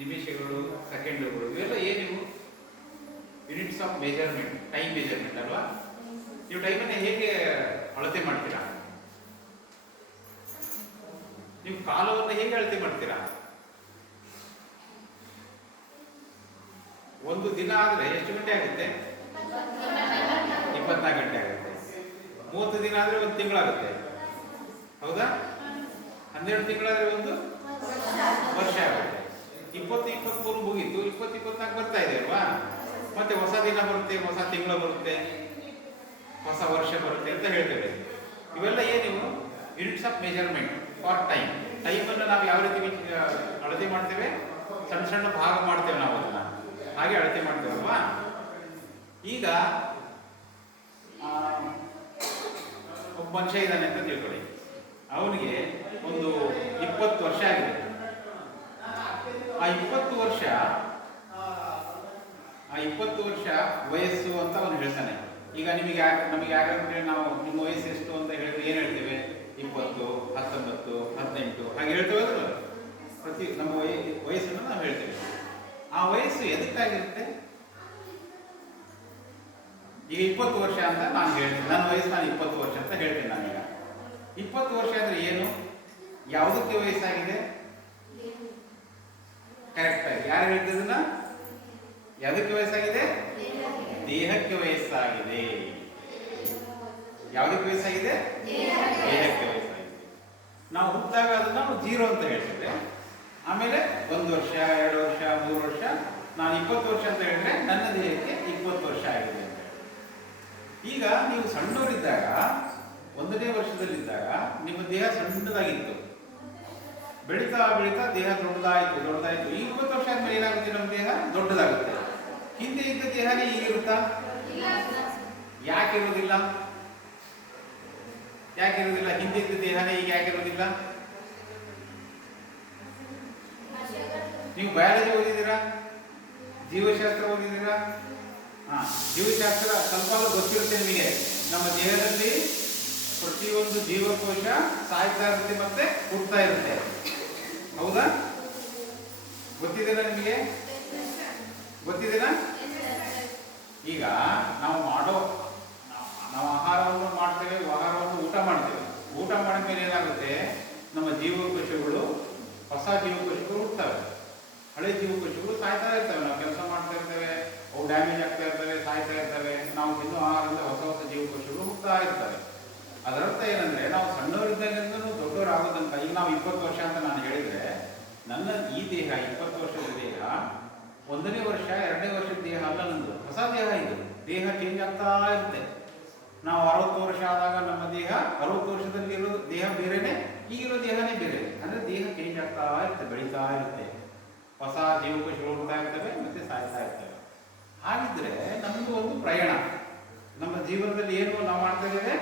ನಿಮಿಷಗಳು, ಸೆಕೆಂಡುಗಳು ಇವೆಲ್ಲ ಏನಿವು? Units of measurement, time measurement ಅಲ್ವಾ? ನೀವು ಟೈಮನ್ನು ಹೇಗೆ ಅಳತೆ ಮಾಡ್ತೀರಾ? ನೀವು ಕಾಲವನ್ನು ಹೇಗೆ ಅಳತೆ ಮಾಡ್ತೀರಾ? ಒಂದು ದಿನ ಆದರೆ ಎಷ್ಟು ಗಂಟೆ ಆಗುತ್ತೆ? 24 ಗಂಟೆ ಆಗುತ್ತೆ. 30 ದಿನ ಆದರೆ ಒಂದು ತಿಂಗಳಾಗುತ್ತೆ, ಹೌದಾ? 12 ತಿಂಗಳಾದರೆ ಒಂದು ವರ್ಷ ಆಗುತ್ತೆ. 20-23 ಮುಗೀತು, 20-24 ಬರ್ತಾ ಇದೆ ಅಲ್ವಾ? ಮತ್ತೆ ಹೊಸ ದಿನ ಬರುತ್ತೆ, ಹೊಸ ತಿಂಗಳು ಬರುತ್ತೆ, ಹೊಸ ವರ್ಷ ಬರುತ್ತೆ ಅಂತ ಹೇಳ್ತೇವೆ. ಇವೆಲ್ಲ ಏನಿವು? Units of measurement for time. ಟೈಮನ್ನು ನಾವು ಯಾವ ರೀತಿ ಅಳತೆ ಮಾಡ್ತೇವೆ? ಸಣ್ಣ ಸಣ್ಣ ಭಾಗ ಮಾಡ್ತೇವೆ ನಾವು ಅದನ್ನು, ಹಾಗೆ ಅಳತೆ ಮಾಡ್ತೇವಲ್ವಾ? ಈಗ ಒಬ್ಬ ಮನುಷ್ಯ ಇದ್ದಾನೆ ಅಂತ ತಿಳ್ಕೊಳ್ಳಿ. ಅವನಿಗೆ ಒಂದು 20 ವರ್ಷ ಆಗಿದೆ. ಆ 20 ವರ್ಷ ವಯಸ್ಸು ಅಂತ ಅವನು ಹೇಳ್ತಾನೆ. ಈಗ ನಮಗೆ ಯಾಕಂದ್ರೆ ನಾವು ನಿಮ್ಮ ವಯಸ್ಸು ಎಷ್ಟು ಅಂತ ಹೇಳಿದ್ರೆ ಏನು ಹೇಳ್ತೇವೆ? 20, 19, 18 ಹಾಗೆ ಹೇಳ್ತೇವೆ. ಪ್ರತಿ ನಮ್ಮ ವಯಸ್ಸನ್ನು ನಾವು ಹೇಳ್ತೇವೆ. ಆ ವಯಸ್ಸು ಎದಕ್ಕಾಗಿರುತ್ತೆ? ಈಗ 20 ವರ್ಷ ಅಂತ ನಾನು ಹೇಳ್ತೀನಿ, ನನ್ನ ವಯಸ್ಸು ನಾನು 20 ವರ್ಷ ಅಂತ ಹೇಳ್ತೀನಿ. ನಾನೀಗ 20 ವರ್ಷ ಅಂದ್ರೆ ಏನು? ಯಾವುದಕ್ಕೆ ವಯಸ್ಸಾಗಿದೆ? ಕರೆಕ್ಟ್ ಆಗಿ ಯಾರು ಹೇಳ್ತಿದ್ದನ್ನ? ಯಾವುದಕ್ಕೆ ವಯಸ್ಸಾಗಿದೆ? ದೇಹಕ್ಕೆ ವಯಸ್ಸಾಗಿದೆ. ಯಾವುದಕ್ಕೆ ವಯಸ್ಸಾಗಿದೆ? ದೇಹಕ್ಕೆ ವಯಸ್ಸಾಗಿದೆ. ನಾವು ಹುಟ್ಟಿದಾಗ ಅದನ್ನ ನಾವು 0 ಅಂತ ಹೇಳ್ತಿದ್ದೆ. ಆಮೇಲೆ 1 ವರ್ಷ, 2 ವರ್ಷ, 3 ವರ್ಷ, ನಾನು 20 ವರ್ಷ ಅಂತ ಹೇಳಿದ್ರೆ ನನ್ನ ದೇಹಕ್ಕೆ 20 ವರ್ಷ ಆಗಿದೆ ಅಂತ ಹೇಳಿ. ಈಗ ನೀವು ಸಣ್ಣವರಿದ್ದಾಗ, 1ನೇ ವರ್ಷದಲ್ಲಿದ್ದಾಗ ನಿಮ್ಮ ದೇಹ ಸಣ್ಣದಾಗಿತ್ತು. ಬೆಳೀತಾ ಬೆಳೀತಾ ದೇಹ ದೊಡ್ಡದಾಯಿತು. ಈ 20 ವರ್ಷ ಆದ್ಮೇಲೆ ಏನಾಗುತ್ತೆ? ನಮ್ಮ ದೇಹ ದೊಡ್ಡದಾಗುತ್ತೆ. ಹಿಂದೆ ಇದ್ದ ದೇಹನೇ ಈಗಿರುತ್ತಾ? ಯಾಕಿರುವುದಿಲ್ಲ? ಹಿಂದೆ ಇದ್ದ ದೇಹನೇ ಈಗ ಯಾಕಿರುವುದಿಲ್ಲ? ನೀವು ಬಯಾಲಜಿ ಓದಿದ್ದೀರಾ? ಜೀವಶಾಸ್ತ್ರ ಓದಿದ್ದೀರಾ? ಜೀವಶಾಸ್ತ್ರ ಸ್ವಲ್ಪ ಗೊತ್ತಿರುತ್ತೆ ನಿಮಗೆ. ನಮ್ಮ ದೇಹದಲ್ಲಿ ಪ್ರತಿಯೊಂದು ಜೀವಕೋಶ ಸಾಯ್ತಾ ಇರುತ್ತೆ ಮತ್ತೆ ಹುಡ್ತಾ ಇರುತ್ತೆ, ಹೌದಾ? ಗೊತ್ತಿದೆನಾ ನಿಮಗೆ? ಗೊತ್ತಿದೆನಾ? ಈಗ ನಾವು ಆಹಾರವನ್ನು ಮಾಡ್ತೇವೆ, ಆಹಾರವನ್ನು ಊಟ ಮಾಡ್ತೇವೆ. ಊಟ ಮಾಡಿದ್ಮೇಲೆ ಏನಾಗುತ್ತೆ? ನಮ್ಮ ಜೀವಕೋಶಗಳು, ಹೊಸ ಜೀವಕೋಶಗಳು ಹುಡ್ತವೆ. ಹಳೆ ಜೀವಕೋಶಗಳು ಸಾಯ್ತಾ ಇರ್ತವೆ. ನಾವು ಕೆಲಸ ಮಾಡ್ತಾ ಇರ್ತೇವೆ, ಅವು ಡ್ಯಾಮೇಜ್ ಆಗ್ತಾ ಇರ್ತವೆ, ಸಾಯ್ತಾ ಇರ್ತವೆ. ನಾವು ತಿನ್ನೋ ಆಹಾರದಿಂದ ಹೊಸ ಜೀವಕೋಶಗಳು ಹುಡ್ತಾ ಇರ್ತವೆ. ಅದರರ್ಥ ಏನಂದ್ರೆ, ನಾವು ಸಣ್ಣವರಿದ್ದಾಗಿಂದ ದೊಡ್ಡವರಾಗೋದಂತ. ಈಗ ನಾವು 20 ವರ್ಷ ಅಂತ ನಾನು ಹೇಳಿದ್ರೆ, ನನ್ನ ಈ ದೇಹ 20 ವರ್ಷದ ದೇಹ 1ನೇ ವರ್ಷ 2ನೇ ವರ್ಷದ ದೇಹ ಅಲ್ಲ, ನಂದು ಹೊಸ ದೇಹ. ಇದು ದೇಹ ಚೇಂಜ್ ಆಗ್ತಾ ಇರುತ್ತೆ. ನಾವು 60 ವರ್ಷ ಆದಾಗ ನಮ್ಮ ದೇಹ, 60 ವರ್ಷದಲ್ಲಿ ಇರೋ ದೇಹ ಬೇರೆನೆ, ಈಗಿರೋ ದೇಹನೇ ಬೇರೆ. ಅಂದ್ರೆ ದೇಹ ಚೇಂಜ್ ಆಗ್ತಾ ಇರುತ್ತೆ, ಬೆಳೀತಾ ಇರುತ್ತೆ. ಹೊಸ ಜೀವಕೋಶಗಳು ಹುಡ್ತಾ ಇರ್ತವೆ, ಮತ್ತೆ ಸಾಯ್ತಾ ಇರ್ತವೆ. ಹಾಗಿದ್ರೆ ನಮ್ದು ಒಂದು ಪ್ರಯಾಣ. ನಮ್ಮ ಜೀವನದಲ್ಲಿ ಏನು ನಾವು ಮಾಡ್ತಾ ಇದ್ದೇವೆ?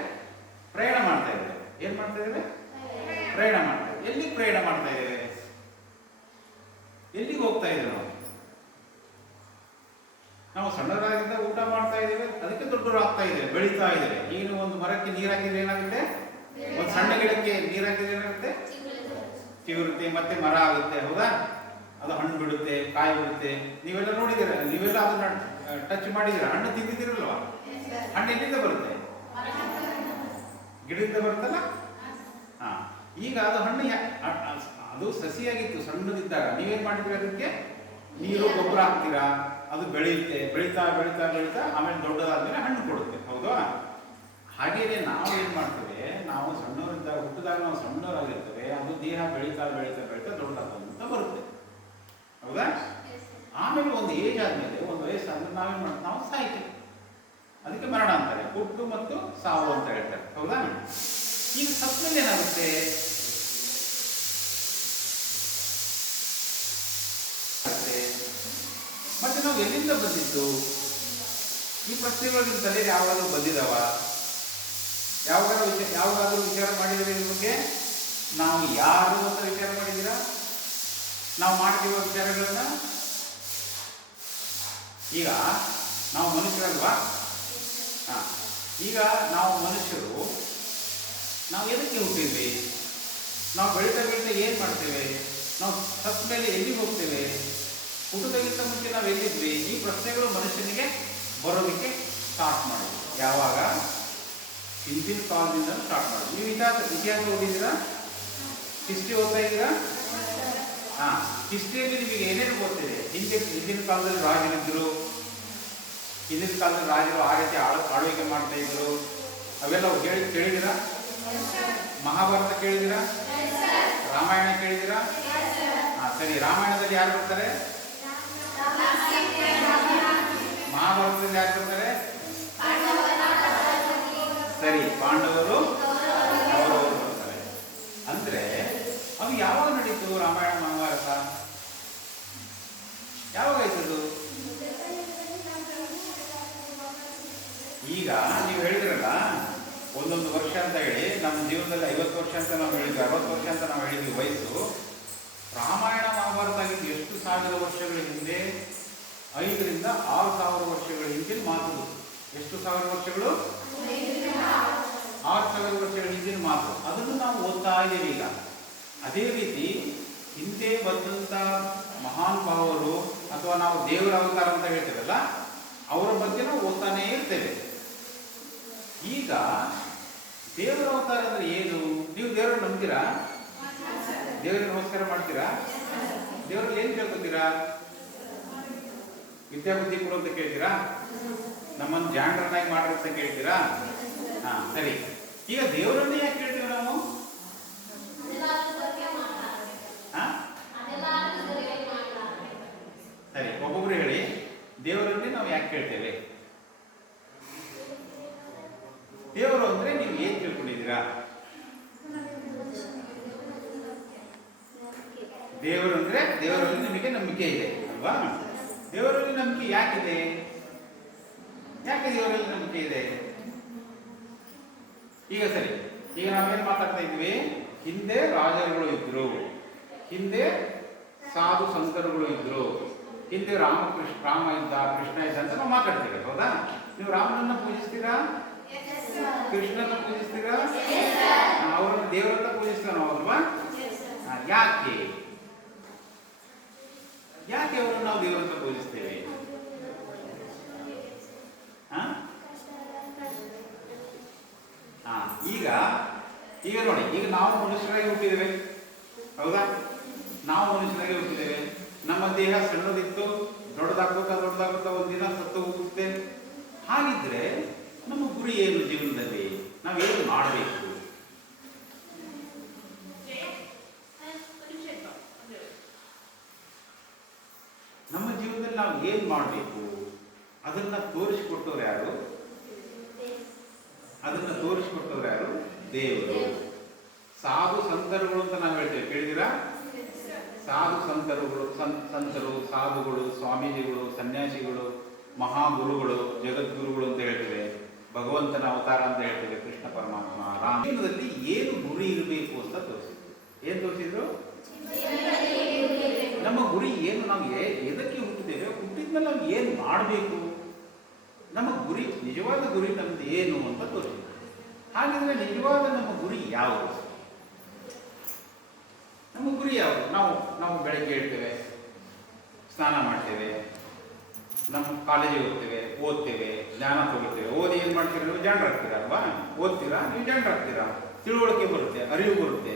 ಪ್ರಯಾಣ ಮಾಡ್ತಾ ಇದ್ದೇವೆ. ಏನ್ ಮಾಡ್ತಾ ಇದ್ದೇವೆ? ಪ್ರಯಾಣ ಮಾಡ್ತಾ ಇದ್ದೇವೆ. ಎಲ್ಲಿಗೆ ಪ್ರಯಾಣ ಮಾಡ್ತಾ ಇದ್ದೇವೆ? ಎಲ್ಲಿಗೆ ಹೋಗ್ತಾ ಇದ್ದೇವೆ? ನಾವು ಸಣ್ಣವರಾಗಿದ್ದ ಊಟ ಮಾಡ್ತಾ ಇದ್ದೇವೆ, ಅದಕ್ಕೆ ದೊಡ್ಡವರು ಆಗ್ತಾ ಇದ್ದೇವೆ, ಬೆಳೀತಾ ಇದ್ದೇವೆ. ಈಗ ಒಂದು ಮರಕ್ಕೆ ನೀರು ಹಾಕಿದ್ರೆ ಏನಾಗುತ್ತೆ? ಒಂದು ಸಣ್ಣ ಗಿಡಕ್ಕೆ ನೀರು ಹಾಕಿದ್ರೆ ಏನಾಗುತ್ತೆ? ಚಿಗುರುತ್ತೆ, ಮತ್ತೆ ಮರ ಆಗುತ್ತೆ, ಹೌದಾ? ಅದು ಹಣ್ಣು ಬಿಡುತ್ತೆ, ಕಾಯಿ ಬಿಡುತ್ತೆ. ನೀವೆಲ್ಲ ನೋಡಿದ್ದೀರ, ನೀವೆಲ್ಲ ಅದನ್ನ ಟಚ್ ಮಾಡಿದ್ದೀರ. ಹಣ್ಣು ತಿಂದಿದ್ದೀರಲ್ವಾ? ಹಣ್ಣು ಎಲ್ಲಿಂದ ಬರುತ್ತೆ? ಗಿಡದಿಂದ ಬರುತ್ತಲ್ಲ. ಈಗ ಅದು ಹಣ್ಣು ಅದು ಸಸಿಯಾಗಿತ್ತು ಸಣ್ಣದಿದ್ದಾಗ. ನೀವೇನ್ ಮಾಡಿದ್ರಿ? ಅದಕ್ಕೆ ನೀರು, ಗೊಬ್ಬರ ಹಾಕ್ತೀರಾ, ಅದು ಬೆಳೆಯುತ್ತೆ. ಬೆಳೀತಾ ಬೆಳೀತಾ ಬೆಳೀತಾ ಆಮೇಲೆ ದೊಡ್ಡದಾದ್ಮೇಲೆ ಹಣ್ಣು ಕೊಡುತ್ತೆ, ಹೌದಾ? ಹಾಗೇನೆ ನಾವು ಏನ್ ಮಾಡ್ತೇವೆ? ನಾವು ಸಣ್ಣವರಿದ್ದಾಗ, ಹುಟ್ಟಿದಾಗ ನಾವು ಸಣ್ಣವರಾಗಿರ್ತೇವೆ. ಅದು ದೇಹ ಬೆಳೀತಾ ಬೆಳೀತಾ ಬೆಳೀತಾ ದೊಡ್ಡದಾಗ್ತಂತ ಬರುತ್ತೆ, ಹೌದಾ? ಆಮೇಲೆ ಒಂದು ಏಜ್ ಆದ್ಮೇಲೆ, ಒಂದು ವಯಸ್ಸಾದ್ಮೇಲೆ ನಾವೇನ್ ಮಾಡ್ತೀವಿ? ನಾವು ಸಾಯ್ತೀವಿ. ಅದಕ್ಕೆ ಮರಣ ಅಂತಾರೆ. ಹುಟ್ಟು ಮತ್ತು ಸಾವು ಅಂತ ಹೇಳ್ತಾರೆ, ಹೌದಾ? ಈಗ ಸತ್ಮೇಲೆ ಏನಾಗುತ್ತೆ? ಮತ್ತೆ ನಾವು ಎಲ್ಲಿಂದ ಬಂದಿದ್ದು? ಈ ಪ್ರಶ್ನೆಗಳು ನಿಮ್ಮ ತಲೆಯಲ್ಲಿ ಯಾವಾಗಾದ್ರೂ ಬಂದಿದಾವ? ಯಾವಾಗಾದ್ರೂ ವಿಚಾರ ಮಾಡಿದ್ರೆ ಇದ್ರ ಬಗ್ಗೆ? ನಾವು ಯಾರು ಅಂತ ವಿಚಾರ ಮಾಡಿದ್ದೀರಾ? ನಾವು ಮಾಡ್ತಿರೋ ವಿಚಾರಗಳನ್ನ? ಈಗ ನಾವು ಮನುಷ್ಯರಲ್ವಾ? ಈಗ ನಾವು ಮನುಷ್ಯರು, ನಾವು ಎದಕ್ಕೆ ಹುಟ್ಟಿದ್ವಿ? ನಾವು ಬೆಳೀತಾ ಬೆಳೀತಾ ಏನು ಮಾಡ್ತೇವೆ? ನಾವು ಸತ್ತ ಮೇಲೆ ಎಲ್ಲಿಗೆ ಹೋಗ್ತೇವೆ? ಹುಟ್ಟೋದಕ್ಕಿಂತ ಮುಂಚೆ ನಾವು ಎಲ್ಲಿದ್ವಿ? ಈ ಪ್ರಶ್ನೆಗಳು ಮನುಷ್ಯನಿಗೆ ಬರೋದಕ್ಕೆ ಸ್ಟಾರ್ಟ್ ಮಾಡಿದ್ವಿ. ಯಾವಾಗ? ಹಿಂದಿನ ಕಾಲದಿಂದ ಸ್ಟಾರ್ಟ್ ಮಾಡಿದ್ವಿ. ನೀವು ಇತಿಹಾಸ ಓದಿದ್ದೀರಾ? ಹಿಸ್ಟ್ರಿ ಓದ್ತಾ ಇದ್ದೀರಾ? ಹಾಂ, ಹಿಸ್ಟ್ರಿಯಲ್ಲಿ ನಿಮಗೆ ಏನೇನು ಗೊತ್ತಿದೆ? ಹಿಂದಿನ ಕಾಲದಲ್ಲಿ ರಾಜರಿದ್ದರು, ಹಿಂದಿನ ಕಾಲದಲ್ಲಿ ರಾಜರು ಆ ರೀತಿ ಆಳ್ವಿಕೆ ಮಾಡ್ತಾ ಇದ್ರು, ಅವೆಲ್ಲ ಕೇಳಿದಿರಾ? ಮಹಾಭಾರತ ಕೇಳಿದಿರಾ? ರಾಮಾಯಣ ಕೇಳಿದಿರಾ? ಹಾಂ, ಸರಿ. ರಾಮಾಯಣದಲ್ಲಿ ಯಾರು ಬರ್ತಾರೆ? ಮಹಾಭಾರತದಲ್ಲಿ ಯಾರು ಬರ್ತಾರೆ? ಸರಿ, ಪಾಂಡವರು, ಕೌರವರು ಬರ್ತಾರೆ. ಅಂದ್ರೆ ಅವು ಯಾವಾಗ ನಡೀತು? ರಾಮಾಯಣ ಮಹಾಭಾರತ ಯಾವಾಗ ಆಯ್ತದು? ಈಗ ನೀವು ಹೇಳಿದ್ರಲ್ಲ ಒಂದೊಂದು ವರ್ಷ ಅಂತ ಹೇಳಿ, ನಮ್ಮ ಜೀವನದಲ್ಲಿ 50 ವರ್ಷ ಅಂತ ನಾವು ಹೇಳಿದ್ವಿ, 60 ವರ್ಷ ಅಂತ ನಾವು ಹೇಳಿದ್ವಿ ವಯಸ್ಸು. ರಾಮಾಯಣ ಮಹಾಭಾರತ ಆಗಿದ್ದು ಎಷ್ಟು ಸಾವಿರ ವರ್ಷಗಳ ಹಿಂದೆ? 5 ರಿಂದ 6 ಸಾವಿರ ವರ್ಷಗಳ ಹಿಂದಿನ ಮಾತು. ಎಷ್ಟು ಸಾವಿರ ವರ್ಷಗಳು? 6 ಸಾವಿರ ವರ್ಷಗಳ ಹಿಂದಿನ ಮಾತು. ಅದನ್ನು ನಾವು ಓದ್ತಾ ಇದ್ದೀವಿ ಈಗ. ಅದೇ ರೀತಿ ಹಿಂದೆ ಬಂದಂಥ ಮಹಾನ್ ಭಾವರು ಅಥವಾ ನಾವು ದೇವರ ಅವತಾರ ಅಂತ ಹೇಳ್ತೇವಲ್ಲ, ಅವರ ಬಗ್ಗೆ ನಾವು ಓದ್ತಾನೇ ಇರ್ತೇವೆ. ಈಗ ದೇವರ ಅವತಾರ ಅಂದ್ರೆ ಏನು? ನೀವು ದೇವರನ್ನು ನಂಬ್ತೀರಾ? ದೇವರಿಗೆ ನಮಸ್ಕಾರ ಮಾಡ್ತೀರಾ? ದೇವರಲ್ಲಿ ಏನು ಕೇಳ್ಕೊತೀರಾ? ವಿದ್ಯಾಬುದ್ಧಿ ಕೊಡು ಅಂತ ಕೇಳ್ತೀರಾ? ನಮ್ಮನ್ನು ಜಾಣರನ್ನಾಗಿ ಮಾಡ್ರಿ ಅಂತ ಕೇಳ್ತೀರಾ? ಹಾ, ಸರಿ. ಈಗ ದೇವರನ್ನೇ ಯಾಕೆ ಕೇಳ್ತೀವಿ ನಾವು? ಸರಿ, ಒಬ್ಬೊಬ್ರು ಹೇಳಿ, ದೇವರನ್ನೇ ನಾವು ಯಾಕೆ ಕೇಳ್ತೇವೆ? ದೇವರು ಅಂದ್ರೆ ನೀವು ಏನ್ ತಿಳ್ಕೊಂಡಿದ್ದೀರಾ? ದೇವರು ಅಂದ್ರೆ ದೇವರಲ್ಲಿ ನಿಮಗೆ ನಂಬಿಕೆ ಇದೆ ಅಲ್ವಾ? ದೇವರಲ್ಲಿ ನಂಬಿಕೆ ಯಾಕಿದೆ? ಯಾಕೆ ದೇವರಲ್ಲಿ ನಂಬಿಕೆ ಇದೆ? ಈಗ ಸರಿ, ಈಗ ನಾವೇನ್ ಮಾತಾಡ್ತಾ ಇದ್ವಿ? ಹಿಂದೆ ರಾಜರುಗಳು ಇದ್ರು, ಹಿಂದೆ ಸಾಧು ಸಂತರುಗಳು ಇದ್ರು, ಹಿಂದೆ ರಾಮ ಇದ್ದ, ಕೃಷ್ಣ ಇದ್ದ ಅಂತ ನಾವು ಮಾತಾಡ್ತೀವಿ, ಹೌದಾ? ನೀವು ರಾಮನನ್ನ ಪೂಜಿಸ್ತೀರಾ? ಕೃಷ್ಣನ ಪೂಜಿಸ್ತೀರಾ? ಅವರನ್ನು ದೇವರನ್ನ ಪೂಜಿಸ್ತೀರ ನಾವು, ಅಲ್ವಾ? ಯಾಕೆ ಯಾಕೆ ಅವರನ್ನು ನಾವು ದೇವರನ್ನ ಪೂಜಿಸ್ತೇವೆ? ಈಗ ನೋಡಿ, ಈಗ ನಾವು ಮನುಷ್ಯರಾಗಿ ಹುಟ್ಟಿದ್ದೇವೆ, ಹೌದಾ? ನಾವು ಮನುಷ್ಯರಾಗಿ ಹುಟ್ಟಿದ್ದೇವೆ. ನಮ್ಮ ದೇಹ ಸಣ್ಣದಿತ್ತು, ದೊಡ್ಡದಾಗುತ್ತಾ ಒಂದಿನ ಸತ್ತು ಹೋಗುತ್ತೆ. ಹಾಗಿದ್ರೆ ನಮ್ಮ ಗುರಿ ಏನು ಜೀವನದಲ್ಲಿ? ನಾವೇನು ಮಾಡಬೇಕು? ನಮ್ಮ ಜೀವನದಲ್ಲಿ ನಾವು ಏನು ಮಾಡಬೇಕು? ಅದನ್ನ ತೋರಿಸಿಕೊಟ್ಟವ್ರು ಯಾರು? ಅದನ್ನ ತೋರಿಸಿಕೊಟ್ಟವ್ರು ಯಾರು? ದೇವರು. ಸಾಧು ಸಂತರುಗಳು ಅಂತ ನಾವು ಹೇಳ್ತೇವೆ, ಕೇಳಿದಿರಾ? ಸಾಧು ಸಂತರುಗಳು, ಸಂತರು, ಸಾಧುಗಳು, ಸ್ವಾಮೀಜಿಗಳು, ಸನ್ಯಾಸಿಗಳು, ಮಹಾಗುರುಗಳು, ಜಗದ್ಗುರುಗಳು ಅಂತ ಹೇಳ್ತೇವೆ. ಭಗವಂತನ ಅವತಾರ ಅಂತ ಹೇಳ್ತೇವೆ, ಕೃಷ್ಣ ಪರಮಾತ್ಮ. ರಾಮಾಯಣದಲ್ಲಿ ಏನು ಗುರಿ ಇರಬೇಕು ಅಂತ ತೋರಿಸಿದ್ರು. ಏನ್ ತೋರಿಸಿದ್ರು? ನಮ್ಮ ಗುರಿ ಏನು? ನಾವು ಎದಕ್ಕೆ ಹುಟ್ಟಿದ್ದೇವೆ? ಹುಟ್ಟಿದ್ಮೇಲೆ ನಾವು ಏನು ಮಾಡಬೇಕು? ನಮ್ಮ ಗುರಿ, ನಿಜವಾದ ಗುರಿ ನಮ್ದು ಏನು ಅಂತ ತೋರಿಸಿದ್ರು. ಹಾಗಿದ್ರೆ ನಿಜವಾದ ನಮ್ಮ ಗುರಿ ಯಾವುದು? ನಮ್ಮ ಗುರಿ ಯಾವುದು? ನಾವು ಬೆಳಗ್ಗೆ ಹೇಳ್ತೇವೆ, ಸ್ನಾನ ಮಾಡ್ತೇವೆ, ನಮ್ಮ ಕಾಲೇಜಿಗೆ ಹೋಗ್ತೇವೆ, ಓದ್ತೇವೆ, ಜ್ಞಾನ ತಗೊಳ್ತೇವೆ. ಓದಿ ಏನು ಮಾಡ್ತೀರಾ? ನೀವು ಜಾಣರಾಗ್ತೀರಾ ಅಲ್ವಾ? ಓದ್ತೀರಾ, ನೀವು ಜಾಣರಾಗ್ತೀರಾ, ತಿಳುವಳಿಕೆ ಬರುತ್ತೆ, ಅರಿವು ಬರುತ್ತೆ,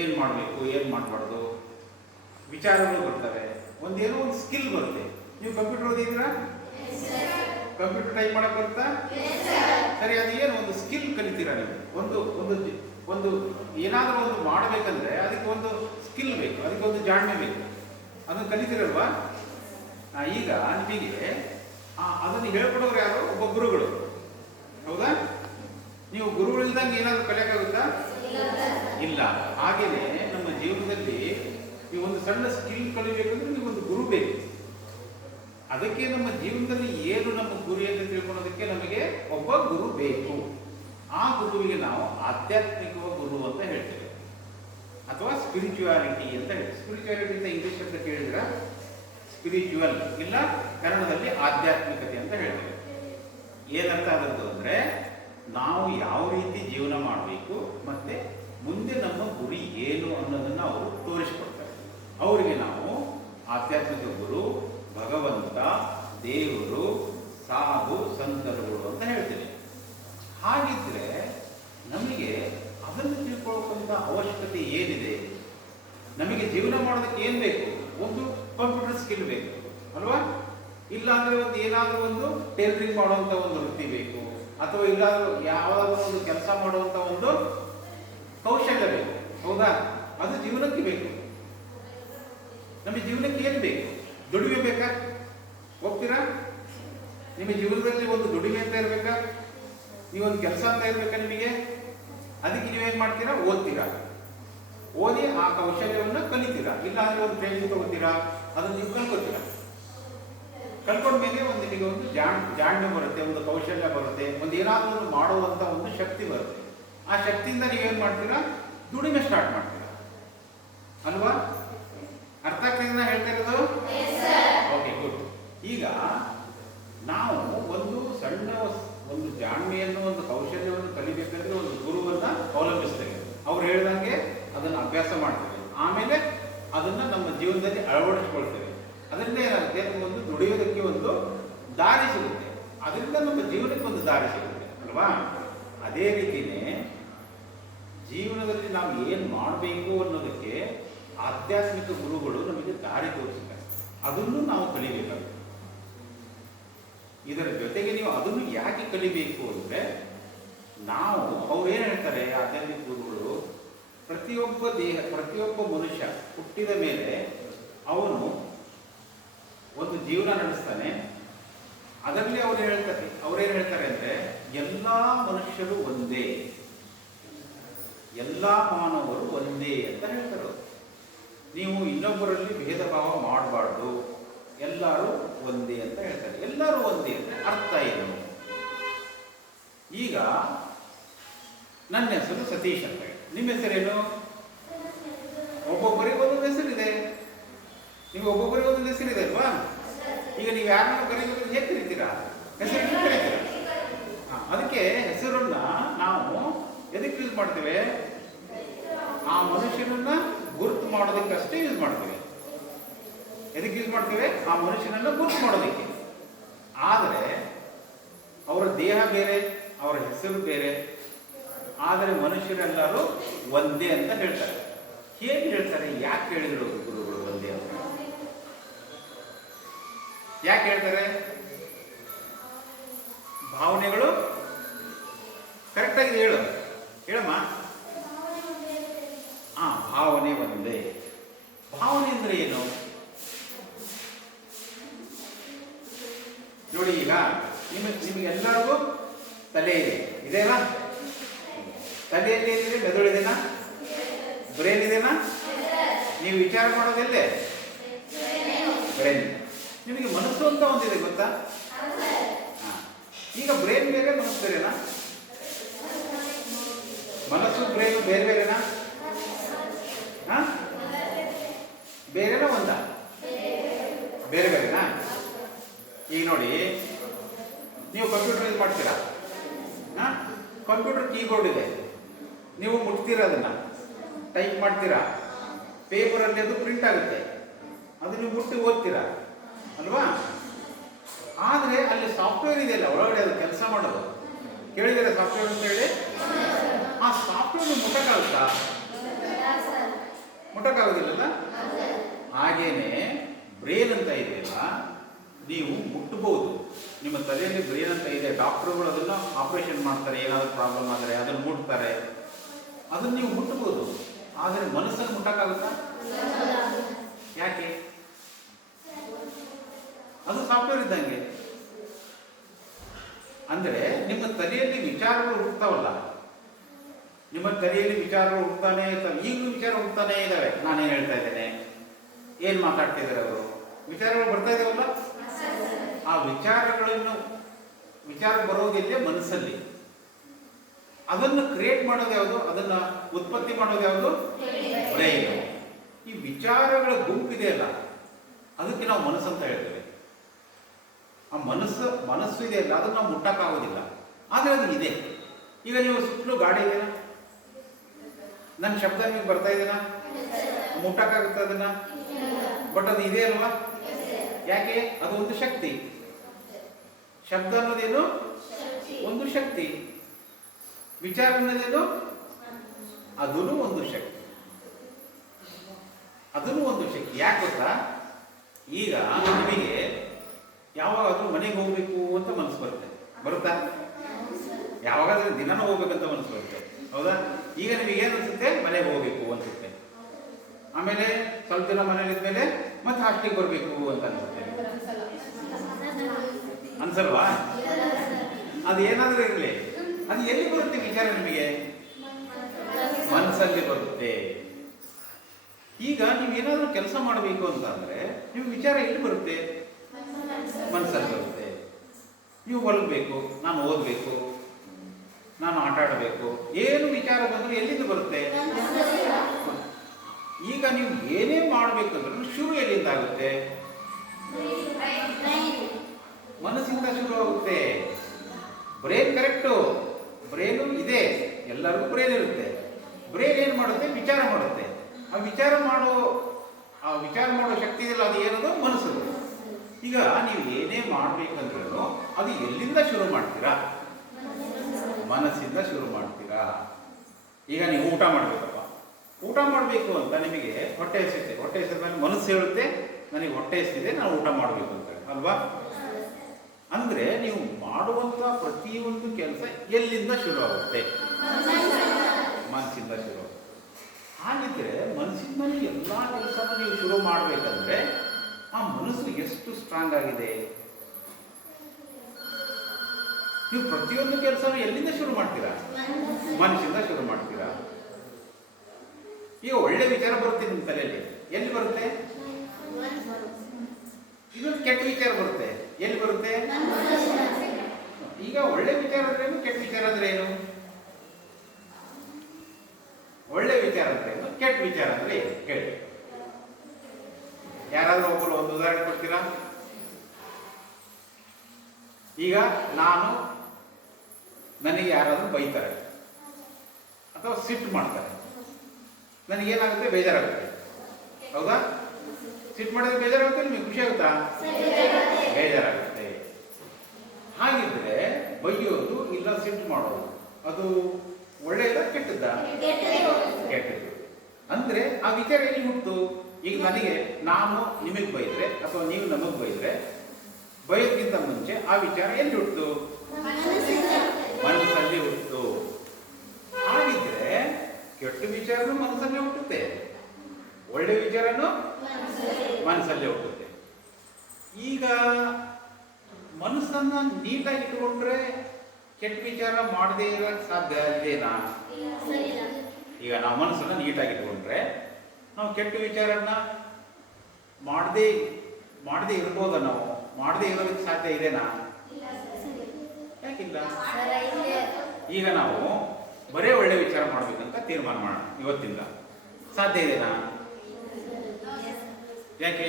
ಏನು ಮಾಡಬೇಕು, ಏನು ಮಾಡಬಾರ್ದು, ವಿಚಾರಗಳು ಬರ್ತವೆ, ಒಂದೇನೋ ಒಂದು ಸ್ಕಿಲ್ ಬರುತ್ತೆ. ನೀವು ಕಂಪ್ಯೂಟರ್ ಓದಿದ್ದೀರಾ? ಕಂಪ್ಯೂಟರ್ ಟೈಪ್ ಮಾಡಕ್ ಬರುತ್ತಾ? ಸರಿ, ಅದು ಏನು ಒಂದು ಸ್ಕಿಲ್ ಕಲಿತೀರಾ ನೀವು? ಒಂದು ಏನಾದರೂ ಒಂದು ಮಾಡಬೇಕಂದ್ರೆ ಅದಕ್ಕೆ ಒಂದು ಸ್ಕಿಲ್ ಬೇಕು, ಅದಕ್ಕೆ ಒಂದು ಜಾಣ್ಮೆ ಬೇಕು, ಅದನ್ನು ಕಲಿತೀರಲ್ವಾ? ಈಗ ನಿಮಗೆ ಅದನ್ನು ಹೇಳ್ಕೊಡೋರು ಯಾರು? ಒಬ್ಬ ಗುರುಗಳು, ಹೌದಾ? ನೀವು ಗುರುಗಳಿಲ್ದಂಗೆ ಏನಾದರೂ ಕಲಿಯಕ್ಕಾಗುತ್ತಾ? ಇಲ್ಲ. ಹಾಗೇನೆ ನಮ್ಮ ಜೀವನದಲ್ಲಿ ನೀವು ಒಂದು ಸಣ್ಣ ಸ್ಕಿಲ್ ಕಲಿಬೇಕಂದ್ರೆ ನೀವೊಂದು ಗುರು ಬೇಕು. ಅದಕ್ಕೆ ನಮ್ಮ ಜೀವನದಲ್ಲಿ ಏನು ನಮ್ಮ ಗುರಿ ಅಂತ ತಿಳ್ಕೊಳ್ಳೋದಕ್ಕೆ ನಮಗೆ ಒಬ್ಬ ಗುರು ಬೇಕು. ಆ ಗುರುವಿಗೆ ನಾವು ಆಧ್ಯಾತ್ಮಿಕ ಗುರು ಅಂತ ಹೇಳ್ತೇವೆ, ಅಥವಾ ಸ್ಪಿರಿಚುವಾಲಿಟಿ ಅಂತ ಹೇಳ್ತೇವೆ. ಸ್ಪಿರಿಚುವಾಲಿಟಿ ಅಂತ ಇಂಗ್ಲಿಷ್ ಅಂತ ಕೇಳಿದ್ರ ಸ್ಪಿರಿಚುವಲ್, ಇಲ್ಲ ಕನ್ನಡದಲ್ಲಿ ಆಧ್ಯಾತ್ಮಿಕತೆ ಅಂತ ಹೇಳ್ತೇವೆ. ಏನರ್ಥ ಆದದ್ದು ಅಂದ್ರೆ ನಾವು ಯಾವ ರೀತಿ ಜೀವನ ಮಾಡಬೇಕು ಮತ್ತೆ ಮುಂದೆ ನಮ್ಮ ಗುರಿ ಏನು ಅನ್ನೋದನ್ನ ಅವರು ತೋರಿಸ್ಕೊಡ್ತಾರೆ. ಅವರಿಗೆ ನಾವು ಆಧ್ಯಾತ್ಮಿಕ ಗುರು ಒಂದು ಕಂಪ್ಯೂಟರ್ ಸ್ಕಿಲ್ ಬೇಕು ಅಲ್ವಾ? ಇಲ್ಲಾಂದ್ರೆ ಒಂದು ಏನಾದರೂ ಒಂದು ಟೈಲರಿಂಗ್ ಮಾಡುವಂಥ ಒಂದು ವೃತ್ತಿ ಬೇಕು, ಅಥವಾ ಇಲ್ಲಾದ್ರೂ ಯಾವುದಾದ್ರೂ ಒಂದು ಕೆಲಸ ಮಾಡುವಂಥ ಒಂದು ಕೌಶಲ್ಯ ಬೇಕು. ಹೌದಾ? ಅದು ಜೀವನಕ್ಕೆ ಬೇಕು. ನಮಗೆ ಜೀವನಕ್ಕೆ ಏನು ಬೇಕು? ದುಡಿಮೆ ಬೇಕಾ? ಹೋಗ್ತೀರಾ? ನಿಮ್ಮ ಜೀವನದಲ್ಲಿ ಒಂದು ದುಡಿಮೆ ಅಂತ ಇರಬೇಕಾ? ನೀವೊಂದು ಕೆಲಸ ಅಂತ ಇರಬೇಕಾ ನಿಮಗೆ? ಅದಕ್ಕೆ ನೀವೇನು ಮಾಡ್ತೀರಾ? ಓದ್ತೀರಾ. ಓದಿ ಆ ಕೌಶಲ್ಯವನ್ನು ಕಲಿತೀರಾ. ಇಲ್ಲಾಂದ್ರೆ ಒಂದು ಟ್ರೈನಿಂಗ್ ತಗೋತೀರಾ, ಅದನ್ನು ನೀವು ಕಲ್ಕೋತೀರಾ. ಕಲ್ಕೊಂಡ್ಮೇಲೆ ಒಂದು ನಿಮಗೆ ಒಂದು ಜಾಣ್ಮೆ ಬರುತ್ತೆ, ಒಂದು ಕೌಶಲ್ಯ ಬರುತ್ತೆ, ಒಂದು ಏನಾದರೂ ಒಂದು ಮಾಡುವಂಥ ಒಂದು ಶಕ್ತಿ ಬರುತ್ತೆ. ಆ ಶಕ್ತಿಯಿಂದ ನೀವೇನು ಮಾಡ್ತೀರಾ? ದುಡಿಮೆ ಸ್ಟಾರ್ಟ್ ಮಾಡ್ತೀರಾ ಅಲ್ವಾ? ಅರ್ಥ ಆಗ್ತದೆ ಹೇಳ್ತಾ ಇರೋದು? Okay, good. ಈಗ ನಾವು ಒಂದು ಸಣ್ಣ ಒಂದು ಜಾಣ್ಮೆಯನ್ನು, ಒಂದು ಕೌಶಲ್ಯವನ್ನು ಕಲಿಬೇಕಂದ್ರೆ ಒಂದು ಗುರುವನ್ನ ಅವಲಂಬಿಸ್ತೇವೆ. ಅವ್ರು ಹೇಳ್ದಂಗೆ ಅದನ್ನು ಅಭ್ಯಾಸ ಮಾಡ್ತೇವೆ, ಆಮೇಲೆ ಅದನ್ನು ನಮ್ಮ ಜೀವನದಲ್ಲಿ ಅಳವಡಿಸ್ಕೊಳ್ತೇವೆ. ಅದರಿಂದ ಏನಾಗುತ್ತೆ? ಒಂದು ದುಡಿಯೋದಕ್ಕೆ ಒಂದು ದಾರಿ ಸಿಗುತ್ತೆ, ಅದರಿಂದ ನಮ್ಮ ಜೀವನಕ್ಕೆ ಒಂದು ದಾರಿ ಸಿಗುತ್ತೆ ಅಲ್ವಾ? ಅದೇ ರೀತಿಯೇ ಜೀವನದಲ್ಲಿ ನಾವು ಏನು ಮಾಡಬೇಕು ಅನ್ನೋದಕ್ಕೆ ಆಧ್ಯಾತ್ಮಿಕ ಗುರುಗಳು ನಮಗೆ ದಾರಿ ತೋರಿಸ್ತಾರೆ. ಅದನ್ನು ನಾವು ಕಲಿಬೇಕಾಗುತ್ತೆ. ಇದರ ಜೊತೆಗೆ ನೀವು ಅದನ್ನು ಯಾಕೆ ಕಲಿಬೇಕು ಅಂದರೆ, ನಾವು ಅವ್ರೇನು ಹೇಳ್ತಾರೆ ಆಧ್ಯಾತ್ಮಿಕ ಗುರುಗಳು, ಪ್ರತಿಯೊಬ್ಬ ಮನುಷ್ಯ ಹುಟ್ಟಿದ ಮೇಲೆ ಅವನು ಒಂದು ಜೀವನ ನಡೆಸ್ತಾನೆ. ಅದರಲ್ಲಿ ಅವ್ರೇನು ಹೇಳ್ತಾರೆ ಅಂದರೆ, ಎಲ್ಲ ಮನುಷ್ಯರು ಒಂದೇ, ಎಲ್ಲ ಮಾನವರು ಒಂದೇ ಅಂತ ಹೇಳ್ತಾರೆ. ನೀವು ಇನ್ನೊಬ್ಬರಲ್ಲಿ ಭೇದ ಭಾವ ಮಾಡಬಾರ್ದು, ಎಲ್ಲರೂ ಒಂದೇ ಅಂತ ಹೇಳ್ತಾರೆ. ಎಲ್ಲರೂ ಒಂದೇ ಅಂದರೆ ಅರ್ಥ ಏನು? ಈಗ ನನ್ನ ಹೆಸರು ಸತೀಶ್ ಅಂತ ಹೇಳಿ, ನಿಮ್ಮ ಹೆಸರೇನು? ಒಬ್ಬೊಬ್ಬರಿಗೆ ಒಂದೊಂದು ಹೆಸರಿದೆ. ನೀವು ಒಬ್ಬೊಬ್ಬರಿಗೆ ಒಂದೊಂದು ಹೆಸರಿದೆ ಅಲ್ವಾ? ಈಗ ನೀವು ಯಾರನ್ನ ಕರೀಬೇಕು, ಹೇಗೆ ಕರಿತೀರಾ? ಹೆಸರು ಕರೀತೀರಾ. ಅದಕ್ಕೆ ಹೆಸರನ್ನ ನಾವು ಎದಕ್ಕೆ ಯೂಸ್ ಮಾಡ್ತೇವೆ? ಆ ಮನುಷ್ಯನನ್ನ ಗುರುತು ಮಾಡೋದಕ್ಕಷ್ಟೇ ಯೂಸ್ ಮಾಡ್ತೇವೆ. ಎದಕ್ಕೆ ಯೂಸ್ ಮಾಡ್ತೇವೆ? ಆ ಮನುಷ್ಯನನ್ನ ಗುರುತು ಮಾಡೋದಕ್ಕೆ. ಆದರೆ ಅವರ ದೇಹ ಬೇರೆ, ಅವರ ಹೆಸರು ಬೇರೆ. ಆದರೆ ಮನುಷ್ಯರೆಲ್ಲರೂ ಒಂದೇ ಅಂತ ಹೇಳ್ತಾರೆ. ಹೇಗೆ ಹೇಳ್ತಾರೆ? ಯಾಕೆ ಹೇಳಿದ್ರು ಗುರುಗಳು ಒಂದೇ ಅಂತ? ಯಾಕೆ ಹೇಳ್ತಾರೆ? ಭಾವನೆಗಳು ಕರೆಕ್ಟಾಗಿ ಹೇಳಮ್ಮ. ಭಾವನೆ ಒಂದೇ. ಭಾವನೆ ಅಂದ್ರೆ ಏನು ನೋಡಿ. ಈಗ ನಿಮಗೆಲ್ಲರಿಗೂ ತಲೆ ಇದೆನಾ? ತಲೆಯಲ್ಲಿ ಏನಿದೆ? ಮೆದುಳಿದೆನಾ? ಬ್ರೈನ್ ಇದೆನಾ? ನೀವು ವಿಚಾರ ಮಾಡೋದೆಲ್ಲೇ? ಬ್ರೈನ್. ನಿಮಗೆ ಮನಸ್ಸು ಅಂತ ಒಂದಿದೆ, ಗೊತ್ತಾ? ಈಗ ಬ್ರೈನ್ ಬೇರೆ, ಮನಸ್ಸು ಬೇರೆನಾ? ಮನಸ್ಸು ಬ್ರೈನ್ ಬೇರೆ ಬೇರೆನಾ? ಬೇರೆನಾ ಒಂದ? ಬೇರೆ ಬೇರೆನಾ? ಈಗ ನೋಡಿ, ನೀವು ಕಂಪ್ಯೂಟರ್ ಯೂಸ್ ಮಾಡ್ತೀರಾ. ಕಂಪ್ಯೂಟರ್ ಕೀಬೋರ್ಡ್ ಇದೆ, ನೀವು ಮುಟ್ತೀರಾ, ಅದನ್ನ ಟೈಪ್ ಮಾಡ್ತೀರಾ, ಪೇಪರಲ್ಲಿ ಅದು ಪ್ರಿಂಟ್ ಆಗುತ್ತೆ, ಅದು ನೀವು ಮುಟ್ಟಿ ಓದ್ತೀರಾ ಅಲ್ವಾ? ಆದರೆ ಅಲ್ಲಿ ಸಾಫ್ಟ್ವೇರ್ ಇದೆಯಲ್ಲ ಒಳಗಡೆ, ಅದು ಕೆಲಸ ಮಾಡೋದು. ಕೇಳಿದರೆ ಸಾಫ್ಟ್ವೇರ್ ಅಂತ ಹೇಳಿ? ಆ ಸಾಫ್ಟ್ವೇರ್ ಮುಟ್ಟಕ್ಕಾಗುತ್ತಾ? ಮುಟ್ಟಕ್ಕಾಗೋದಿಲ್ಲಲ್ಲ? ಹಾಗೇನೆ ಬ್ರೇನ್ ಅಂತ ಇದೆಯಲ್ಲ, ನೀವು ಮುಟ್ಟಬಹುದು. ನಿಮ್ಮ ತಲೆಯಲ್ಲಿ ಬ್ರೇನ್ ಅಂತ ಇದೆ, ಡಾಕ್ಟರ್ಗಳು ಅದನ್ನು ಆಪರೇಷನ್ ಮಾಡ್ತಾರೆ, ಏನಾದರೂ ಪ್ರಾಬ್ಲಮ್ ಆದರೆ ಅದನ್ನು ಮುಟ್ತಾರೆ, ಅದನ್ನು ನೀವು ಮುಟ್ಟಬಹುದು. ಆದರೆ ಮನಸ್ಸನ್ನು ಮುಟ್ಟಕ್ಕಾಗುತ್ತಾ? ಯಾಕೆ? ಅದು ಸಾಫ್ಟ್ವೇರ್ ಇದ್ದಂಗೆ. ಅಂದರೆ ನಿಮ್ಮ ತಲೆಯಲ್ಲಿ ವಿಚಾರಗಳು ಹುಡ್ತಾವಲ್ಲ, ನಿಮ್ಮ ತಲೆಯಲ್ಲಿ ವಿಚಾರಗಳು ಹುಡ್ತಾನೆ ಇರ್ತವೆ. ಈಗಲೂ ವಿಚಾರ ಹುಡ್ತಾನೇ ಇದ್ದಾವೆ. ನಾನೇನು ಹೇಳ್ತಾ ಇದ್ದೇನೆ, ಏನು ಮಾತಾಡ್ತಿದ್ದಾರೆ ಅವರು, ವಿಚಾರಗಳು ಬರ್ತಾ ಇದಾವಲ್ಲ. ಆ ವಿಚಾರ ಬರೋದಿಲ್ಲ ಮನಸ್ಸಲ್ಲಿ. ಅದನ್ನು ಕ್ರಿಯೇಟ್ ಮಾಡೋದು ಯಾವುದು? ಅದನ್ನು ಉತ್ಪತ್ತಿ ಮಾಡೋದು ಯಾವುದು? ಬ್ರೈನ್. ಈ ವಿಚಾರಗಳ ಗುಂಪಿದೆಯಲ್ಲ, ಅದಕ್ಕೆ ನಾವು ಮನಸ್ಸು ಅಂತ ಹೇಳ್ತೇವೆ. ಆ ಮನಸ್ಸು ಇದೆಯಲ್ಲ, ಅದನ್ನು ನಾವು ಮುಟ್ಟಕ್ಕಾಗೋದಿಲ್ಲ. ಆದರೆ ಅದು ಇದೆ. ಈಗ ನೀವು ಸುತ್ತಲೂ ಗಾಡಿ ಇದೆಯಾ? ನನ್ನ ಶಬ್ದ ನೀವು ಬರ್ತಾ ಇದೆನಾ? ಮುಟ್ಟಕ್ಕಾಗುತ್ತೆ ಅದನ್ನ? ಬಟ್ ಅದು ಇದೆ ಅಲ್ವಾ? ಯಾಕೆ? ಅದು ಒಂದು ಶಕ್ತಿ. ಶಬ್ದ ಅನ್ನೋದೇನು? ಒಂದು ಶಕ್ತಿ. ವಿಚಾರ ಅನ್ನೋದೇನು? ಅದೂ ಒಂದು ಶಕ್ತಿ. ಅದನ್ನು ಒಂದು ಶಕ್ತಿ. ಯಾಕೆ ಗೊತ್ತಾ, ಈಗ ನಿಮಗೆ ಯಾವಾಗಾದ್ರೂ ಮನೆಗೆ ಹೋಗ್ಬೇಕು ಅಂತ ಮನಸ್ಸು ಬರುತ್ತಾ? ಯಾವಾಗಾದ್ರೂ ದಿನನೂ ಹೋಗ್ಬೇಕಂತ ಮನಸ್ಸು ಬರುತ್ತೆ, ಹೌದಾ? ಈಗ ನಿಮಗೆ ಏನು ಅನ್ಸುತ್ತೆ? ಮನೆಗೆ ಹೋಗ್ಬೇಕು ಅನ್ಸುತ್ತೆ. ಆಮೇಲೆ ಸ್ವಲ್ಪ ದಿನ ಮನೇಲಿ ಇದ್ಮೇಲೆ ಮತ್ತೆ ಹಾಸ್ಟೆಲ್ಗೆ ಬರಬೇಕು ಅಂತ ಅನ್ಸುತ್ತೆ. ಅನ್ಸಲ್ವಾ? ಅದು ಏನಾದ್ರೂ ಇರಲಿ, ಅದು ಎಲ್ಲಿ ಬರುತ್ತೆ ವಿಚಾರ? ನಿಮಗೆ ಮನಸ್ಸಲ್ಲಿ ಬರುತ್ತೆ. ಈಗ ನೀವೇನಾದ್ರೂ ಕೆಲಸ ಮಾಡಬೇಕು ಅಂತಂದ್ರೆ ನಿಮ್ಗೆ ವಿಚಾರ ಎಲ್ಲಿ ಬರುತ್ತೆ? ಮನಸ್ಸಲ್ಲಿ ಬರುತ್ತೆ. ನೀವು ಹೊಲಬೇಕು, ನಾನು ಓದಬೇಕು, ನಾನು ಆಟ ಆಡಬೇಕು, ಏನು ವಿಚಾರ ಬಂದರೂ ಎಲ್ಲಿಂದ ಬರುತ್ತೆ? ಈಗ ನೀವು ಏನೇ ಮಾಡಬೇಕಂದ್ರೂ ಶುರು ಎಲ್ಲಿಂದ ಆಗುತ್ತೆ? ಮನಸ್ಸಿಂದ ಶುರು ಆಗುತ್ತೆ. ಬ್ರೇನ್ ಕರೆಕ್ಟು, ಬ್ರೇನು ಇದೆ, ಎಲ್ಲರಿಗೂ ಬ್ರೇನ್ ಇರುತ್ತೆ. ಬ್ರೇನ್ ಏನು ಮಾಡುತ್ತೆ? ವಿಚಾರ ಮಾಡುತ್ತೆ. ಆ ವಿಚಾರ ಮಾಡೋ ಶಕ್ತಿ ಇದೆಯಲ್ಲ, ಅದು ಏನದು? ಮನಸ್ಸು. ಈಗ ನೀವು ಏನೇ ಮಾಡಬೇಕಂದ್ರೂ ಅದು ಎಲ್ಲಿಂದ ಶುರು ಮಾಡ್ತೀರಾ? ಮನಸ್ಸಿಂದ ಶುರು ಮಾಡ್ತೀರಾ. ಈಗ ನೀವು ಊಟ ಮಾಡಬೇಕಪ್ಪ, ಊಟ ಮಾಡಬೇಕು ಅಂತ ನಿಮಗೆ ಹೊಟ್ಟೆ ಹಸಿತೆ, ಹೊಟ್ಟೆ ಹಸಿದ ಮೇಲೆ ಮನಸ್ಸು ಹೇಳುತ್ತೆ ನನಗೆ ಹೊಟ್ಟೆ ಹಸಿದೆ, ನಾನು ಊಟ ಮಾಡಬೇಕು ಅಂತ, ಅಲ್ವಾ? ಅಂದ್ರೆ ನೀವು ಮಾಡುವಂತ ಪ್ರತಿಯೊಂದು ಕೆಲಸ ಎಲ್ಲಿಂದ ಶುರು ಆಗುತ್ತೆ? ಮನಸ್ಸಿಂದ ಶುರು ಆಗುತ್ತೆ. ಹಾಗಿದ್ರೆ ಮನಸ್ಸಿನಲ್ಲಿ ಎಲ್ಲ ಕೆಲಸನೂ ನೀವು ಶುರು ಮಾಡಬೇಕಂದ್ರೆ ಆ ಮನಸ್ಸು ಎಷ್ಟು ಸ್ಟ್ರಾಂಗ್ ಆಗಿದೆ? ನೀವು ಪ್ರತಿಯೊಂದು ಕೆಲಸನೂ ಎಲ್ಲಿಂದ ಶುರು ಮಾಡ್ತೀರಾ? ಮನಸ್ಸಿಂದ ಶುರು ಮಾಡ್ತೀರಾ. ಈಗ ಒಳ್ಳೆ ವಿಚಾರ ಬರುತ್ತೆ ನಿಮ್ಮ ತಲೆಯಲ್ಲಿ, ಎಲ್ಲಿ ಬರುತ್ತೆ? ಇನ್ನೊಂದು ಕೆಟ್ಟ ವಿಚಾರ ಬರುತ್ತೆ, ಎಲ್ಲಿ ಬರುತ್ತೆ? ಈಗ ಒಳ್ಳೆ ವಿಚಾರ ಅಂದ್ರೆ ಏನು, ಕೆಟ್ಟ ವಿಚಾರ ಅಂದ್ರೆ ಏನು? ಒಳ್ಳೆ ವಿಚಾರ ಅಂದ್ರೆ ಏನು, ಕೆಟ್ಟ ವಿಚಾರ ಅಂದ್ರೆ ಏನು ಹೇಳಿ? ಯಾರಾದ್ರೂ ಒಬ್ಬರು ಒಂದು ಉದಾಹರಣೆ ಕೊಡ್ತೀರಾ? ಈಗ ನನಗೆ ಯಾರಾದ್ರೂ ಬೈತಾರೆ ಅಥವಾ ಸಿಟ್ಟು ಮಾಡ್ತಾರೆ, ನನಗೇನಾಗುತ್ತೆ? ಬೇಜಾರಾಗುತ್ತೆ, ಹೌದಾ? ಸಿಟ್ಟು ಮಾಡಿದ್ರೆ ಬೇಜಾರಾಗುತ್ತೆ, ನಿಮಗೆ ಖುಷಿ ಆಗುತ್ತಾ? ಬೇಜಾರಾಗುತ್ತೆ. ಹಾಗಿದ್ರೆ ಬೈಯೋದು ಇಲ್ಲ ಸಿಟ್ಟು ಮಾಡೋದು ಅದು ಒಳ್ಳೆಯದ ಕೆಟ್ಟದ್ದ? ಕೆಟ್ಟದ್ದು. ಅಂದ್ರೆ ಆ ವಿಚಾರ ಎಲ್ಲಿ ಹುಟ್ಟು? ಈಗ ನಾನು ನಿಮಗೆ ಬೈದ್ರೆ ಅಥವಾ ನೀವು ನಮಗೆ ಬೈದ್ರೆ ಬೈಯೋಕ್ಕಿಂತ ಮುಂಚೆ ಆ ವಿಚಾರ ಎಲ್ಲಿ ಹುಟ್ಟು? ಮನಸ್ಸಲ್ಲಿ ಹುಟ್ಟು. ಹಾಗಿದ್ರೆ ಕೆಟ್ಟ ವಿಚಾರನೂ ಮನಸ್ಸಲ್ಲೇ ಹುಟ್ಟುತ್ತೆ, ಒಳ್ಳೆ ವಿಚಾರನೂ ಮನಸ್ಸಲ್ಲೇ ಹುಟ್ಟುತ್ತೆ. ಈಗ ಮನಸ್ಸನ್ನ ನೀಟಾಗಿ ಇಟ್ಟುಕೊಂಡ್ರೆ ಕೆಟ್ಟ ವಿಚಾರ ಮಾಡದೇ ಇರೋಕ್ಕೆ ಸಾಧ್ಯ ಇದೇನಾ? ಈಗ ನಾವು ಮನಸ್ಸನ್ನ ನೀಟಾಗಿ ಇಟ್ಕೊಂಡ್ರೆ ನಾವು ಕೆಟ್ಟ ವಿಚಾರನ ಮಾಡದೇ ಇರ್ಬೋದ? ನಾವು ಮಾಡದೇ ಇರೋದಕ್ಕೆ ಸಾಧ್ಯ ಇದೆನಾ? ಯಾಕಿಲ್ಲ? ಈಗ ನಾವು ಬರೇ ಒಳ್ಳೆ ವಿಚಾರ ಮಾಡ್ಬೇಕಂತ ತೀರ್ಮಾನ ಮಾಡೋಣ ಇವತ್ತಿಂದ, ಸಾಧ್ಯ ಇದೆನಾ? ಯಾಕೆ?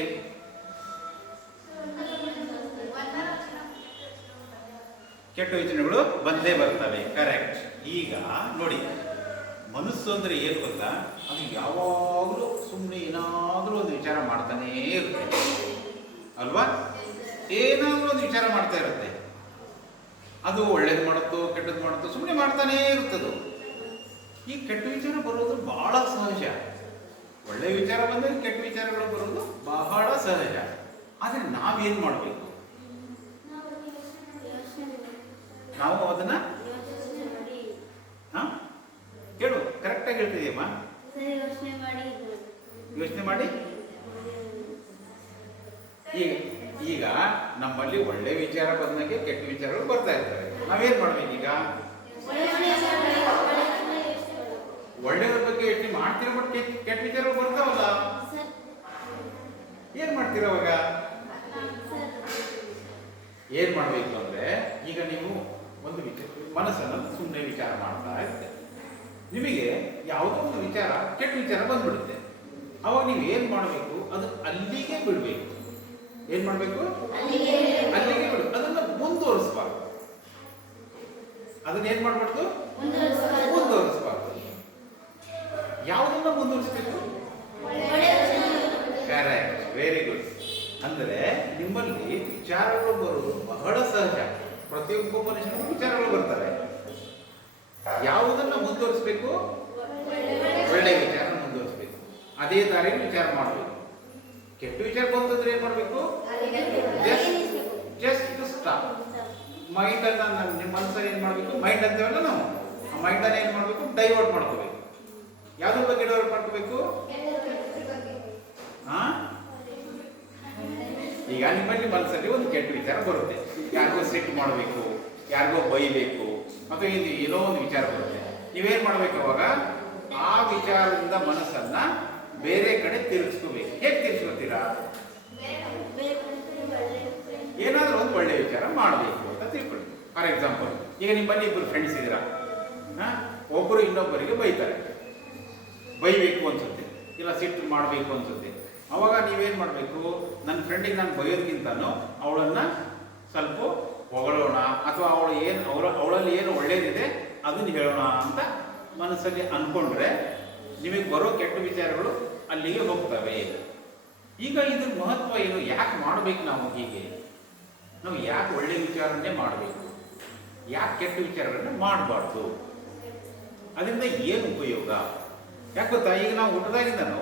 ಕೆಟ್ಟ ಯೋಚನೆಗಳು ಬಂದೇ ಬರ್ತವೆ. ಕರೆಕ್ಟ್. ಈಗ ನೋಡಿ, ಮನಸ್ಸು ಅಂದ್ರೆ ಏನು ಗೊತ್ತಾ? ಅದು ಯಾವಾಗಲೂ ಸುಮ್ಮನೆ ಏನಾದರೂ ಒಂದು ವಿಚಾರ ಮಾಡ್ತಾನೇ ಇರುತ್ತೆ, ಅಲ್ವಾ? ಏನಾದರೂ ಒಂದು ವಿಚಾರ ಮಾಡ್ತಾ ಇರುತ್ತೆ. ಅದು ಒಳ್ಳೇದು ಮಾಡುತ್ತೋ ಕೆಟ್ಟದ್ದು ಮಾಡುತ್ತೋ ಸುಮ್ಮನೆ ಮಾಡ್ತಾನೇ ಇರುತ್ತದು. ಈ ಕೆಟ್ಟ ವಿಚಾರ ಬರೋದು ಬಹಳ ಸಹಜ. ಒಳ್ಳೆ ವಿಚಾರ ಬಂದರೆ ಕೆಟ್ಟ ವಿಚಾರಗಳು ಬರೋದು ಬಹಳ ಸಹಜ. ಆದರೆ ನಾವೇನು ಮಾಡಬೇಕು? ನಾವು ಅದನ್ನ ಕೇಳು, ಕರೆಕ್ಟಾಗಿ ಹೇಳ್ತಿದೀಯಮ್ಮ. ಯೋಚನೆ ಮಾಡಿ. ಈಗ ನಮ್ಮಲ್ಲಿ ಒಳ್ಳೆ ವಿಚಾರ ಬಂದಂಗೆ ಕೆಟ್ಟ ವಿಚಾರಗಳು ಬರ್ತಾ ಇರ್ತವೆ. ನಾವೇನ್ ಮಾಡ್ಬೇಕೀಗ? ಒಳ್ಳೆಯದ್ರ ಬಗ್ಗೆ ಯೋಚನೆ ಮಾಡ್ತಿರೋ ಬಟ್ ಕೆಟ್ಟ ವಿಚಾರಗಳು ಬರ್ತಾವಲ್ಲ, ಏನ್ ಮಾಡ್ತೀರ ಅವಾಗ? ಏನ್ ಮಾಡ್ಬೇಕು ಅಂದ್ರೆ, ಈಗ ನೀವು ಒಂದು ಮನಸ್ಸನ್ನು ಸುಮ್ಮನೆ ವಿಚಾರ ಮಾಡ್ತಾ ಇರುತ್ತೆ, ನಿಮಗೆ ಯಾವುದೋ ಒಂದು ವಿಚಾರ ಕೆಟ್ಟ ವಿಚಾರ ಬಂದ್ಬಿಡುತ್ತೆ. ಅವಾಗ ನೀವು ಏನ್ ಮಾಡಬೇಕು? ಅದು ಅಲ್ಲಿಗೆ ಬಿಡ್ಬೇಕು. ಏನ್ ಮಾಡ್ಬೇಕು? ಅಲ್ಲಿಗೆ ಬಿಡು. ಅದನ್ನ ಮುಂದುವರಿಸಬಾರ್ದು. ಅದನ್ನ ಏನ್ ಮಾಡ್ಬಾರ್ದು? ಮುಂದುವರಿಸಬಾರ್ದು. ಯಾವುದನ್ನ ಮುಂದುವರಿಸಬೇಕು? Correct, very good. ಅಂದ್ರೆ ನಿಮ್ಮಲ್ಲಿ ವಿಚಾರಗಳು ಬರೋದು ಬಹಳ ಸಹಜ. ಪ್ರತಿಯೊಬ್ಬ ಮನುಷ್ಯನಿಗೂ ವಿಚಾರಗಳು ಬರ್ತವೆ. ಯಾವುದನ್ನ ಮುಂದುವರಿಸಬೇಕು? ಒಳ್ಳೆಯ ವಿಚಾರ ಮುಂದುವರಿಸಬೇಕು. ಅದೇ ದಾರಿಯಲ್ಲಿ ವಿಚಾರ ಮಾಡಬೇಕು. ಕೆಟ್ಟ ವಿಚಾರ ಬಂತಂದ್ರೆ ಏನ್ ಮಾಡ್ಬೇಕು? Just stop. ಮೈಂಡ್ ಅನ್ನ ನಿಮ್ಮ ಮನಸ್ಸಲ್ಲಿ ಏನ್ ಮಾಡ್ಬೇಕು? ಮೈಂಡ್ ಅಂತೇವಲ್ಲ ನಾವು, ಆ ಮೈಂಡ್ ಅನ್ನ ಏನ್ ಮಾಡ್ಬೇಕು? ಡೈವರ್ಟ್ ಮಾಡ್ಕೋಬೇಕು. ಯಾವ್ದ್ರ ಬಗ್ಗೆ ಡೈವರ್ಟ್ ಮಾಡ್ಕೋಬೇಕು? ಈಗ ನಿಮ್ಮಲ್ಲಿ ಮನಸ್ಸಲ್ಲಿ ಒಂದು ಕೆಟ್ಟ ವಿಚಾರ ಬರುತ್ತೆ, ಯಾರಿಗೋ ಸಿಟ್ಟು ಮಾಡಬೇಕು, ಯಾರಿಗೋ ಬೈಬೇಕು, ಅಥವಾ ಇದು ಏನೋ ಒಂದು ವಿಚಾರ ಬರುತ್ತೆ. ನೀವೇನ್ ಮಾಡ್ಬೇಕು? ಅವಾಗ ಆ ವಿಚಾರದಿಂದ ಮನಸ್ಸನ್ನ ಬೇರೆ ಕಡೆ ತಿರುಗಿಸ್ಕೋಬೇಕು. ಹೇಗೆ ತಿರುಗಿಸ್ಕೋತೀರಾ? ಏನಾದ್ರೂ ಒಂದು ಒಳ್ಳೆ ವಿಚಾರ ಮಾಡಬೇಕು ಅಂತ ತಿಳ್ಕೊಳ್ಳಿ. ಫಾರ್ ಎಕ್ಸಾಂಪಲ್, ಈಗ ನಿಮ್ಮಲ್ಲಿ ಇಬ್ಬರು ಫ್ರೆಂಡ್ಸ್ ಇದ್ದೀರಾ, ಒಬ್ಬರು ಇನ್ನೊಬ್ಬರಿಗೆ ಬೈತಾರೆ, ಬೈಬೇಕು ಅನ್ಸುತ್ತೆ, ಇಲ್ಲ ಸಿಟ್ಟು ಮಾಡಬೇಕು ಅನ್ಸುತ್ತೆ. ಅವಾಗ ನೀವೇನ್ ಮಾಡಬೇಕು? ನನ್ನ ಫ್ರೆಂಡಿಗೆ ನಾನು ಬೈಯೋದಕ್ಕಿಂತನೂ ಅವಳನ್ನ ಸ್ವಲ್ಪ ಹೊಗಳೋಣ, ಅಥವಾ ಅವಳಲ್ಲಿ ಏನು ಒಳ್ಳೇದಿದೆ ಅದನ್ನ ಹೇಳೋಣ ಅಂತ ಮನಸ್ಸಲ್ಲಿ ಅನ್ಕೊಂಡ್ರೆ ನಿಮಗೆ ಬರೋ ಕೆಟ್ಟ ವಿಚಾರಗಳು ಅಲ್ಲಿಗೆ ಹೋಗ್ತವೆ. ಈಗ ಇದ್ರ ಮಹತ್ವ ಏನು? ಯಾಕೆ ಮಾಡಬೇಕು ನಾವು ಹೀಗೆ? ನಾವು ಯಾಕೆ ಒಳ್ಳೆ ವಿಚಾರನ್ನೇ ಮಾಡಬೇಕು, ಯಾಕೆ ಕೆಟ್ಟ ವಿಚಾರಗಳನ್ನ ಮಾಡಬಾರ್ದು? ಅದರಿಂದ ಏನು ಉಪಯೋಗ? ಯಾಕೆ ಗೊತ್ತಾ? ಈಗ ನಾವು ಹುಟ್ಟದಾಗಿಂದನೂ,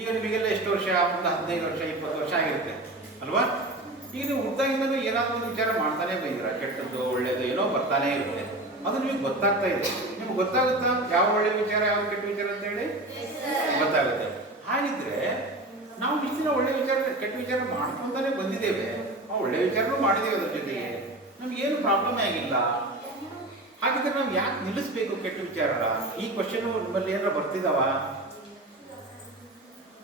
ಈಗ ನಿಮಗೆಲ್ಲ ಎಷ್ಟು ವರ್ಷ? ಒಂದು 15 ವರ್ಷ 20 ವರ್ಷ ಆಗಿರುತ್ತೆ ಅಲ್ವಾ? ಈಗ ನೀವು ಹುಟ್ಟದಾಗಿಂದನೂ ಏನಾದರೂ ಒಂದು ವಿಚಾರ ಮಾಡ್ತಾನೆ ಬಂದಿರ, ಕೆಟ್ಟದ್ದು ಒಳ್ಳೇದು ಏನೋ ಬರ್ತಾನೆ ಇರುತ್ತೆ. ಅದು ನಿಮಗೆ ಗೊತ್ತಾಗ್ತಾ ಇದೆ. ನಿಮ್ಗೆ ಗೊತ್ತಾಗುತ್ತಾ ಯಾವ ಒಳ್ಳೆ ವಿಚಾರ ಯಾವ ಕೆಟ್ಟ ವಿಚಾರ ಅಂತ ಹೇಳಿ? ಗೊತ್ತಾಗುತ್ತೆ. ಹಾಗಿದ್ರೆ ನಾವು ಇಷ್ಟಿನ ಒಳ್ಳೆ ವಿಚಾರ ಕೆಟ್ಟ ವಿಚಾರ ಮಾಡ್ಕೊಂತಾನೆ ಬಂದಿದ್ದೇವೆ, ನಾವು ಒಳ್ಳೆ ವಿಚಾರನೂ ಮಾಡಿದ್ದೇವೆ, ಅದ್ರ ಜೊತೆಗೆ ನಮ್ಗೇನು ಪ್ರಾಬ್ಲಮ್ ಆಗಿಲ್ಲ. ಹಾಗಿದ್ರೆ ನಾವು ಯಾಕೆ ನಿಲ್ಲಿಸ್ಬೇಕು ಕೆಟ್ಟ ವಿಚಾರ? ಈ ಕ್ವಶನ್ ನಿಮ್ಮಲ್ಲಿ ಏನಾರ ಬರ್ತಿದಾವ?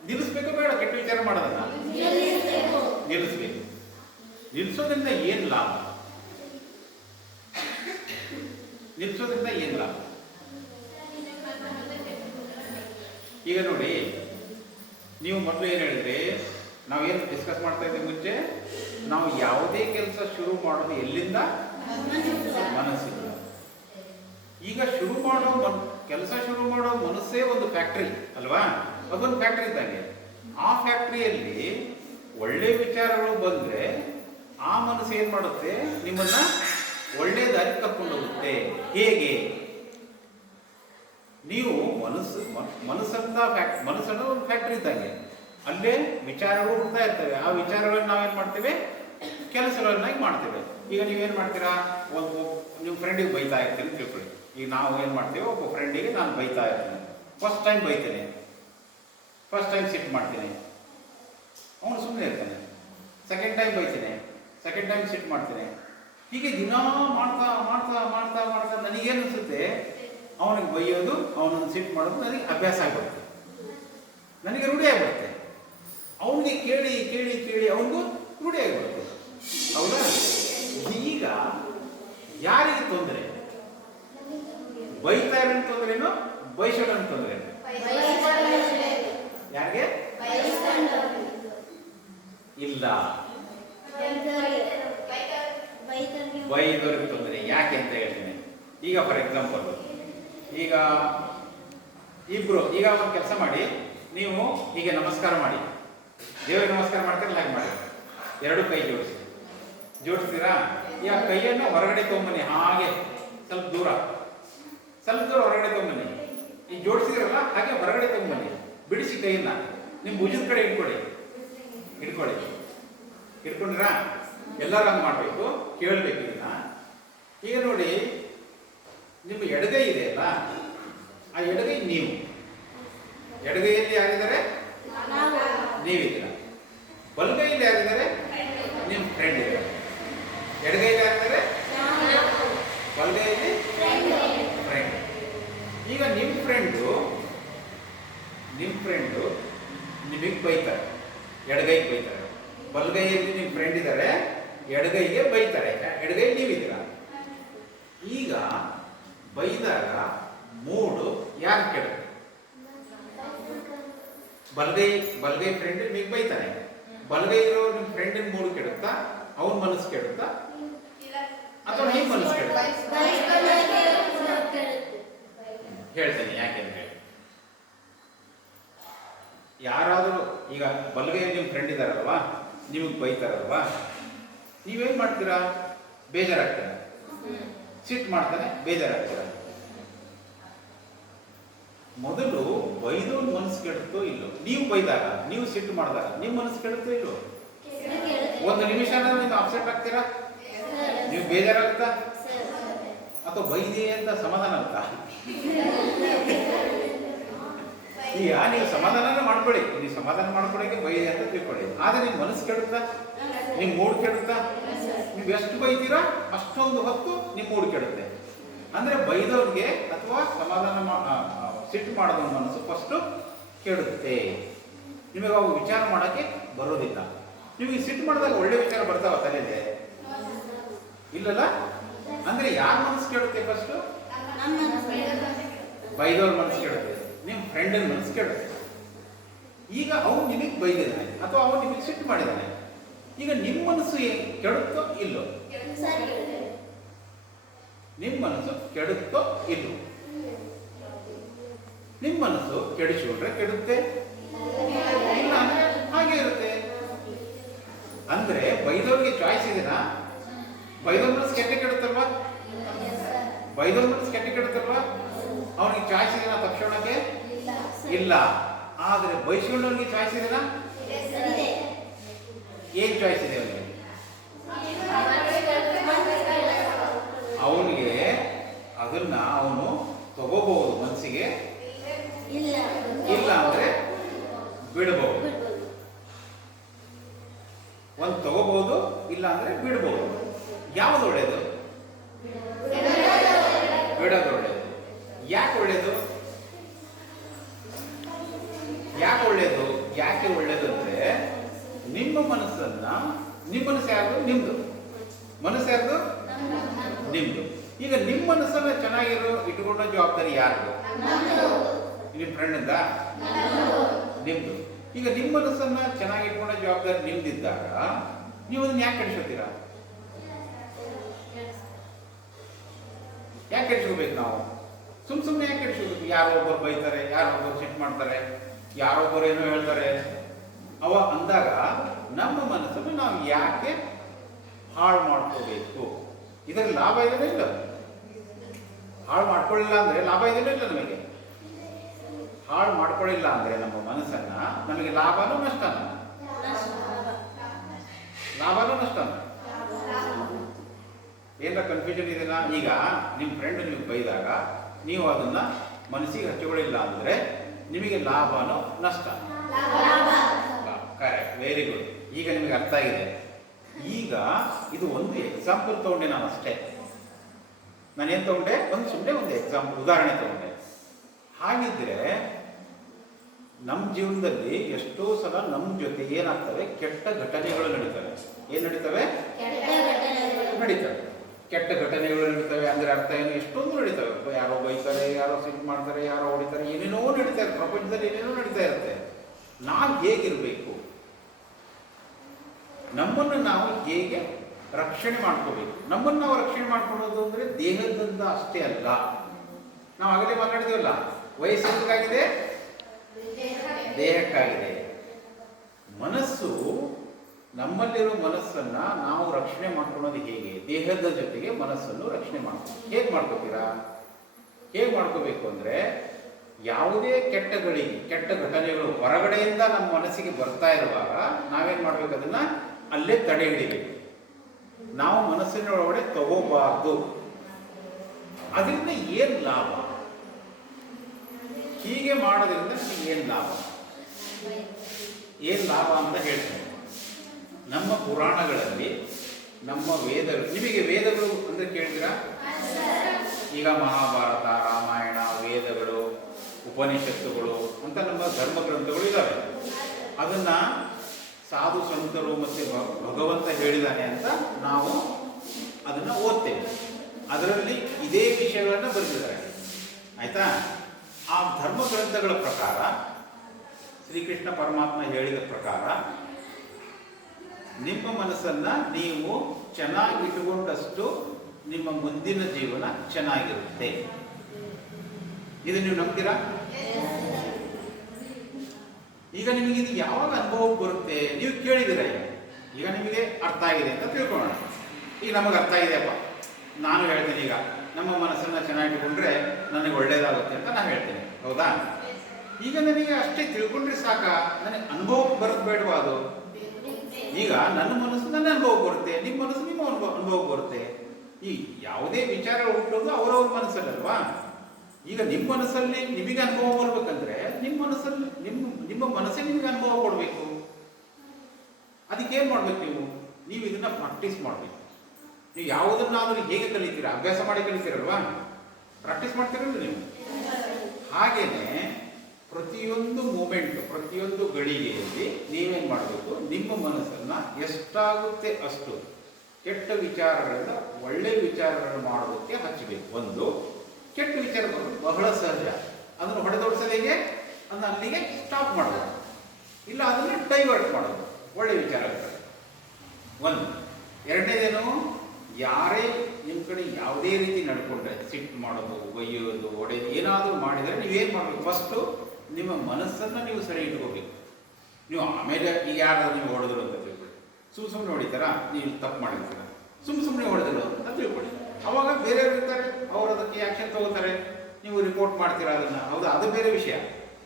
ನಿಲ್ಲಿಸ್ಬೇಕು ಬೇಡ? ಕೆಟ್ಟ ವಿಚಾರ ಮಾಡೋದನ್ನ ನಿಲ್ಲಿಸ್ಬೇಕು. ನಿಲ್ಲಿಸೋದ್ರಿಂದ ಏನ್ ಲಾಭ? ನಿಲ್ಲಿಸೋದ್ರಿಂದ ಏನ್ ಲಾಭ? ಈಗ ನೋಡಿ, ನೀವು ಮೊದಲು ಏನು ಹೇಳಿದ್ರಿ? ನಾವೇನು ಡಿಸ್ಕಸ್ ಮಾಡ್ತಾ ಇದ್ದೀವಿ ಮುಂಚೆ, ನಾವು ಯಾವುದೇ ಕೆಲಸ ಶುರು ಮಾಡೋದು ಎಲ್ಲಿಂದ? ಮನಸ್ಸಿಂದ. ಈಗ ಕೆಲಸ ಶುರು ಮಾಡೋ ಮನಸ್ಸೇ ಒಂದು ಫ್ಯಾಕ್ಟ್ರಿ ಅಲ್ವಾ? ಅದೊಂದು ಫ್ಯಾಕ್ಟ್ರಿ ಇದ್ದಂಗೆ. ಆ ಫ್ಯಾಕ್ಟ್ರಿಯಲ್ಲಿ ಒಳ್ಳೆ ವಿಚಾರಗಳು ಬಂದ್ರೆ ಆ ಮನಸ್ಸು ಏನ್ ಮಾಡುತ್ತೆ? ನಿಮ್ಮನ್ನ ಒಳ್ಳೆ ದಾರಿ ಕರ್ಕೊಂಡು ಹೋಗುತ್ತೆ. ಹೇಗೆ? ನೀವು ಮನಸ್ಸನ್ನ ಒಂದು ಫ್ಯಾಕ್ಟ್ರಿ ಇದ್ದಂಗೆ, ಅಲ್ಲೇ ವಿಚಾರಗಳು ಹುಡ್ತಾ ಇರ್ತವೆ. ಆ ವಿಚಾರಗಳನ್ನ ನಾವೇನ್ ಮಾಡ್ತೇವೆ? ಕೆಲಸಗಳನ್ನಾಗಿ ಮಾಡ್ತೇವೆ. ಈಗ ನೀವೇನ್ ಮಾಡ್ತೀರಾ? ನಿಮ್ಮ ಫ್ರೆಂಡಿಗೆ ಬೈತಾ ಇರ್ತೀನಿ ಅಂತ ತಿಳ್ಕೊಳ್ಳಿ. ಈಗ ನಾವು ಏನು ಮಾಡ್ತೇವೆ? ಒಬ್ಬ ಫ್ರೆಂಡಿಗೆ ನಾನು ಬೈತಾ ಇರ್ತೀನಿ. ಫಸ್ಟ್ ಟೈಮ್ ಬೈತೇನೆ, ಫಸ್ಟ್ ಟೈಮ್ ಸಿಟ್ಟು ಮಾಡ್ತೀನಿ, ಅವನು ಸುಮ್ಮನೆ ಇರ್ತಾನೆ. ಸೆಕೆಂಡ್ ಟೈಮ್ ಬೈತೀನಿ, ಸೆಕೆಂಡ್ ಟೈಮ್ ಸಿಟ್ಟು ಮಾಡ್ತೀನಿ. ಹೀಗೆ ದಿನ ಮಾಡ್ತಾ ಮಾಡ್ತಾ ಮಾಡ್ತಾ ಮಾಡ್ತಾ ನನಗೇನು ಅನಿಸುತ್ತೆ? ಅವನಿಗೆ ಬೈಯೋದು, ಅವನನ್ನು ಸಿಟ್ಟು ಮಾಡೋದು ನನಗೆ ಅಭ್ಯಾಸ ಆಗಿಬಿಡುತ್ತೆ, ನನಗೆ ರೂಢಿ ಆಗಿಬಿಡುತ್ತೆ. ಅವನಿಗೆ ಕೇಳಿ ಕೇಳಿ ಕೇಳಿ ಅವನಿಗೂ ರೂಢಿ ಆಗಿಬಿಡುತ್ತೆ. ಹೌದಾ? ಈಗ ಯಾರಿಗೆ ತೊಂದರೆ? ಬೈತಾ ಇರೋ ತೊಂದರೆನೋ ಬೈಸೋಣ ತೊಂದರೆ? ಯಾರಿಗೆ? ಇಲ್ಲ, ಬೈದವ್ರಿಗೆ ತೊಂದರೆ. ಯಾಕೆ ಅಂತ ಹೇಳ್ತೀನಿ. ಈಗ ಫಾರ್ ಎಕ್ಸಾಂಪಲ್, ಈಗ ಒಂದು ಕೆಲಸ ಮಾಡಿ, ನೀವು ಹೀಗೆ ನಮಸ್ಕಾರ ಮಾಡಿ, ದೇವರಿಗೆ ನಮಸ್ಕಾರ ಮಾಡ್ತೀರಲ್ಲ, ಹಾಗೆ ಮಾಡಿ, ಎರಡು ಕೈ ಜೋಡಿಸ್ತೀರಾ? ಈ ಆ ಕೈಯನ್ನು ಹೊರಗಡೆ ತಗೊಂಬನ್ನಿ, ಹಾಗೆ ಸ್ವಲ್ಪ ದೂರ ಹೊರಗಡೆ ತಗೊಂಬನ್ನಿ. ಈಗ ಜೋಡಿಸಿದ್ರಲ್ಲ, ಹಾಗೆ ಹೊರಗಡೆ ತಗೊಂಬನ್ನಿ. ಬಿಡಿಸಿ ಕೈಯನ್ನ ನಿಮ್ಮ ಭುಜದ ಕಡೆ ಇಟ್ಕೊಂಡ್ರಾ? ಎಲ್ಲರೂ ಹಂಗೆ ಮಾಡಬೇಕು, ಕೇಳಬೇಕು ಇದನ್ನ. ಈಗ ನೋಡಿ, ನಿಮ್ಮ ಎಡಗೈ ಇದೆ ಅಲ್ಲ, ಆ ಎಡಗೈ ನೀವು. ಎಡಗೈಯಲ್ಲಿ ಯಾರಿದ್ದಾರೆ? ನೀವಿದ್ದೀರ. ಬಲಗೈಯಲ್ಲಿ ಯಾರಿದ್ದಾರೆ? ನಿಮ್ಮ ಫ್ರೆಂಡ್ ಇದ್ದಾರೆ. ಎಡಗೈಯಲ್ಲಿ ಯಾರಿದ್ದಾರೆ? ಬಲಗೈಯಲ್ಲಿ ಫ್ರೆಂಡ್. ಈಗ ನಿಮ್ಮ ಫ್ರೆಂಡು ನಿಮಗೆ ಬೈತಾರೆ, ಎಡಗೈಗೆ ಬೈತಾರೆ. ಬಲಗೈಯಲ್ಲಿ ನಿಮ್ಮ ಫ್ರೆಂಡ್ ಇದ್ದಾರೆ, ಎಡಗೈಗೆ ಬೈತಾರೆ. ಎಡಗೈ ನೀವಿದ್ದೀರ. ಈಗ ಬೈದಾಗ ಮೂಡು ಯಾರು ಕೆಡುತ್ತೆ? ಬಲಗೈ ಫ್ರೆಂಡ್ ನಿಮಗೆ ಬೈತಾನೆ. ಬಲಗೈ ಇರೋ ನಿಮ್ಮ ಫ್ರೆಂಡಿನ ಮೂಡು ಕೆಡುತ್ತಾ? ಅವನ ಮನಸ್ಸು ಕೆಡುತ್ತಾ? ಅಥವಾ ನಿಮ್ಮ ಮನಸ್ಸು ಕೆಡುತ್ತಾ? ಹೇಳ್ತೇನೆ ಯಾಕೆಂದ್ರೆ, ಯಾರಾದರೂ ಈಗ ಬಲಗೈಯಲ್ಲಿ ನಿಮ್ಮ ಫ್ರೆಂಡ್ ಇದ್ದಾರಲ್ವಾ, ನಿಮಗೆ ಬೈತಾರಲ್ವಾ, ನೀವೇನ್ ಮಾಡ್ತೀರಾ? ಬೇಜಾರಾಗ್ತೀರ, ಸಿಟ್ಟು ಮಾಡ್ತಾನೆ, ಬೇಜಾರಾಗ್ತೀರ. ಮೊದಲು ಬೈದೋನ್ ಮನಸ್ಸು ಕೆಡುತ್ತೋ ಇಲ್ಲೋ? ನೀವು ಬೈದಾಗ, ನೀವು ಸಿಟ್ಟು ಮಾಡಿದಾಗ ನಿಮ್ಮ ಮನಸ್ಸು ಕೆಡುತ್ತೋ ಇಲ್ಲೋ? ಒಂದು ನಿಮಿಷ ನೀವು ಅಪ್ಸೆಟ್ ಆಗ್ತೀರಾ? ನೀವು ಬೇಜಾರಾಗುತ್ತಾ? ಅಥವಾ ಬೈದೆ ಅಂತ ಸಮಾಧಾನ ಆಗುತ್ತಾ? ಈಗ ನೀವು ಸಮಾಧಾನ ಮಾಡ್ಕೊಳ್ಳಿ, ನೀವು ಸಮಾಧಾನ ಮಾಡ್ಕೊಳ್ಳೋಕೆ ಬೈದೆ ಅಂತ ತಿಳ್ಕೊಳ್ಳಿ. ಆದರೆ ನಿಮ್ಮ ಮನಸ್ಸು ಕೆಡುತ್ತಾ? ನಿಮ್ಮ ಮೂಡ್ ಕೆಡುತ್ತಾ? ನೀವು ಎಷ್ಟು ಬೈತೀರಾ ಅಷ್ಟೊಂದು ಹೊತ್ತು ನಿಮ್ಮ ಮೂಡ್ ಕೆಡುತ್ತೆ. ಅಂದರೆ ಬೈದವ್ರಿಗೆ ಅಥವಾ ಸಿಟ್ಟು ಮಾಡೋದ್ರ ಮನಸ್ಸು ಫಸ್ಟು ಕೆಡುತ್ತೆ. ನಿಮಗೆ ಅವು ವಿಚಾರ ಮಾಡೋಕ್ಕೆ ಬರೋದಿಲ್ಲ. ನಿಮಗೆ ಸಿಟ್ಟು ಮಾಡಿದಾಗ ಒಳ್ಳೆ ವಿಚಾರ ಬರ್ತಾವ ತಲೆಗೆ? ಇಲ್ಲಲ್ಲ. ಅಂದರೆ ಯಾರ ಮನಸ್ಸು ಕೆಡುತ್ತೆ ಫಸ್ಟು? ಬೈದವ್ರ ಮನಸ್ಸು ಕೆಡುತ್ತೆ, ನಿಮ್ಮ ಫ್ರೆಂಡಿನ ಮನಸ್ಸು ಕೆಡುತ್ತೆ. ಈಗ ಅವನು ನಿಮಗೆ ಬೈದಿದ್ದಾನೆ ಅಥವಾ ಅವನು ನಿಮಗೆ ಸಿಟ್ಟು ಮಾಡಿದ್ದಾನೆ. ಈಗ ನಿಮ್ಮ ಮನಸ್ಸು ಕೆಡುತ್ತೋ ಇಲ್ಲೋ? ನಿಮ್ಮ ಮನಸ್ಸು ಕೆಡುತ್ತೋ ಇಲ್ಲೋ? ನಿಮ್ಮ ಮನಸ್ಸು ಕೆಡಿಸಿಕೊಂಡ್ರೆ ಕೆಡುತ್ತೆ, ಇಲ್ಲ ಅಂದ್ರೆ ಹಾಗೆ ಇರುತ್ತೆ. ಅಂದ್ರೆ ಬೈದವ್ರಿಗೆ ಚಾಯ್ಸ್ ಇದೆನಾ? ಬೈದವ್ರ ಮನಸ್ಸು ಕೆಡುತ್ತಲ್ವಾ? ಬೈದವ್ರ ಮನಸ್ಸು ಕೆಡುತ್ತಲ್ವಾ? ಅವನಿಗೆ ಚಾಯ್ಸ್ ಇದೆನಾ ತಕ್ಷಣಕ್ಕೆ? ಇಲ್ಲ. ಆದರೆ ಬೈಸ್ಕೊಂಡವನಿಗೆ ಚಾಯ್ಸ್ ಇದೆನಾ? ಏನ್ ಚಾಯ್ಸ್ ಇದೆ ಅವನಿಗೆ? ಅವನಿಗೆ ಅದನ್ನ ಅವನು ತಗೋಬಹುದು ಮನಸ್ಸಿಗೆ, ಇಲ್ಲ ಅಂದ್ರೆ ಬಿಡಬಹುದು. ಒಂದು ತಗೋಬಹುದು, ಇಲ್ಲ ಅಂದ್ರೆ ಬಿಡಬಹುದು. ಯಾವುದು ಒಳ್ಳೇದು? ಬಿಡೋದು ಒಳ್ಳೇದು. ಯಾಕೆ ಒಳ್ಳೇದು? ಯಾಕೆ ಒಳ್ಳೇದು? ಯಾಕೆ ಒಳ್ಳೇದು ಅಂದ್ರೆ ನಿಮ್ಮ ಮನಸ್ಸನ್ನ, ನಿಮ್ಮ ಮನಸ್ಸು ಯಾರ್ದು? ನಿಮ್ದು. ಮನಸ್ಸು ಯಾರ್ದು? ನಿಮ್ದು. ಈಗ ನಿಮ್ಮ ಮನಸ್ಸನ್ನ ಇಟ್ಟುಕೊಂಡ ಜವಾಬ್ದಾರಿ ಯಾರ್ದು? ನಿಮ್ಮ ಫ್ರೆಂಡಿಂದ? ನಿಮ್ದು. ಈಗ ನಿಮ್ಮ ಮನಸ್ಸನ್ನ ಚೆನ್ನಾಗಿ ಇಟ್ಕೊಂಡ ಜವಾಬ್ದಾರಿ ನಿಮ್ದಿದ್ದಾಗ ನೀವು ಅದನ್ನ ಯಾಕೆ ಕೆಡಿಸ್ಕೊತೀರಾ? ಯಾಕೆ ಕೆಡಿಸ್ಕೋಬೇಕು ನಾವು? ಸುಮ್ಮನೆ ಯಾಕೆ ಕೆಡಿಸ್ಕೋಬೇಕು? ಯಾರೋ ಒಬ್ಬರು ಬೈತಾರೆ, ಯಾರೋ ಒಬ್ಬರು ಸಿಟ್ಟು ಮಾಡ್ತಾರೆ, ಯಾರೊಬ್ಬರು ಏನೋ ಹೇಳ್ತಾರೆ ಅಂದಾಗ ನಮ್ಮ ಮನಸ್ಸನ್ನು ನಾವು ಯಾಕೆ ಹಾಳು ಮಾಡ್ಕೋಬೇಕು? ಇದರಲ್ಲಿ ಲಾಭ ಇದೆಯೋ ಇಲ್ಲ? ಹಾಳು ಮಾಡ್ಕೊಳ್ಳಿಲ್ಲ ಅಂದ್ರೆ ಲಾಭ ಇದೆಯೋ ಇಲ್ಲ? ನಮಗೆ ಹಾಳು ಮಾಡ್ಕೊಳ್ಳಿಲ್ಲ ಅಂದ್ರೆ ನಮ್ಮ ಮನಸ್ಸನ್ನ ನಮಗೆ ಲಾಭನೂ ನಷ್ಟನ? ಲಾಭನೂ ನಷ್ಟನ? ಏನಾರ ಕನ್ಫ್ಯೂಷನ್ ಇದೆನಾ? ಈಗ ನಿಮ್ಮ ಫ್ರೆಂಡ್ ನಿಮಗೆ ಬೈದಾಗ ನೀವು ಅದನ್ನ ಮನಸ್ಸಿಗೆ ಹಚ್ಚಿಕೊಳ್ಳಿಲ್ಲ ಅಂದ್ರೆ ನಿಮಗೆ ಲಾಭನೋ ನಷ್ಟ? Correct, very good. ಈಗ ನಿಮಗೆ ಅರ್ಥ ಆಗಿದೆ. ಈಗ ಇದು ಒಂದು ಎಕ್ಸಾಂಪಲ್ ತಗೊಂಡೆ ನಾನು ಅಷ್ಟೇ. ನಾನೇನು ತಗೊಂಡೆ? ಸುಮ್ಮನೆ ಒಂದು ಎಕ್ಸಾಂಪಲ್, ಉದಾಹರಣೆ ತಗೊಂಡೆ. ಹಾಗಿದ್ರೆ ನಮ್ಮ ಜೀವನದಲ್ಲಿ ಎಷ್ಟೋ ಸಲ ನಮ್ಮ ಜೊತೆ ಏನಾಗ್ತವೆ? ಕೆಟ್ಟ ಘಟನೆಗಳು ನಡೀತವೆ. ಏನು ನಡೀತವೆ? ನಡೀತವೆ. ಕೆಟ್ಟ ಘಟನೆಗಳು ನಡೀತವೆ. ಅಂದ್ರೆ ಅರ್ಥ ಏನು? ಎಷ್ಟೊಂದು ನಡೀತವೆ. ಯಾರೋ ಬೈತಾರೆ, ಯಾರೋ ಸಿಟ್ಟು ಮಾಡ್ತಾರೆ, ಯಾರೋ ಹೊಡಿತಾರೆ, ಏನೇನೋ ನಡೀತಾ ಇರುತ್ತೆ. ಪ್ರಪಂಚದಲ್ಲಿ ಏನೇನೋ ನಡೀತಾ ಇರುತ್ತೆ. ನಾವು ಹೇಗಿರಬೇಕು? ನಮ್ಮನ್ನು ನಾವು ಹೇಗೆ ರಕ್ಷಣೆ ಮಾಡ್ಕೋಬೇಕು? ನಮ್ಮನ್ನು ನಾವು ರಕ್ಷಣೆ ಮಾಡ್ಕೊಳ್ಳೋದು ಅಂದರೆ ದೇಹದಿಂದ ಅಷ್ಟೇ ಅಲ್ಲ. ನಾವು ಆಗಲೇ ಮಾತಾಡಿದೀವಲ್ಲ, ವಯಸ್ಸಿಗಾಗಿದೆ, ದೇಹಕ್ಕಾಗಿದೆ. ಮನಸ್ಸು, ನಮ್ಮಲ್ಲಿರೋ ಮನಸ್ಸನ್ನ ನಾವು ರಕ್ಷಣೆ ಮಾಡ್ಕೊಳ್ಳೋದು ಹೇಗೆ? ದೇಹದ ಜೊತೆಗೆ ಮನಸ್ಸನ್ನು ರಕ್ಷಣೆ ಮಾಡ್ತೀವಿ. ಹೇಗೆ ಮಾಡ್ಕೋತೀರಾ? ಹೇಗೆ ಮಾಡ್ಕೋಬೇಕು ಅಂದರೆ, ಯಾವುದೇ ಕೆಟ್ಟ ಘಟನೆಗಳು ಹೊರಗಡೆಯಿಂದ ನಮ್ಮ ಮನಸ್ಸಿಗೆ ಬರ್ತಾ ಇರುವಾಗ ನಾವೇನು ಮಾಡ್ಬೇಕು? ಅದನ್ನ ಅಲ್ಲೇ ತಡೆ ಹಿಡಿಬೇಕು. ನಾವು ಮನಸ್ಸಿನ ಒಳಗಡೆ ತಗೋಬಾರ್ದು. ಅದರಿಂದ ಏನು ಲಾಭ? ಹೀಗೆ ಮಾಡೋದ್ರಿಂದ ನಮಗೆ ಏನು ಲಾಭ? ಏನು ಲಾಭ ಅಂತ ಹೇಳ್ತೇನೆ. ನಮ್ಮ ಪುರಾಣಗಳಲ್ಲಿ, ನಮ್ಮ ವೇದಗಳು, ನಿಮಗೆ ವೇದಗಳು ಅಂದ್ರೆ ಕೇಳಿದಿರಾ? ಈಗ ಮಹಾಭಾರತ, ರಾಮಾಯಣ, ವೇದಗಳು, ಉಪನಿಷತ್ತುಗಳು ಅಂತ ನಮ್ಮ ಧರ್ಮ ಗ್ರಂಥಗಳು ಇದ್ದಾವೆ. ಅದನ್ನ ಸಾಧು ಸಂತರು ಮತ್ತೆ ಭಗವಂತ ಹೇಳಿದಾನೆ ಅಂತ ನಾವು ಅದನ್ನ ಓದ್ತೇವೆ. ಅದರಲ್ಲಿ ಇದೇ ವಿಷಯಗಳನ್ನ ಬರೆದಿದ್ದಾರೆ. ಆಯ್ತಾ? ಆ ಧರ್ಮ ಗ್ರಂಥಗಳ ಪ್ರಕಾರ, ಶ್ರೀಕೃಷ್ಣ ಪರಮಾತ್ಮ ಹೇಳಿದ ಪ್ರಕಾರ, ನಿಮ್ಮ ಮನಸ್ಸನ್ನ ನೀವು ಚೆನ್ನಾಗಿಟ್ಟುಕೊಂಡಷ್ಟು ನಿಮ್ಮ ಮುಂದಿನ ಜೀವನ ಚೆನ್ನಾಗಿರುತ್ತೆ. ಇದು ನೀವು ನಂಬ್ತೀರಾ? ಈಗ ನಿಮಗೆ ಇದು ಯಾವಾಗ ಅನುಭವ ಬರುತ್ತೆ? ನೀವು ಕೇಳಿದಿರ, ಈಗ ನಿಮಗೆ ಅರ್ಥ ಆಗಿದೆ ಅಂತ ತಿಳ್ಕೊಳ್ಳೋಣ. ಈಗ ನಮಗೆ ಅರ್ಥ ಇದೆಯಪ್ಪ, ನಾನು ಹೇಳ್ತೇನೆ. ಈಗ ನಮ್ಮ ಮನಸ್ಸನ್ನು ಚೆನ್ನಾಗಿಟ್ಟುಕೊಂಡ್ರೆ ನನಗೆ ಒಳ್ಳೇದಾಗುತ್ತೆ ಅಂತ ನಾನು ಹೇಳ್ತೇನೆ. ಹೌದಾ? ಈಗ ನನಗೆ ಅಷ್ಟೇ ತಿಳ್ಕೊಂಡ್ರೆ ಸಾಕ, ನನಗೆ ಅನುಭವಕ್ಕೆ ಬರೋದು ಬೇಡವಾ? ಅದು ಈಗ ನನ್ನ ಮನಸ್ಸು ನನ್ನ ಅನುಭವಕ್ಕೆ ಬರುತ್ತೆ, ನಿಮ್ಮ ಮನಸ್ಸು ನಿಮ್ಮ ಅನುಭವಕ್ಕೆ ಬರುತ್ತೆ. ಈ ಯಾವುದೇ ವಿಚಾರ ಹುಟ್ಟೋದು ಅವರವ್ರ ಮನಸ್ಸಲ್ಲಲ್ವಾ? ಈಗ ನಿಮ್ಮ ಮನಸ್ಸಲ್ಲಿ ನಿಮಗೆ ಅನುಭವ ಬರ್ಬೇಕಂದ್ರೆ ನಿಮ್ಮ ಮನಸ್ಸಲ್ಲಿ ನಿಮ್ಮ ಮನಸ್ಸೇ ನಿಮಗೆ ಅನುಭವ ಕೊಡಬೇಕು. ಅದಕ್ಕೆ ಏನು ಮಾಡ್ಬೇಕು? ನೀವು ಇದನ್ನ ಪ್ರಾಕ್ಟೀಸ್ ಮಾಡಬೇಕು. ನೀವು ಯಾವುದನ್ನಾದರೂ ಹೇಗೆ ಕಲಿತೀರಾ? ಅಭ್ಯಾಸ ಮಾಡಿ ಕಲಿತೀರಲ್ವಾ? ಪ್ರಾಕ್ಟೀಸ್ ಮಾಡ್ತೀರಲ್ಲ ನೀವು. ಹಾಗೇನೆ ಪ್ರತಿಯೊಂದು ಮೂಮೆಂಟ್, ಪ್ರತಿಯೊಂದು ಗಳಿಗೆಯಲ್ಲಿ ನೀವೇನು ಮಾಡಬೇಕು? ನಿಮ್ಮ ಮನಸ್ಸನ್ನು ಎಷ್ಟಾಗುತ್ತೆ ಅಷ್ಟು ಕೆಟ್ಟ ವಿಚಾರಗಳಿಂದ ಒಳ್ಳೆಯ ವಿಚಾರಗಳನ್ನು ಮಾಡೋದಕ್ಕೆ ಹಚ್ಚಬೇಕು. ಒಂದು ಕೆಟ್ಟ ವಿಚಾರ ಬರೋದು ಬಹಳ ಸಹಜ, ಅದನ್ನು ಹೊಡೆದೋಡಿಸೋದು ಹೇಗೆ? ಅದನ್ನು ಅಲ್ಲಿಗೆ ಸ್ಟಾಪ್ ಮಾಡೋದು, ಇಲ್ಲ ಅದನ್ನು ಡೈವರ್ಟ್ ಮಾಡೋದು ಒಳ್ಳೆಯ ವಿಚಾರಗಳು. ಒಂದು. ಎರಡನೇದೇನು? ಯಾರೇ ನಿಮ್ಮ ಕಡೆ ಯಾವುದೇ ರೀತಿ ನಡ್ಕೊಂಡ್ರೆ, ಸಿಟ್ಟು ಮಾಡೋದು, ಒಯ್ಯೋದು, ಹೊಡೆಯೋದು ಏನಾದರೂ ಮಾಡಿದರೆ ನೀವೇನು ಮಾಡಬೇಕು? ಫಸ್ಟು ನಿಮ್ಮ ಮನಸ್ಸನ್ನು ನೀವು ಸರಿ ಇಟ್ಕೋಬೇಕು. ನೀವು ಆಮೇಲೆ ಈಗ ಯಾರಾದ್ರೂ ನೀವು ಹೊಡೆದ್ರು ಅಂತ ತಿಳ್ಕೊಳ್ಳಿ, ಸುಮ್ಮನೆ ಹೊಡಿತಾರ, ನೀವು ತಪ್ಪು ಮಾಡಿರ್ತೀರ, ಸುಮ್ಮನೆ ಹೊಡೆದ್ರು ಅಂತ ತಿಳ್ಕೊಳ್ಳಿ. ಅವಾಗ ಬೇರೆಯವ್ರು ಇರ್ತಾರೆ, ಅವ್ರು ಅದಕ್ಕೆ ಆ್ಯಕ್ಷನ್ ತಗೋತಾರೆ, ನೀವು ರಿಪೋರ್ಟ್ ಮಾಡ್ತೀರಾ ಅದನ್ನು. ಹೌದಾ? ಅದು ಬೇರೆ ವಿಷಯ.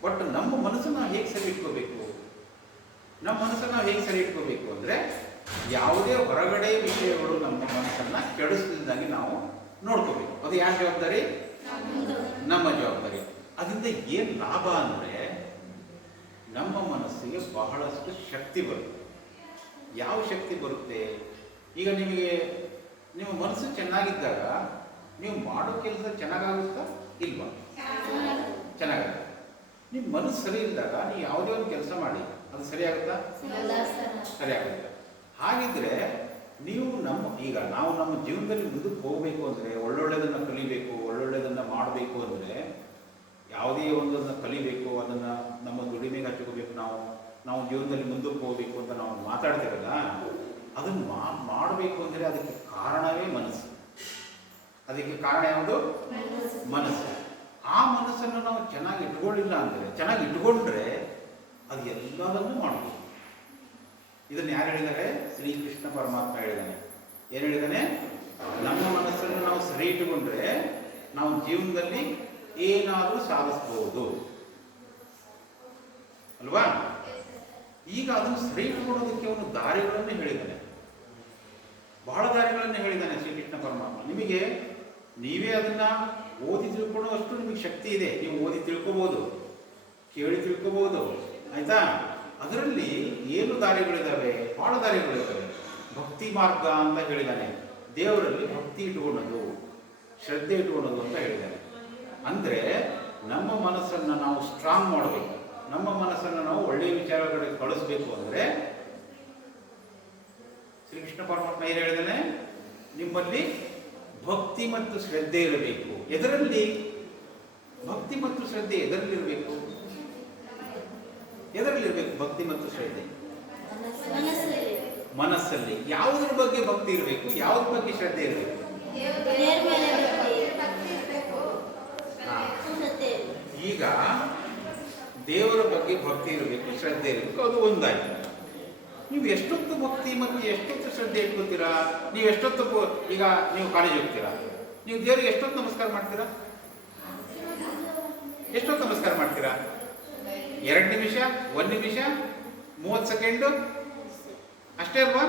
ಬಟ್ ನಮ್ಮ ಮನಸ್ಸನ್ನು ನಾವು ಹೇಗೆ ಸರಿ ಇಟ್ಕೋಬೇಕು? ನಮ್ಮ ಮನಸ್ಸನ್ನು ನಾವು ಹೇಗೆ ಸರಿ ಇಟ್ಕೋಬೇಕು ಅಂದರೆ, ಯಾವುದೇ ಹೊರಗಡೆ ವಿಷಯಗಳು ನಮ್ಮ ಮನಸ್ಸನ್ನು ಕೆಡಿಸ್ತಿದ್ದಂಗೆ ನಾವು ನೋಡ್ಕೋಬೇಕು. ಅದು ಯಾರ ಜವಾಬ್ದಾರಿ? ನಮ್ಮ ಜವಾಬ್ದಾರಿ. ಅದರಿಂದ ಏನು ಲಾಭ ಅಂದರೆ, ನಮ್ಮ ಮನಸ್ಸಿಗೆ ಬಹಳಷ್ಟು ಶಕ್ತಿ ಬರುತ್ತೆ. ಯಾವ ಶಕ್ತಿ ಬರುತ್ತೆ? ಈಗ ನಿಮಗೆ ನಿಮ್ಮ ಮನಸ್ಸು ಚೆನ್ನಾಗಿದ್ದಾಗ ನೀವು ಮಾಡೋ ಕೆಲಸ ಚೆನ್ನಾಗಾಗುತ್ತಾ ಇಲ್ವಾ? ಚೆನ್ನಾಗುತ್ತೆ. ನಿಮ್ಮ ಮನಸ್ಸು ಸರಿ ಇದ್ದಾಗ ನೀವು ಯಾವುದೇ ಒಂದು ಕೆಲಸ ಮಾಡಿ ಅದು ಸರಿಯಾಗುತ್ತಾ? ಸರಿಯಾಗುತ್ತೆ. ಹಾಗಿದ್ರೆ ನೀವು ನಾವು ನಮ್ಮ ಜೀವನದಲ್ಲಿ ಮುಂದಕ್ಕೆ ಹೋಗಬೇಕು ಅಂದರೆ, ಒಳ್ಳೊಳ್ಳೆದನ್ನು ಕಲಿಬೇಕು, ಒಳ್ಳೊಳ್ಳೆದನ್ನು ಮಾಡಬೇಕು ಅಂದರೆ, ಯಾವುದೇ ಒಂದನ್ನು ಕಲಿಬೇಕು, ಅದನ್ನು ನಮ್ಮ ದುಡಿಮೆಗೆ ಹಚ್ಕೋಬೇಕು, ನಾವು ಜೀವನದಲ್ಲಿ ಮುಂದಕ್ಕೆ ಹೋಗಬೇಕು ಅಂತ ನಾವು ಮಾತಾಡ್ತಿರಲ್ಲ, ಅದನ್ನು ಮಾಡಬೇಕು ಅಂದರೆ ಅದಕ್ಕೆ ಕಾರಣವೇ ಮನಸ್ಸು. ಅದಕ್ಕೆ ಕಾರಣ ಯಾವುದು? ಮನಸ್ಸು. ಆ ಮನಸ್ಸನ್ನು ನಾವು ಚೆನ್ನಾಗಿ ಇಟ್ಕೊಳ್ಳಿಲ್ಲ ಅಂದರೆ, ಚೆನ್ನಾಗಿ ಇಟ್ಕೊಂಡ್ರೆ ಅದು ಎಲ್ಲದನ್ನು ಮಾಡ್ಬೋದು. ಇದನ್ನು ಯಾರು ಹೇಳಿದ್ದಾರೆ? ಶ್ರೀಕೃಷ್ಣ ಪರಮಾತ್ಮ ಹೇಳಿದ್ದಾನೆ. ಏನು ಹೇಳಿದ್ದಾನೆ? ನಮ್ಮ ಮನಸ್ಸನ್ನು ನಾವು ಸರಿ ಇಟ್ಟುಕೊಂಡ್ರೆ ನಾವು ಜೀವನದಲ್ಲಿ ಏನಾದರೂ ಸಾಧಿಸ್ಬೋದು ಅಲ್ವಾ? ಈಗ ಅದನ್ನು ಸರಿ ಇಟ್ಕೊಳ್ಳೋದಕ್ಕೆ ಅವನು ದಾರಿಗಳನ್ನು ಹೇಳಿದ್ದಾನೆ, ಬಹಳ ದಾರಿಗಳನ್ನು ಹೇಳಿದ್ದಾನೆ ಶ್ರೀಕೃಷ್ಣ ಪರಮಾತ್ಮ. ನಿಮಗೆ ನೀವೇ ಅದನ್ನ ಓದಿ ತಿಳ್ಕೊಳ್ಳೋಷ್ಟು ನಿಮಗೆ ಶಕ್ತಿ ಇದೆ. ನೀವು ಓದಿ ತಿಳ್ಕೊಬೋದು, ಕೇಳಿ ತಿಳ್ಕೊಬೋದು, ಆಯ್ತಾ? ಅದರಲ್ಲಿ ಏನು ದಾರಿಗಳಿದ್ದಾವೆ? ಬಹಳ ದಾರಿಗಳಿದ್ದಾವೆ. ಭಕ್ತಿ ಮಾರ್ಗ ಅಂತ ಹೇಳಿದ್ದಾನೆ. ದೇವರಲ್ಲಿ ಭಕ್ತಿ ಇಟ್ಕೊಳ್ಳೋದು, ಶ್ರದ್ಧೆ ಇಟ್ಕೊಳ್ಳೋದು ಅಂತ ಹೇಳಿದ್ದಾನೆ. ಅಂದರೆ ನಮ್ಮ ಮನಸ್ಸನ್ನು ನಾವು ಸ್ಟ್ರಾಂಗ್ ಮಾಡಬೇಕು, ನಮ್ಮ ಮನಸ್ಸನ್ನು ನಾವು ಒಳ್ಳೆಯ ವಿಚಾರಗಳಿಗೆ ಕಳಿಸ್ಬೇಕು ಅಂದರೆ ಶ್ರೀಕೃಷ್ಣ ಪರಮಾತ್ಮ ಏನು ಹೇಳಿದ್ದಾನೆ? ನಿಮ್ಮಲ್ಲಿ ಭಕ್ತಿ ಮತ್ತು ಶ್ರದ್ಧೆ ಇರಬೇಕು. ಎದರಲ್ಲಿ ಭಕ್ತಿ ಮತ್ತು ಶ್ರದ್ಧೆ? ಎದರಲ್ಲಿರಬೇಕು? ಎದರಲ್ಲಿರಬೇಕು ಭಕ್ತಿ ಮತ್ತು ಶ್ರದ್ಧೆ? ಮನಸ್ಸಲ್ಲಿ. ಯಾವುದ್ರ ಬಗ್ಗೆ ಭಕ್ತಿ ಇರಬೇಕು? ಯಾವುದ್ರ ಬಗ್ಗೆ ಶ್ರದ್ಧೆ ಇರಬೇಕು? ಈಗ ದೇವರ ಬಗ್ಗೆ ಭಕ್ತಿ ಇರಬೇಕು, ಶ್ರದ್ಧೆ ಇರಬೇಕು, ಅದು ಒಂದಾಯ್ತು. ನೀವು ಎಷ್ಟೊತ್ತು ಭಕ್ತಿ ಮತ್ತು ಎಷ್ಟೊತ್ತು ಶ್ರದ್ಧೆ ಇಟ್ಕೊತೀರಾ? ನೀವು ಎಷ್ಟೊತ್ತು ಈಗ ನೀವು ಕಾಲೇಜ್ ಹೋಗ್ತೀರಾ, ನೀವು ದೇವರಿಗೆ ಎಷ್ಟೊತ್ತು ನಮಸ್ಕಾರ ಮಾಡ್ತೀರಾ? ಎಷ್ಟೊತ್ತು ನಮಸ್ಕಾರ ಮಾಡ್ತೀರಾ? 2 ನಿಮಿಷ, 1 ನಿಮಿಷ, 30 ಸೆಕೆಂಡು ಅಷ್ಟೇ ಅಲ್ವಾ?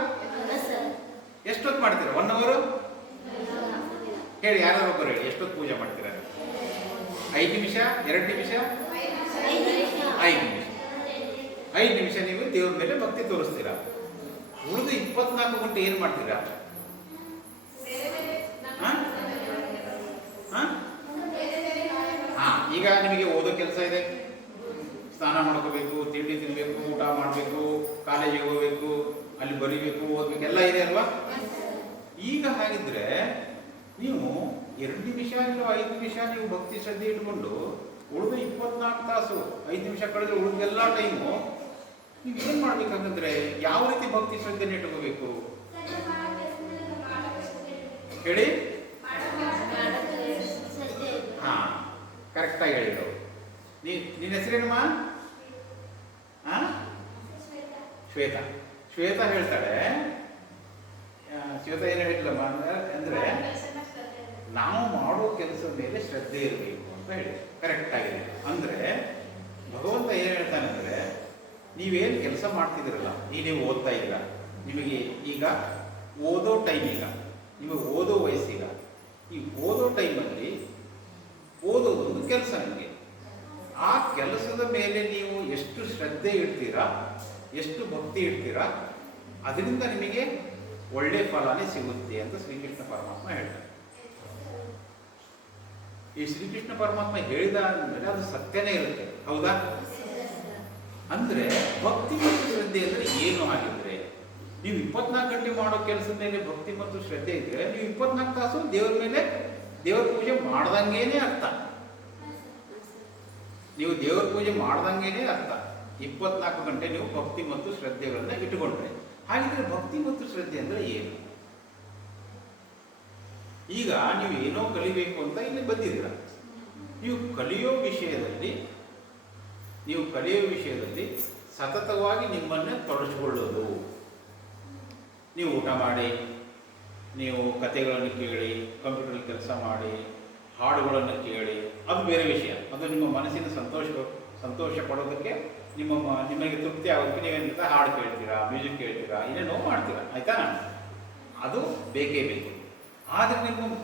ಎಷ್ಟೊತ್ತು ಮಾಡ್ತೀರಾ? 1 ಅವರ್ ಹೇಳಿ, ಯಾರು ಒಬ್ಬರು ಹೇಳಿ, ಎಷ್ಟೊತ್ತು ಪೂಜೆ ಮಾಡ್ತೀರಾ? 5 ನಿಮಿಷ, 2 ನಿಮಿಷ, 5 ನಿಮಿಷ. 5 ನಿಮಿಷ ನೀವು ದೇವ್ರ ಮೇಲೆ ಭಕ್ತಿ ತೋರಿಸ್ತೀರಾ. ಉಳಿದು 24 ಗಂಟೆ ಏನು ಮಾಡ್ತೀರಾ? ಈಗ ನಿಮಗೆ ಓದೋ ಕೆಲಸ ಇದೆ, ಸ್ನಾನ ಮಾಡ್ಕೋಬೇಕು, ತಿಂಡಿ ತಿನ್ನಬೇಕು, ಊಟ ಮಾಡಬೇಕು, ಕಾಲೇಜಿಗೆ ಹೋಗ್ಬೇಕು, ಅಲ್ಲಿ ಬರೀಬೇಕು, ಓದಬೇಕು, ಎಲ್ಲ ಇದೆ ಅಲ್ವಾ? ಈಗ ಹಾಗಿದ್ರೆ ನೀವು 2 ನಿಮಿಷ ಇಲ್ಲ 5 ನಿಮಿಷ ನೀವು ಭಕ್ತಿ ಶ್ರದ್ಧೆ ಇಟ್ಕೊಂಡು ಉಳಿದ 24 ತಾಸು 5 ನಿಮಿಷ ಕಳೆದ್ರೆ ಉಳಿದೆಲ್ಲ ಟೈಮು ನೀವು ಏನು ಮಾಡ್ಬೇಕಂತಂದ್ರೆ ಯಾವ ರೀತಿ ಭಕ್ತಿ ಶ್ರದ್ಧೆನ ಇಟ್ಕೋಬೇಕು ಹೇಳಿ? ಹಾ, ಕರೆಕ್ಟಾಗಿ ಹೇಳಿದ್ರು. ನಿನ್ನ ಹೆಸರೇನಮ್ಮ? ಶ್ವೇತಾ. ಶ್ವೇತಾ ಹೇಳ್ತಾಳೆ, ಶ್ವೇತಾ ಏನು ಹೇಳಿಲ್ಲಮ್ಮ ಅಂದ್ರೆ ನಾವು ಮಾಡೋ ಕೆಲಸದ ಮೇಲೆ ಶ್ರದ್ಧೆ ಇರಬೇಕು ಅಂತ ಹೇಳಿ. ಕರೆಕ್ಟ್ ಆಗಿದೆ. ಅಂದರೆ ಭಗವಂತ ಏನು ಹೇಳ್ತಾನೆ ಅಂದರೆ, ನೀವೇನು ಕೆಲಸ ಮಾಡ್ತಿದ್ದೀರಲ್ಲ, ಈಗ ನೀವು ಓದ್ತಾ ಇದ್ದೀರ, ನಿಮಗೆ ಈಗ ಓದೋ ಟೈಮ್, ಈಗ ನಿಮಗೆ ಓದೋ ವಯಸ್ಸೀಗ, ಈ ಓದೋ ಟೈಮಲ್ಲಿ ಓದೋದೊಂದು ಕೆಲಸ. ನಿಮಗೆ ಆ ಕೆಲಸದ ಮೇಲೆ ನೀವು ಎಷ್ಟು ಶ್ರದ್ಧೆ ಇಡ್ತೀರಾ, ಎಷ್ಟು ಭಕ್ತಿ ಇಡ್ತೀರಾ, ಅದರಿಂದ ನಿಮಗೆ ಒಳ್ಳೆ ಫಲನೇ ಸಿಗುತ್ತೆ ಅಂತ ಶ್ರೀಕೃಷ್ಣ ಪರಮಾತ್ಮ ಹೇಳ್ತಾರೆ. ಈ ಶ್ರೀಕೃಷ್ಣ ಪರಮಾತ್ಮ ಹೇಳಿದ ಅಂದಮೇಲೆ ಅದು ಸತ್ಯನೇ ಇರುತ್ತೆ, ಹೌದಾ? ಅಂದರೆ ಭಕ್ತಿ ಮತ್ತು ಶ್ರದ್ಧೆ ಅಂದರೆ ಏನು ಆಗಿದ್ರೆ, ನೀವು 24 ಗಂಟೆ ಮಾಡೋ ಕೆಲಸದ ಮೇಲೆ ಭಕ್ತಿ ಮತ್ತು ಶ್ರದ್ಧೆ ಇದ್ದರೆ ನೀವು 24 ತಾಸು ದೇವರ ಮೇಲೆ ದೇವರ ಪೂಜೆ ಮಾಡ್ದಂಗೇನೆ ಅರ್ಥ. ನೀವು ದೇವರ ಪೂಜೆ ಮಾಡ್ದಂಗೇನೆ ಅರ್ಥ. 24 ಗಂಟೆ ನೀವು ಭಕ್ತಿ ಮತ್ತು ಶ್ರದ್ಧೆಗಳನ್ನ ಇಟ್ಟುಕೊಂಡ್ರೆ. ಹಾಗಿದ್ರೆ ಭಕ್ತಿ ಮತ್ತು ಶ್ರದ್ಧೆ ಅಂದರೆ ಏನು? ಈಗ ನೀವು ಏನೋ ಕಲಿಬೇಕು ಅಂತ ಇಲ್ಲಿ ಬಂದಿದ್ದೀರ. ನೀವು ಕಲಿಯೋ ವಿಷಯದಲ್ಲಿ ಸತತವಾಗಿ ನಿಮ್ಮನ್ನೇ ತೊಡಗಿಸಿಕೊಳ್ಳೋದು. ನೀವು ಊಟ ಮಾಡಿ, ನೀವು ಕಥೆಗಳನ್ನು ಕೇಳಿ, ಕಂಪ್ಯೂಟರ್ ಕೆಲಸ ಮಾಡಿ, ಹಾಡುಗಳನ್ನು ಕೇಳಿ, ಅದು ಬೇರೆ ವಿಷಯ. ಅದು ನಿಮ್ಮ ಮನಸ್ಸಿನ ಸಂತೋಷ ಪಡೋದಕ್ಕೆ, ನಿಮಗೆ ತೃಪ್ತಿ ಆಗೋದಕ್ಕೆ ನೀವೇನಿರ್ತ ಹಾಡು ಕೇಳ್ತೀರಾ, ಮ್ಯೂಸಿಕ್ ಕೇಳ್ತೀರಾ, ಏನೇನೋ ಮಾಡ್ತೀರಾ, ಆಯಿತಾ? ಅದು ಬೇಕೇ ಬೇಕು. ಆದರೆ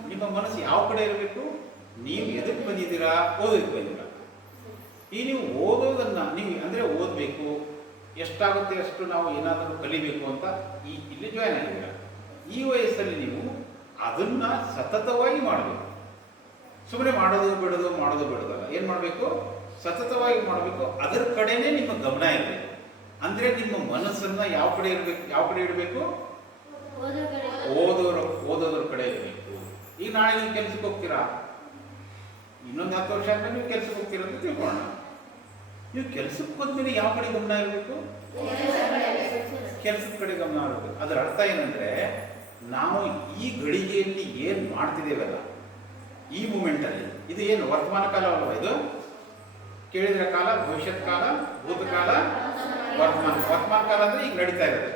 ನಿಮ್ಮ ಮನಸ್ಸು ಯಾವ ಕಡೆ ಇರಬೇಕು? ನೀವು ಎದಕ್ಕೆ ಬಂದಿದ್ದೀರಾ? ಓದೋದಕ್ಕೆ ಬಂದಿದ್ದೀರಾ. ಈ ನೀವು ಓದೋದನ್ನು ನೀವು ಅಂದರೆ ಓದಬೇಕು, ಎಷ್ಟಾಗುತ್ತೆ ಅಷ್ಟು ನಾವು ಏನಾದರೂ ಕಲಿಬೇಕು ಅಂತ ಇಲ್ಲಿ ಜಾಯ್ನ್ ಆಗಿದ್ದೀರಾ. ಈ ವಯಸ್ಸಲ್ಲಿ ನೀವು ಅದನ್ನು ಸತತವಾಗಿ ಮಾಡಬೇಕು. ಸುಮ್ಮನೆ ಮಾಡೋದು ಬಿಡೋದಲ್ಲ. ಏನು ಮಾಡಬೇಕು? ಸತತವಾಗಿ ಮಾಡಬೇಕು. ಅದರ ಕಡೆನೇ ನಿಮ್ಮ ಗಮನ ಇರಬೇಕು. ಅಂದರೆ ನಿಮ್ಮ ಮನಸ್ಸನ್ನು ಯಾವ ಕಡೆ ಇಡಬೇಕು? ಓದೋದ್ರ ಕಡೆ ಇರಬೇಕು. ಈಗ ನಾಳೆ ನೀವು ಕೆಲ್ಸಕ್ಕೆ ಹೋಗ್ತೀರಾ, ಇನ್ನೊಂದು 10 ವರ್ಷ ಆದ್ಮೇಲೆ ನೀವು ಕೆಲ್ಸಕ್ಕೆ ಹೋಗ್ತೀರಾ ಅಂತ ತಿಳ್ಕೊಳ್ಳೋಣ. ನೀವು ಕೆಲ್ಸಕ್ಕೆ ಹೋದ್ಮೇಲೆ ಯಾವ ಕಡೆ ಗಮನ ಇರಬೇಕು? ಕೆಲ್ಸದ ಕಡೆ ಗಮನ ಇರಬೇಕು. ಅದರ ಅರ್ಥ ಏನಂದ್ರೆ, ನಾವು ಈ ಗಳಿಗೆಯಲ್ಲಿ ಏನು ಮಾಡ್ತಿದ್ದೇವಲ್ಲ, ಈ ಮೂಮೆಂಟಲ್ಲಿ, ಇದು ಏನು ವರ್ತಮಾನ ಕಾಲ ಅಲ್ವಾ? ಇದು ಕೇಳಿದ್ರೆ ಕಾಲ, ಭವಿಷ್ಯತ್ ಕಾಲ, ಭೂತಕಾಲ, ವರ್ತಮಾನ ಕಾಲ ಅಂದ್ರೆ ಈಗ ನಡೀತಾ ಇರೋದು.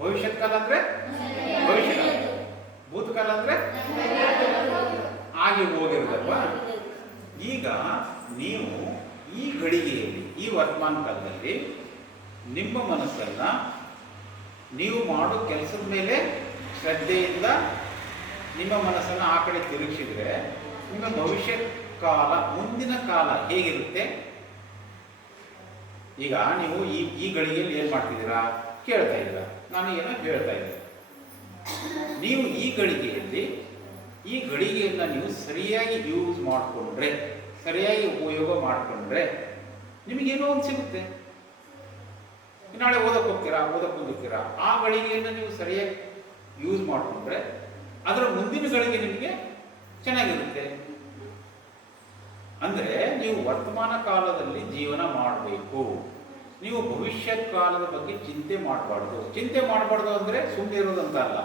ಭವಿಷ್ಯತ್ ಕಾಲ ಅಂದ್ರೆ ಭವಿಷ್ಯಕಾಲ, ಭೂತಕಾಲ ಅಂದ್ರೆ ಆಗಿ ಹೋಗಿರೋದಲ್ವಾ? ಈಗ ನೀವು ಈ ಗಳಿಗೆಯಲ್ಲಿ, ಈ ವರ್ತಮಾನ ಕಾಲದಲ್ಲಿ ನಿಮ್ಮ ಮನಸ್ಸನ್ನ ನೀವು ಮಾಡೋ ಕೆಲಸದ ಮೇಲೆ ಶ್ರದ್ಧೆಯಿಂದ ನಿಮ್ಮ ಮನಸ್ಸನ್ನು ಆ ಕಡೆ ತಿರುಗಿಸಿದ್ರೆ ನಿಮ್ಮ ಭವಿಷ್ಯ ಕಾಲ, ಮುಂದಿನ ಕಾಲ ಹೇಗಿರುತ್ತೆ? ಈಗ ನೀವು ಈ ಗಳಿಗೆಯಲ್ಲಿ ಏನು ಮಾಡ್ತಿದ್ದೀರಾ? ಕೇಳ್ತಾ ಇದ್ದೀರಾ, ನಾನು ಏನೋ ಹೇಳ್ತಾ ಇದ್ದೀನಿ. ನೀವು ಈ ಗಳಿಗೆಯನ್ನು ನೀವು ಸರಿಯಾಗಿ ಯೂಸ್ ಮಾಡಿಕೊಂಡ್ರೆ, ಸರಿಯಾಗಿ ಉಪಯೋಗ ಮಾಡಿಕೊಂಡ್ರೆ ನಿಮಗೇನೋ ಒಂದು ಸಿಗುತ್ತೆ. ನಾಳೆ ಓದಕ್ಕೆ ಹೋಗ್ತೀರಾ, ಆ ಗಳಿಗೆಯನ್ನು ನೀವು ಸರಿಯಾಗಿ ಯೂಸ್ ಮಾಡಿಕೊಂಡ್ರೆ ಅದರ ಮುಂದಿನ ಗಳಿಗೆ ನಿಮಗೆ ಚೆನ್ನಾಗಿರುತ್ತೆ. ಅಂದರೆ ನೀವು ವರ್ತಮಾನ ಕಾಲದಲ್ಲಿ ಜೀವನ ಮಾಡಬೇಕು. ನೀವು ಭವಿಷ್ಯತ್ ಕಾಲದ ಬಗ್ಗೆ ಚಿಂತೆ ಮಾಡಬಾರ್ದು ಅಂದರೆ ಸುಮ್ಮನೆ ಇರೋದಂತ ಅಲ್ಲ.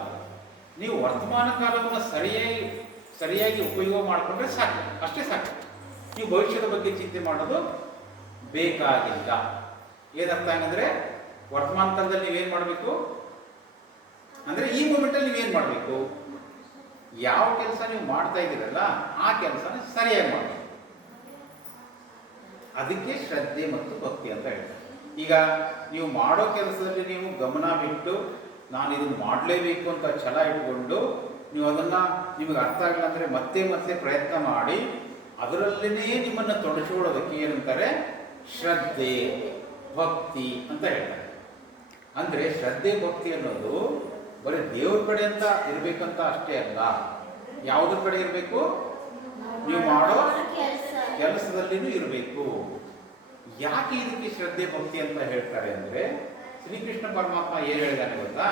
ನೀವು ವರ್ತಮಾನ ಕಾಲವನ್ನು ಸರಿಯಾಗಿ ಉಪಯೋಗ ಮಾಡಿಕೊಂಡ್ರೆ ಸಾಕು, ಅಷ್ಟೇ ಸಾಕು. ನೀವು ಭವಿಷ್ಯದ ಬಗ್ಗೆ ಚಿಂತೆ ಮಾಡೋದು ಬೇಕಾಗಿಲ್ಲ. ಏನರ್ಥ ಹಂಗಂದ್ರೆ, ವರ್ತಮಾನ ಕಾಲದಲ್ಲಿ ನೀವೇನು ಮಾಡಬೇಕು ಅಂದರೆ ಈ ಮೂಮೆಂಟಲ್ಲಿ ನೀವೇನು ಮಾಡಬೇಕು? ಯಾವ ಕೆಲಸ ನೀವು ಮಾಡ್ತಾ ಇದ್ದೀರಲ್ಲ ಆ ಕೆಲಸನ ಸರಿಯಾಗಿ ಮಾಡಬೇಕು. ಅದಕ್ಕೆ ಶ್ರದ್ಧೆ ಮತ್ತು ಭಕ್ತಿ ಅಂತ ಹೇಳ್ತಾರೆ. ಈಗ ನೀವು ಮಾಡೋ ಕೆಲಸದಲ್ಲಿ ನೀವು ಗಮನ ಬಿಟ್ಟು ನಾನು ಇದನ್ನು ಮಾಡಲೇಬೇಕು ಅಂತ ಛಲ ಇಟ್ಕೊಂಡು ನೀವು ಅದನ್ನು ನಿಮಗೆ ಅರ್ಥ ಆಗಿಲ್ಲ ಅಂದರೆ ಮತ್ತೆ ಪ್ರಯತ್ನ ಮಾಡಿ ಅದರಲ್ಲೇ ನಿಮ್ಮನ್ನು ತೊಡಗಿಸ್ಕೊಳ್ಳೋದಕ್ಕೆ ಏನಂತಾರೆ? ಶ್ರದ್ಧೆ ಭಕ್ತಿ ಅಂತ ಹೇಳ್ತಾರೆ. ಅಂದರೆ ಶ್ರದ್ಧೆ ಭಕ್ತಿ ಅನ್ನೋದು ಬರೀ ದೇವ್ರ ಕಡೆ ಅಂತ ಇರಬೇಕಂತ ಅಷ್ಟೇ ಅಲ್ಲ, ಯಾವುದ್ರ ಕಡೆ ಇರಬೇಕು? ನೀವು ಮಾಡೋ ಕೆಲಸದಲ್ಲಿನೂ ಇರಬೇಕು. ಯಾಕೆ ಇದಕ್ಕೆ ಶ್ರದ್ಧೆ ಭಕ್ತಿ ಅಂತ ಹೇಳ್ತಾರೆ ಅಂದರೆ, ಶ್ರೀಕೃಷ್ಣ ಪರಮಾತ್ಮ ಏನು ಹೇಳಿದಾನೆ ಗೊತ್ತಾ?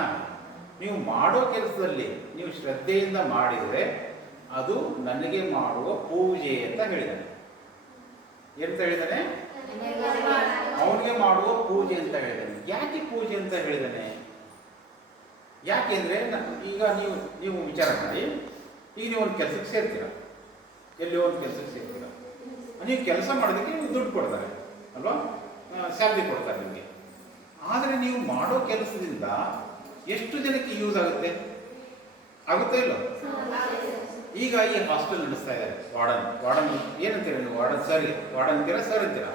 ನೀವು ಮಾಡೋ ಕೆಲಸದಲ್ಲಿ ನೀವು ಶ್ರದ್ಧೆಯಿಂದ ಮಾಡಿದರೆ ಅದು ನನಗೆ ಮಾಡುವ ಪೂಜೆ ಅಂತ ಹೇಳಿದಾನೆ. ಎಂತ ಹೇಳಿದಾನೆ? ಅವನಿಗೆ ಮಾಡುವ ಪೂಜೆ ಅಂತ ಹೇಳಿದಾನೆ. ಯಾಕೆ ಪೂಜೆ ಅಂತ ಹೇಳಿದಾನೆ? ಯಾಕೆಂದ್ರೆ ಈಗ ನೀವು ವಿಚಾರ ಮಾಡಿ, ಈಗ ನೀವು ಒಂದು ಕೆಲಸಕ್ಕೆ ಸೇರ್ತೀರ, ಎಲ್ಲಿ ಒಂದು ಕೆಲಸಕ್ಕೆ ಸೇರ್ತೀರ, ನೀವು ಕೆಲಸ ಮಾಡೋದಕ್ಕೆ ನೀವು ದುಡ್ಡು ಕೊಡ್ತಾರೆ ಅಲ್ವಾ? ಸ್ಯಾಲ್ರಿ ಕೊಡ್ತಾರೆ ನಿಮಗೆ. ಆದರೆ ನೀವು ಮಾಡೋ ಕೆಲಸದಿಂದ ಎಷ್ಟು ಜನಕ್ಕೆ ಯೂಸ್ ಆಗುತ್ತೆ? ಇಲ್ಲೋ? ಈಗ ಈ ಹಾಸ್ಟೆಲ್ ನಡೆಸ್ತಾ ಇದ್ದಾರೆ ವಾರ್ಡನ್ ಏನಂತೀರ ನೀವು? ವಾರ್ಡನ್ ಅಂತೀರಾ ಸರ್ ಅಂತೀರಾ?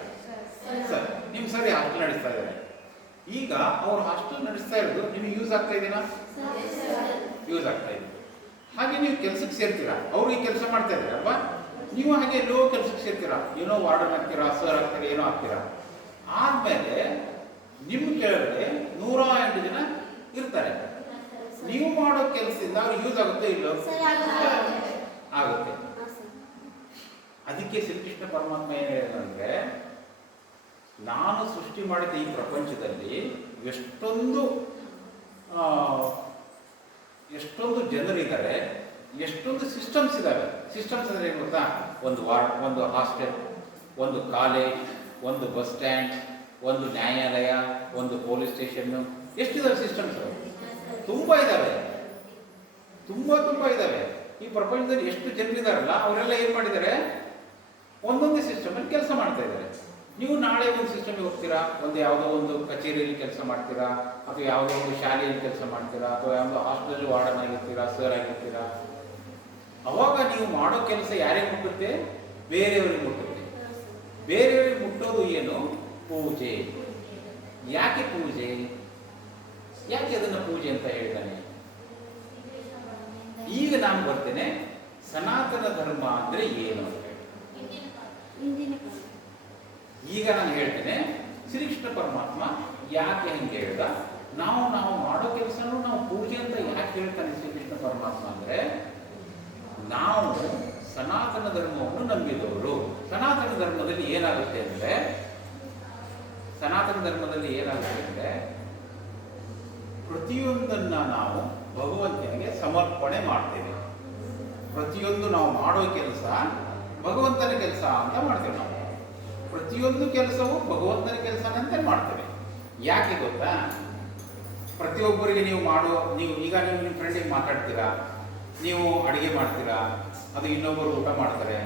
ಸರ್, ನಿಮ್ಮ ಸರಿ ಹಾಸ್ಟೆಲ್ ನಡೆಸ್ತಾ ಇದ್ದಾರೆ. ಈಗ ಅವ್ರು ಹಾಸ್ಟೆಲ್ ನಡೆಸ್ತಾ ಇರೋದು ನಿಮಗೆ ಯೂಸ್ ಆಗ್ತಾ ಇದೆಯಾ? ಯೂಸ್ ಆಗ್ತಾ ಇದೆ. ಹಾಗೆ ನೀವು ಕೆಲಸಕ್ಕೆ ಸೇರ್ತೀರಾ, ಅವ್ರು ಈ ಕೆಲಸ ಮಾಡ್ತಾ ಇದ್ದಾರೆ ಅಲ್ವಾ? ನೀವು ಹಾಗೆ ಎಲ್ಲೋ ಕೆಲಸಕ್ಕೆ ಸೇರ್ತೀರಾ, ಏನೋ ವಾರ್ಡನ್ ಆಗ್ತೀರಾ, ಸರ್ ಆಗ್ತೀರಾ, ಏನೋ ಆಗ್ತೀರಾ. ಆದ್ಮೇಲೆ ನಿಮ್ಮ ಕೆಳಗಡೆ 108 ಜನ ಇರ್ತಾರೆ. ನೀವು ಮಾಡೋ ಕೆಲಸದಿಂದ ಅವ್ರಿಗೆ ಯೂಸ್ ಆಗುತ್ತೆ ಇಲ್ಲೋ? ಆಗುತ್ತೆ. ಅದಕ್ಕೆ ಶ್ರೀಕೃಷ್ಣ ಪರಮಾತ್ಮ ಏನು ಹೇಳಿದಂದ್ರೆ, ನಾನು ಸೃಷ್ಟಿ ಮಾಡಿದ ಈ ಪ್ರಪಂಚದಲ್ಲಿ ಎಷ್ಟೊಂದು ಜನರಿದ್ದಾರೆ, ಎಷ್ಟೊಂದು ಸಿಸ್ಟಮ್ಸ್ ಇದ್ದಾವೆ. ಸಿಸ್ಟಮ್ಸ್ ಅಂದರೆ ಏನು ಗೊತ್ತಾ? ಒಂದು ವಾರ್ಡ್, ಒಂದು ಹಾಸ್ಟೆಲ್, ಒಂದು ಕಾಲೇಜ್, ಒಂದು ಬಸ್ ಸ್ಟ್ಯಾಂಡ್, ಒಂದು ನ್ಯಾಯಾಲಯ, ಒಂದು ಪೊಲೀಸ್ ಸ್ಟೇಷನ್ನು. ಎಷ್ಟಿದಾವೆ ಸಿಸ್ಟಮ್ಸ್? ತುಂಬ ಇದ್ದಾವೆ, ತುಂಬ ಇದ್ದಾವೆ. ಈ ಪ್ರಪಂಚದಲ್ಲಿ ಎಷ್ಟು ಜನರಿದ್ದಾರಲ್ಲ ಅವರೆಲ್ಲ ಏನು ಮಾಡಿದ್ದಾರೆ? ಒಂದೊಂದೇ ಸಿಸ್ಟಮಲ್ಲಿ ಕೆಲಸ ಮಾಡ್ತಾ ಇದ್ದಾರೆ. ನೀವು ನಾಳೆ ಒಂದು ಸಿಸ್ಟಮ್ಗೆ ಹೋಗ್ತೀರಾ, ಯಾವುದೋ ಒಂದು ಕಚೇರಿಯಲ್ಲಿ ಕೆಲಸ ಮಾಡ್ತೀರಾ, ಅಥವಾ ಯಾವುದೋ ಒಂದು ಶಾಲೆಯಲ್ಲಿ ಕೆಲಸ ಮಾಡ್ತೀರಾ, ಅಥವಾ ಯಾವುದೋ ಹಾಸ್ಟೆಲಲ್ಲಿ ವಾರ್ಡನ್ ಆಗಿರ್ತೀರಾ, ಸರ್ ಆಗಿರ್ತೀರಾ. ಅವಾಗ ನೀವು ಮಾಡೋ ಕೆಲಸ ಯಾರಿಗೆ ಮುಟ್ಟುತ್ತೆ? ಬೇರೆಯವರಿಗೆ ಮುಟ್ಟುತ್ತೆ. ಬೇರೆಯವರಿಗೆ ಮುಟ್ಟೋದು ಏನು? ಪೂಜೆ. ಯಾಕೆ ಪೂಜೆ? ಯಾಕೆ ಅದನ್ನು ಪೂಜೆ ಅಂತ ಹೇಳಿದ್ದಾನೆ? ಈಗ ನಾನು ಬರ್ತೇನೆ, ಸನಾತನ ಧರ್ಮ ಅಂದ್ರೆ ಏನು ಅಂತ ಹೇಳಿ. ಈಗ ನಾನು ಹೇಳ್ತೇನೆ, ಶ್ರೀಕೃಷ್ಣ ಪರಮಾತ್ಮ ಯಾಕೆ ಹಂಗೆ ಹೇಳ್ದ, ನಾವು ಮಾಡೋ ಕೆಲಸನೂ ನಾವು ಪೂಜೆ ಅಂತ ಯಾಕೆ ಹೇಳ್ತಾನೆ ಶ್ರೀಕೃಷ್ಣ ಪರಮಾತ್ಮ ಅಂದ್ರೆ, ನಾವು ಸನಾತನ ಧರ್ಮವನ್ನು ನಂಬಿದವರು. ಸನಾತನ ಧರ್ಮದಲ್ಲಿ ಏನಾಗುತ್ತೆ ಅಂದ್ರೆ ಪ್ರತಿಯೊಂದನ್ನ ನಾವು ಭಗವಂತನಿಗೆ ಸಮರ್ಪಣೆ ಮಾಡ್ತೇವೆ. ಪ್ರತಿಯೊಂದು ನಾವು ಮಾಡೋ ಕೆಲಸ ಭಗವಂತನ ಕೆಲಸ ಅಂತ ಮಾಡ್ತೇವೆ. ನಾವು ಪ್ರತಿಯೊಂದು ಕೆಲಸವೂ ಭಗವಂತನ ಕೆಲಸನಂತೆ ಮಾಡ್ತೇವೆ. ಯಾಕೆ ಗೊತ್ತಾ? ಪ್ರತಿಯೊಬ್ಬರಿಗೆ ನೀವು ಈಗ ನಿಮ್ಮ ಫ್ರೆಂಡಿಗೆ ಮಾತಾಡ್ತೀರಾ, ನೀವು ಅಡುಗೆ ಮಾಡ್ತೀರಾ, ಅದು ಇನ್ನೊಬ್ಬರು ಊಟ ಮಾಡ್ತಾರೆ.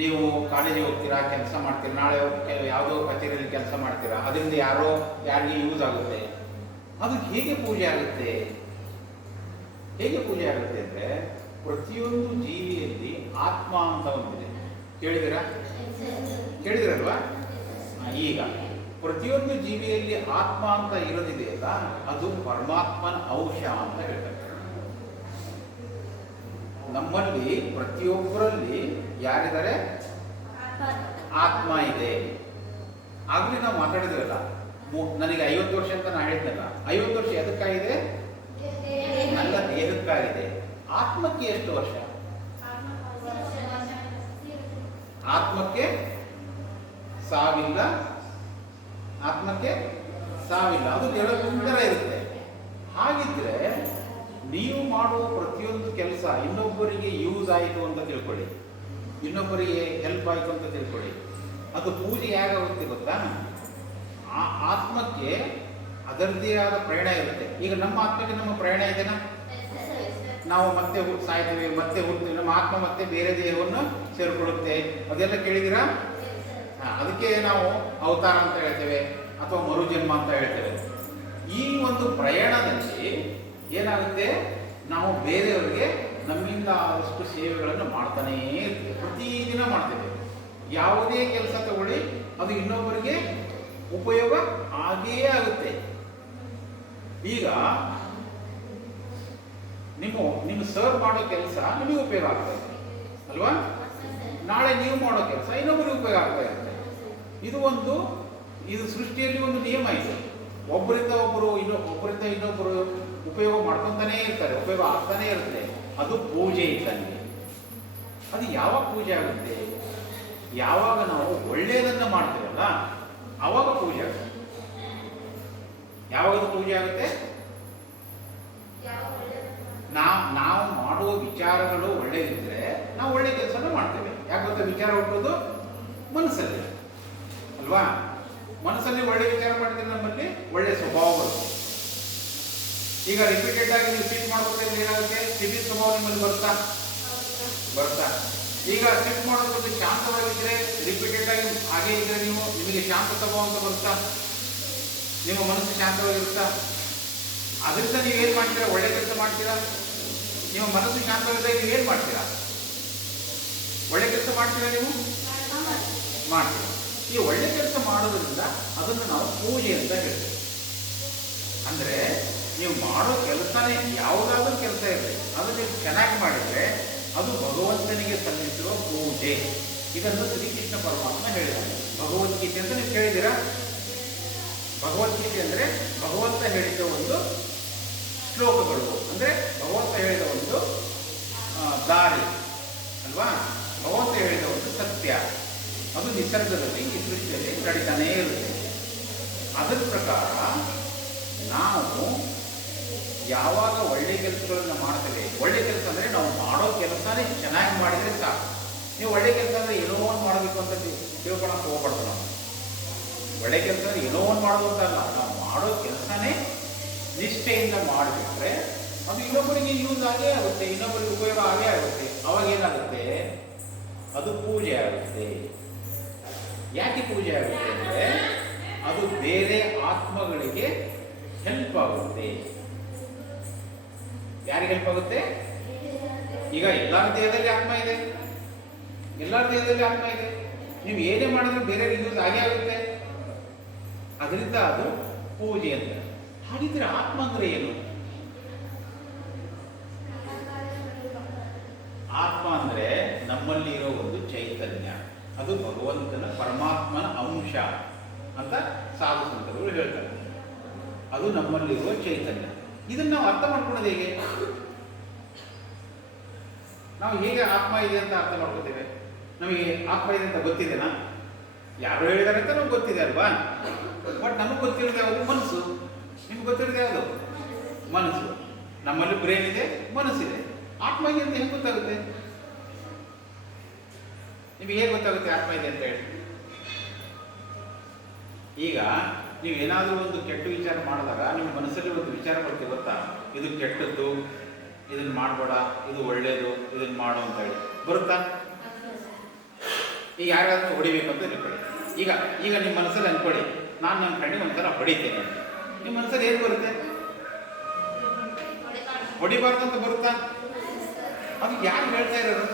ನೀವು ಕಾಲೇಜಿಗೆ ಹೋಗ್ತೀರಾ, ಕೆಲಸ ಮಾಡ್ತೀರಾ, ನಾಳೆ ಯಾವುದೋ ಕಚೇರಿಯಲ್ಲಿ ಕೆಲಸ ಮಾಡ್ತೀರಾ, ಅದರಿಂದ ಯಾರಿಗೆ ಯೂಸ್ ಆಗುತ್ತೆ. ಅದು ಹೇಗೆ ಪೂಜೆ ಆಗುತ್ತೆ? ಅಂದರೆ ಪ್ರತಿಯೊಂದು ಜೀವಿಯಲ್ಲಿ ಆತ್ಮ ಅಂತ ಒಂದಿದೆ. ಕೇಳಿದಿರಲ್ವಾ? ಈಗ ಪ್ರತಿಯೊಂದು ಜೀವಿಯಲ್ಲಿ ಆತ್ಮ ಅಂತ ಇರೋದಿದೆಯಲ್ಲ, ಅದು ಪರಮಾತ್ಮನ ಅಂಶ ಅಂತ ಹೇಳ್ತಾರೆ. ನಮ್ಮಲ್ಲಿ ಪ್ರತಿಯೊಬ್ಬರಲ್ಲಿ ಯಾರಿದ್ದಾರೆ? ಆತ್ಮ ಇದೆ. ಆಗ್ಲಿ ನಾವು ಮಾತಾಡಿದ್ರಲ್ಲ, ನನಗೆ 50 ವರ್ಷ ಅಂತ ನಾನು ಹೇಳಿದ್ನಲ್ಲ, 50 ವರ್ಷ ಎದಕ್ಕಾಗಿದೆ? ನನ್ನ ದೇಹಕ್ಕಾಗಿದೆ. ಆತ್ಮಕ್ಕೆ ಎಷ್ಟು ವರ್ಷ? ಆತ್ಮಕ್ಕೆ ಸಾವಿಲ್ಲ. ಅದು ನಿರಂತರ ಇರುತ್ತೆ. ಹಾಗಿದ್ರೆ ನೀವು ಮಾಡುವ ಪ್ರತಿಯೊಂದು ಕೆಲಸ ಇನ್ನೊಬ್ಬರಿಗೆ ಯೂಸ್ ಆಯಿತು ಅಂತ ತಿಳ್ಕೊಳ್ಳಿ, ಇನ್ನೊಬ್ಬರಿಗೆ ಹೆಲ್ಪ್ ಆಯಿತು ಅಂತ ತಿಳ್ಕೊಳ್ಳಿ. ಅದು ಪೂಜೆ ಹೇಗಾಗುತ್ತೆ ಗೊತ್ತಾ? ಆ ಆತ್ಮಕ್ಕೆ ಅದರದ್ದೇ ಆದ ಪ್ರಯಾಣ ಇರುತ್ತೆ. ಈಗ ನಮ್ಮ ಆತ್ಮಕ್ಕೆ ನಮ್ಮ ಪ್ರಯಾಣ ಇದೆನಾ? ನಾವು ಮತ್ತೆ ಸಾಯ್ತೀವಿ, ಮತ್ತೆ ಹುಡ್ತೀವಿ, ನಮ್ಮ ಆತ್ಮ ಮತ್ತೆ ಬೇರೆ ದೇಹವನ್ನು ಸೇರಿಕೊಳ್ಳುತ್ತೆ. ಅದೆಲ್ಲ ಕೇಳಿದಿರಾ? ಅದಕ್ಕೆ ನಾವು ಅವತಾರ ಅಂತ ಹೇಳ್ತೇವೆ, ಅಥವಾ ಮರುಜನ್ಮ ಅಂತ ಹೇಳ್ತೇವೆ. ಈ ಒಂದು ಪ್ರಯಾಣದಲ್ಲಿ ಏನಾಗುತ್ತೆ? ನಾವು ಬೇರೆಯವರಿಗೆ ನಮ್ಮಿಂದ ಆದಷ್ಟು ಸೇವೆಗಳನ್ನು ಮಾಡ್ತಾನೇ ಇರ್ತೀವಿ, ಪ್ರತಿದಿನ ಮಾಡ್ತೇವೆ. ಯಾವುದೇ ಕೆಲಸ ತಗೊಳ್ಳಿ, ಅದು ಇನ್ನೊಬ್ಬರಿಗೆ ಉಪಯೋಗ ಆಗೇ ಆಗುತ್ತೆ. ಈಗ ನಿಮ್ಮ ಸರ್ ಮಾಡೋ ಕೆಲಸ ನಿಮಗೆ ಉಪಯೋಗ ಆಗ್ತದೆ ಅಲ್ವಾ? ನಾಳೆ ನೀವು ಮಾಡೋ ಕೆಲಸ ಇನ್ನೊಬ್ಬರಿಗೆ ಉಪಯೋಗ ಆಗ್ತಾ ಇರುತ್ತೆ. ಇದು ಸೃಷ್ಟಿಯಲ್ಲಿ ಒಂದು ನಿಯಮ ಇದೆ. ಒಬ್ಬರಿಂದ ಇನ್ನೊಬ್ಬರು ಉಪಯೋಗ ಮಾಡ್ಕೊತಾನೇ ಇರ್ತಾರೆ, ಉಪಯೋಗ ಆಗ್ತಾನೆ ಇರುತ್ತೆ. ಅದು ಪೂಜೆ ಇದ್ದಂಗೆ. ಅದು ಯಾವಾಗ ಪೂಜೆ ಆಗುತ್ತೆ? ಯಾವಾಗ ನಾವು ಒಳ್ಳೆಯದನ್ನ ಮಾಡ್ತೇವಲ್ಲ ಆವಾಗ ಪೂಜೆ ಆಗುತ್ತೆ. ಯಾವಾಗ ಪೂಜೆ ಆಗುತ್ತೆ? ನಾವು ಮಾಡುವ ವಿಚಾರಗಳು ಒಳ್ಳೆಯದಿದ್ರೆ ನಾವು ಒಳ್ಳೆ ಕೆಲಸನ ಮಾಡ್ತೇವೆ. ಯಾಕೆ ಗೊತ್ತಾ? ವಿಚಾರ ಹುಟ್ಟೋದು ಮನಸ್ಸಲ್ಲಿ ಅಲ್ವಾ? ಮನಸ್ಸಲ್ಲಿ ಒಳ್ಳೆ ವಿಚಾರ ಮಾಡಿದ್ರೆ ನಮ್ಮಲ್ಲಿ ಒಳ್ಳೆ ಸ್ವಭಾವ ಬರುತ್ತೆ. ಈಗ ರಿಪೀಟೆಡ್ ಆಗಿ ನೀವು ಸಿಟ್ ಮಾಡ್ಕೊತಿದ್ರೆ ಏನಾಗುತ್ತೆ? ಸಿಟಿ ಸ್ವಭಾವ ನಿಮ್ಮಲ್ಲಿ ಬರ್ತಾ ಈಗ ಸಿಟ್ ಮಾಡೋದ್ರಲ್ಲಿ ಶಾಂತವಾಗಿದ್ರೆ, ರಿಪೀಟೆಡ್ ಆಗಿ ಹಾಗೆ ಇದ್ರೆ ನಿಮಗೆ ಶಾಂತ ಸ್ವಭಾವ ಅಂತ ಬರುತ್ತಾ? ನಿಮ್ಮ ಮನಸ್ಸು ಶಾಂತವಾಗಿರುತ್ತಾ? ಅದರಿಂದ ನೀವೇನು ಮಾಡ್ತೀರಾ? ಒಳ್ಳೆ ಕೆಲಸ ಮಾಡ್ತೀರಾ. ನಿಮ್ಮ ಮನಸ್ಸು ಶಾಂತವಾಗಿದ್ದಾಗ ನೀವೇನು ಮಾಡ್ತೀರಾ? ಒಳ್ಳೆ ಕೆಲಸ ಮಾಡ್ತೀರಾ ನೀವು? ಮಾಡ್ತೀರಾ. ಈ ಒಳ್ಳೆ ಕೆಲಸ ಮಾಡೋದ್ರಿಂದ ಅದನ್ನು ನಾವು ಪೂಜೆ ಅಂತ ಹೇಳ್ತೀವಿ. ಅಂದರೆ ನೀವು ಮಾಡೋ ಕೆಲಸನೇ ಯಾವುದಾದ್ರೂ ಕೆಲಸ ಇರಲಿ, ಅದನ್ನು ನೀವು ಚೆನ್ನಾಗಿ ಮಾಡಿದರೆ ಅದು ಭಗವಂತನಿಗೆ ಸಲ್ಲಿಸುವ ಪೂಜೆ. ಇದನ್ನು ಶ್ರೀಕೃಷ್ಣ ಪರಮಾತ್ಮ ಹೇಳಿದ್ದಾನೆ. ಭಗವದ್ಗೀತೆ ಅಂತ ನೀವು ಕೇಳಿದ್ದೀರಾ? ಭಗವದ್ಗೀತೆ ಅಂದರೆ ಭಗವಂತ ಹೇಳಿದ ಒಂದು ಶ್ಲೋಕಗಳು, ಅಂದರೆ ಭಗವಂತ ಹೇಳಿದ ಒಂದು ದಾರಿ ಅಲ್ವಾ? ಭಗವಂತ ಹೇಳಿದ ಒಂದು ಸತ್ಯ, ಅದು ನಿಸರ್ಗದಲ್ಲಿ ಈ ಸೃಷ್ಟಿಯಲ್ಲಿ ನಡೀತಾನೇ ಇರುತ್ತೆ. ಅದರ ಪ್ರಕಾರ ನಾವು ಯಾವಾಗ ಒಳ್ಳೆ ಕೆಲಸಗಳನ್ನು ಮಾಡ್ತೇವೆ, ಒಳ್ಳೆ ಕೆಲಸ ಅಂದರೆ ನಾವು ಮಾಡೋ ಕೆಲಸನೇ ಚೆನ್ನಾಗಿ ಮಾಡಿದರೆ ಸಾಕು. ನೀವು ಒಳ್ಳೆ ಕೆಲಸ ಅಂದರೆ ಏನೋ ಒಂದು ಮಾಡಬೇಕು ಅಂತ ತಿಳ್ಕೊಳಕ್ಕೆ ಹೋಗ್ಬಾರ್ದು. ನಾವು ಒಳ್ಳೆ ಕೆಲಸ ಅಂದರೆ ಏನೋ ಒಂದು ಮಾಡೋದು ಅಂತಲ್ಲ, ನಾವು ಮಾಡೋ ಕೆಲಸನೇ ನಿಷ್ಠೆಯಿಂದ ಮಾಡಿಬಿಟ್ರೆ ಅದು ಇನ್ನೊಬ್ಬರಿಗೆ ಯೂಸ್ ಆಗೇ ಆಗುತ್ತೆ, ಇನ್ನೊಬ್ಬರಿಗೆ ಉಪಯೋಗ ಆಗೇ ಆಗುತ್ತೆ. ಅವಾಗ ಏನಾಗುತ್ತೆ? ಅದು ಪೂಜೆ ಆಗುತ್ತೆ. ಯಾಕೆ ಪೂಜೆ ಆಗುತ್ತೆ ಅಂದರೆ ಅದು ಬೇರೆ ಆತ್ಮಗಳಿಗೆ ಹೆಲ್ಪ್ ಆಗುತ್ತೆ. ಯಾರಿಗೆ ಹೆಲ್ಪ್ ಆಗುತ್ತೆ? ಈಗ ಎಲ್ಲರ ದೇಹದಲ್ಲಿ ಆತ್ಮ ಇದೆ, ಎಲ್ಲರ ದೇಹದಲ್ಲಿ ಆತ್ಮ ಇದೆ. ನೀವು ಏನೇ ಮಾಡಿದ್ರೆ ಬೇರೆ ಯೂಸ್ ಆಗೇ ಆಗುತ್ತೆ. ಅದರಿಂದ ಅದು ಪೂಜೆ ಅಂತ. ಹಾಗಿದ್ರೆ ಆತ್ಮ ಅಂದ್ರೆ ಏನು? ಆತ್ಮ ಅಂದ್ರೆ ನಮ್ಮಲ್ಲಿ ಇರೋ ಒಂದು ಚೈತನ್ಯ, ಅದು ಭಗವಂತನ ಪರಮಾತ್ಮನ ಅಂಶ ಅಂತ ಸಾಧು ಸಂತರು ಹೇಳ್ತಾರೆ. ಅದು ನಮ್ಮಲ್ಲಿರುವ ಚೈತನ್ಯ. ಇದನ್ನು ನಾವು ಅರ್ಥ ಮಾಡ್ಕೊಳ್ಳೋದು ಹೇಗೆ? ನಾವು ಹೇಗೆ ಆತ್ಮ ಇದೆ ಅಂತ ಅರ್ಥ ಮಾಡ್ಕೋತೇವೆ? ನಮಗೆ ಆತ್ಮ ಇದೆ ಅಂತ ಗೊತ್ತಿದೆನಾ? ಯಾರು ಹೇಳಿದ್ದಾರೆ ಅಂತ ನಮ್ಗೆ ಗೊತ್ತಿದೆ ಅಲ್ವಾ? ಬಟ್ ನಮಗೆ ಗೊತ್ತಿರೋದು ಯಾವುದು? ಮನಸ್ಸು. ನಿಮ್ಗೆ ಗೊತ್ತಿರೋದು ಯಾವುದು? ಮನಸ್ಸು. ನಮ್ಮಲ್ಲಿ ಬ್ರೇನ್ ಇದೆ, ಮನಸ್ಸಿದೆ. ಆತ್ಮ ಇದೆ ಅಂತ ಹೆಂಗೆ ಗೊತ್ತಾಗುತ್ತೆ? ನಿಮಗೆ ಹೇಗೆ ಗೊತ್ತಾಗುತ್ತೆ ಆತ್ಮ ಇದೆ ಅಂತ ಹೇಳಿ? ಈಗ ನೀವು ಏನಾದರೂ ಒಂದು ಕೆಟ್ಟ ವಿಚಾರ ಮಾಡಿದಾಗ ನಿಮ್ಮ ಮನಸ್ಸಲ್ಲಿ ಒಂದು ವಿಚಾರ ಬರ್ತೀವಿ ಗೊತ್ತಾ? ಇದು ಕೆಟ್ಟದ್ದು, ಇದನ್ನು ಮಾಡಬೇಡ, ಇದು ಒಳ್ಳೆಯದು, ಇದನ್ನು ಮಾಡು ಅಂತ ಹೇಳಿ ಬರುತ್ತಾ? ಈಗ ಯಾರಾದ್ರೂ ಹೊಡಿಬೇಕಂತ ಅನ್ಕೊಳ್ಳಿ. ಈಗ ಈಗ ನಿಮ್ಮ ಮನಸ್ಸಲ್ಲಿ ಅನ್ಕೊಳ್ಳಿ, ನಾನು ನನ್ನ ಫ್ರೆಂಡಿಗೆ ಒಂಥರ ಹೊಡಿತೇನೆ ಅಂತ. ನಿಮ್ಮ ಮನಸ್ಸಲ್ಲಿ ಏನು ಬರುತ್ತೆ? ಹೊಡಿಬಾರ್ದು ಅಂತ ಬರುತ್ತಾ? ಅದು ಯಾರು ಹೇಳ್ತಾ ಇರೋರು?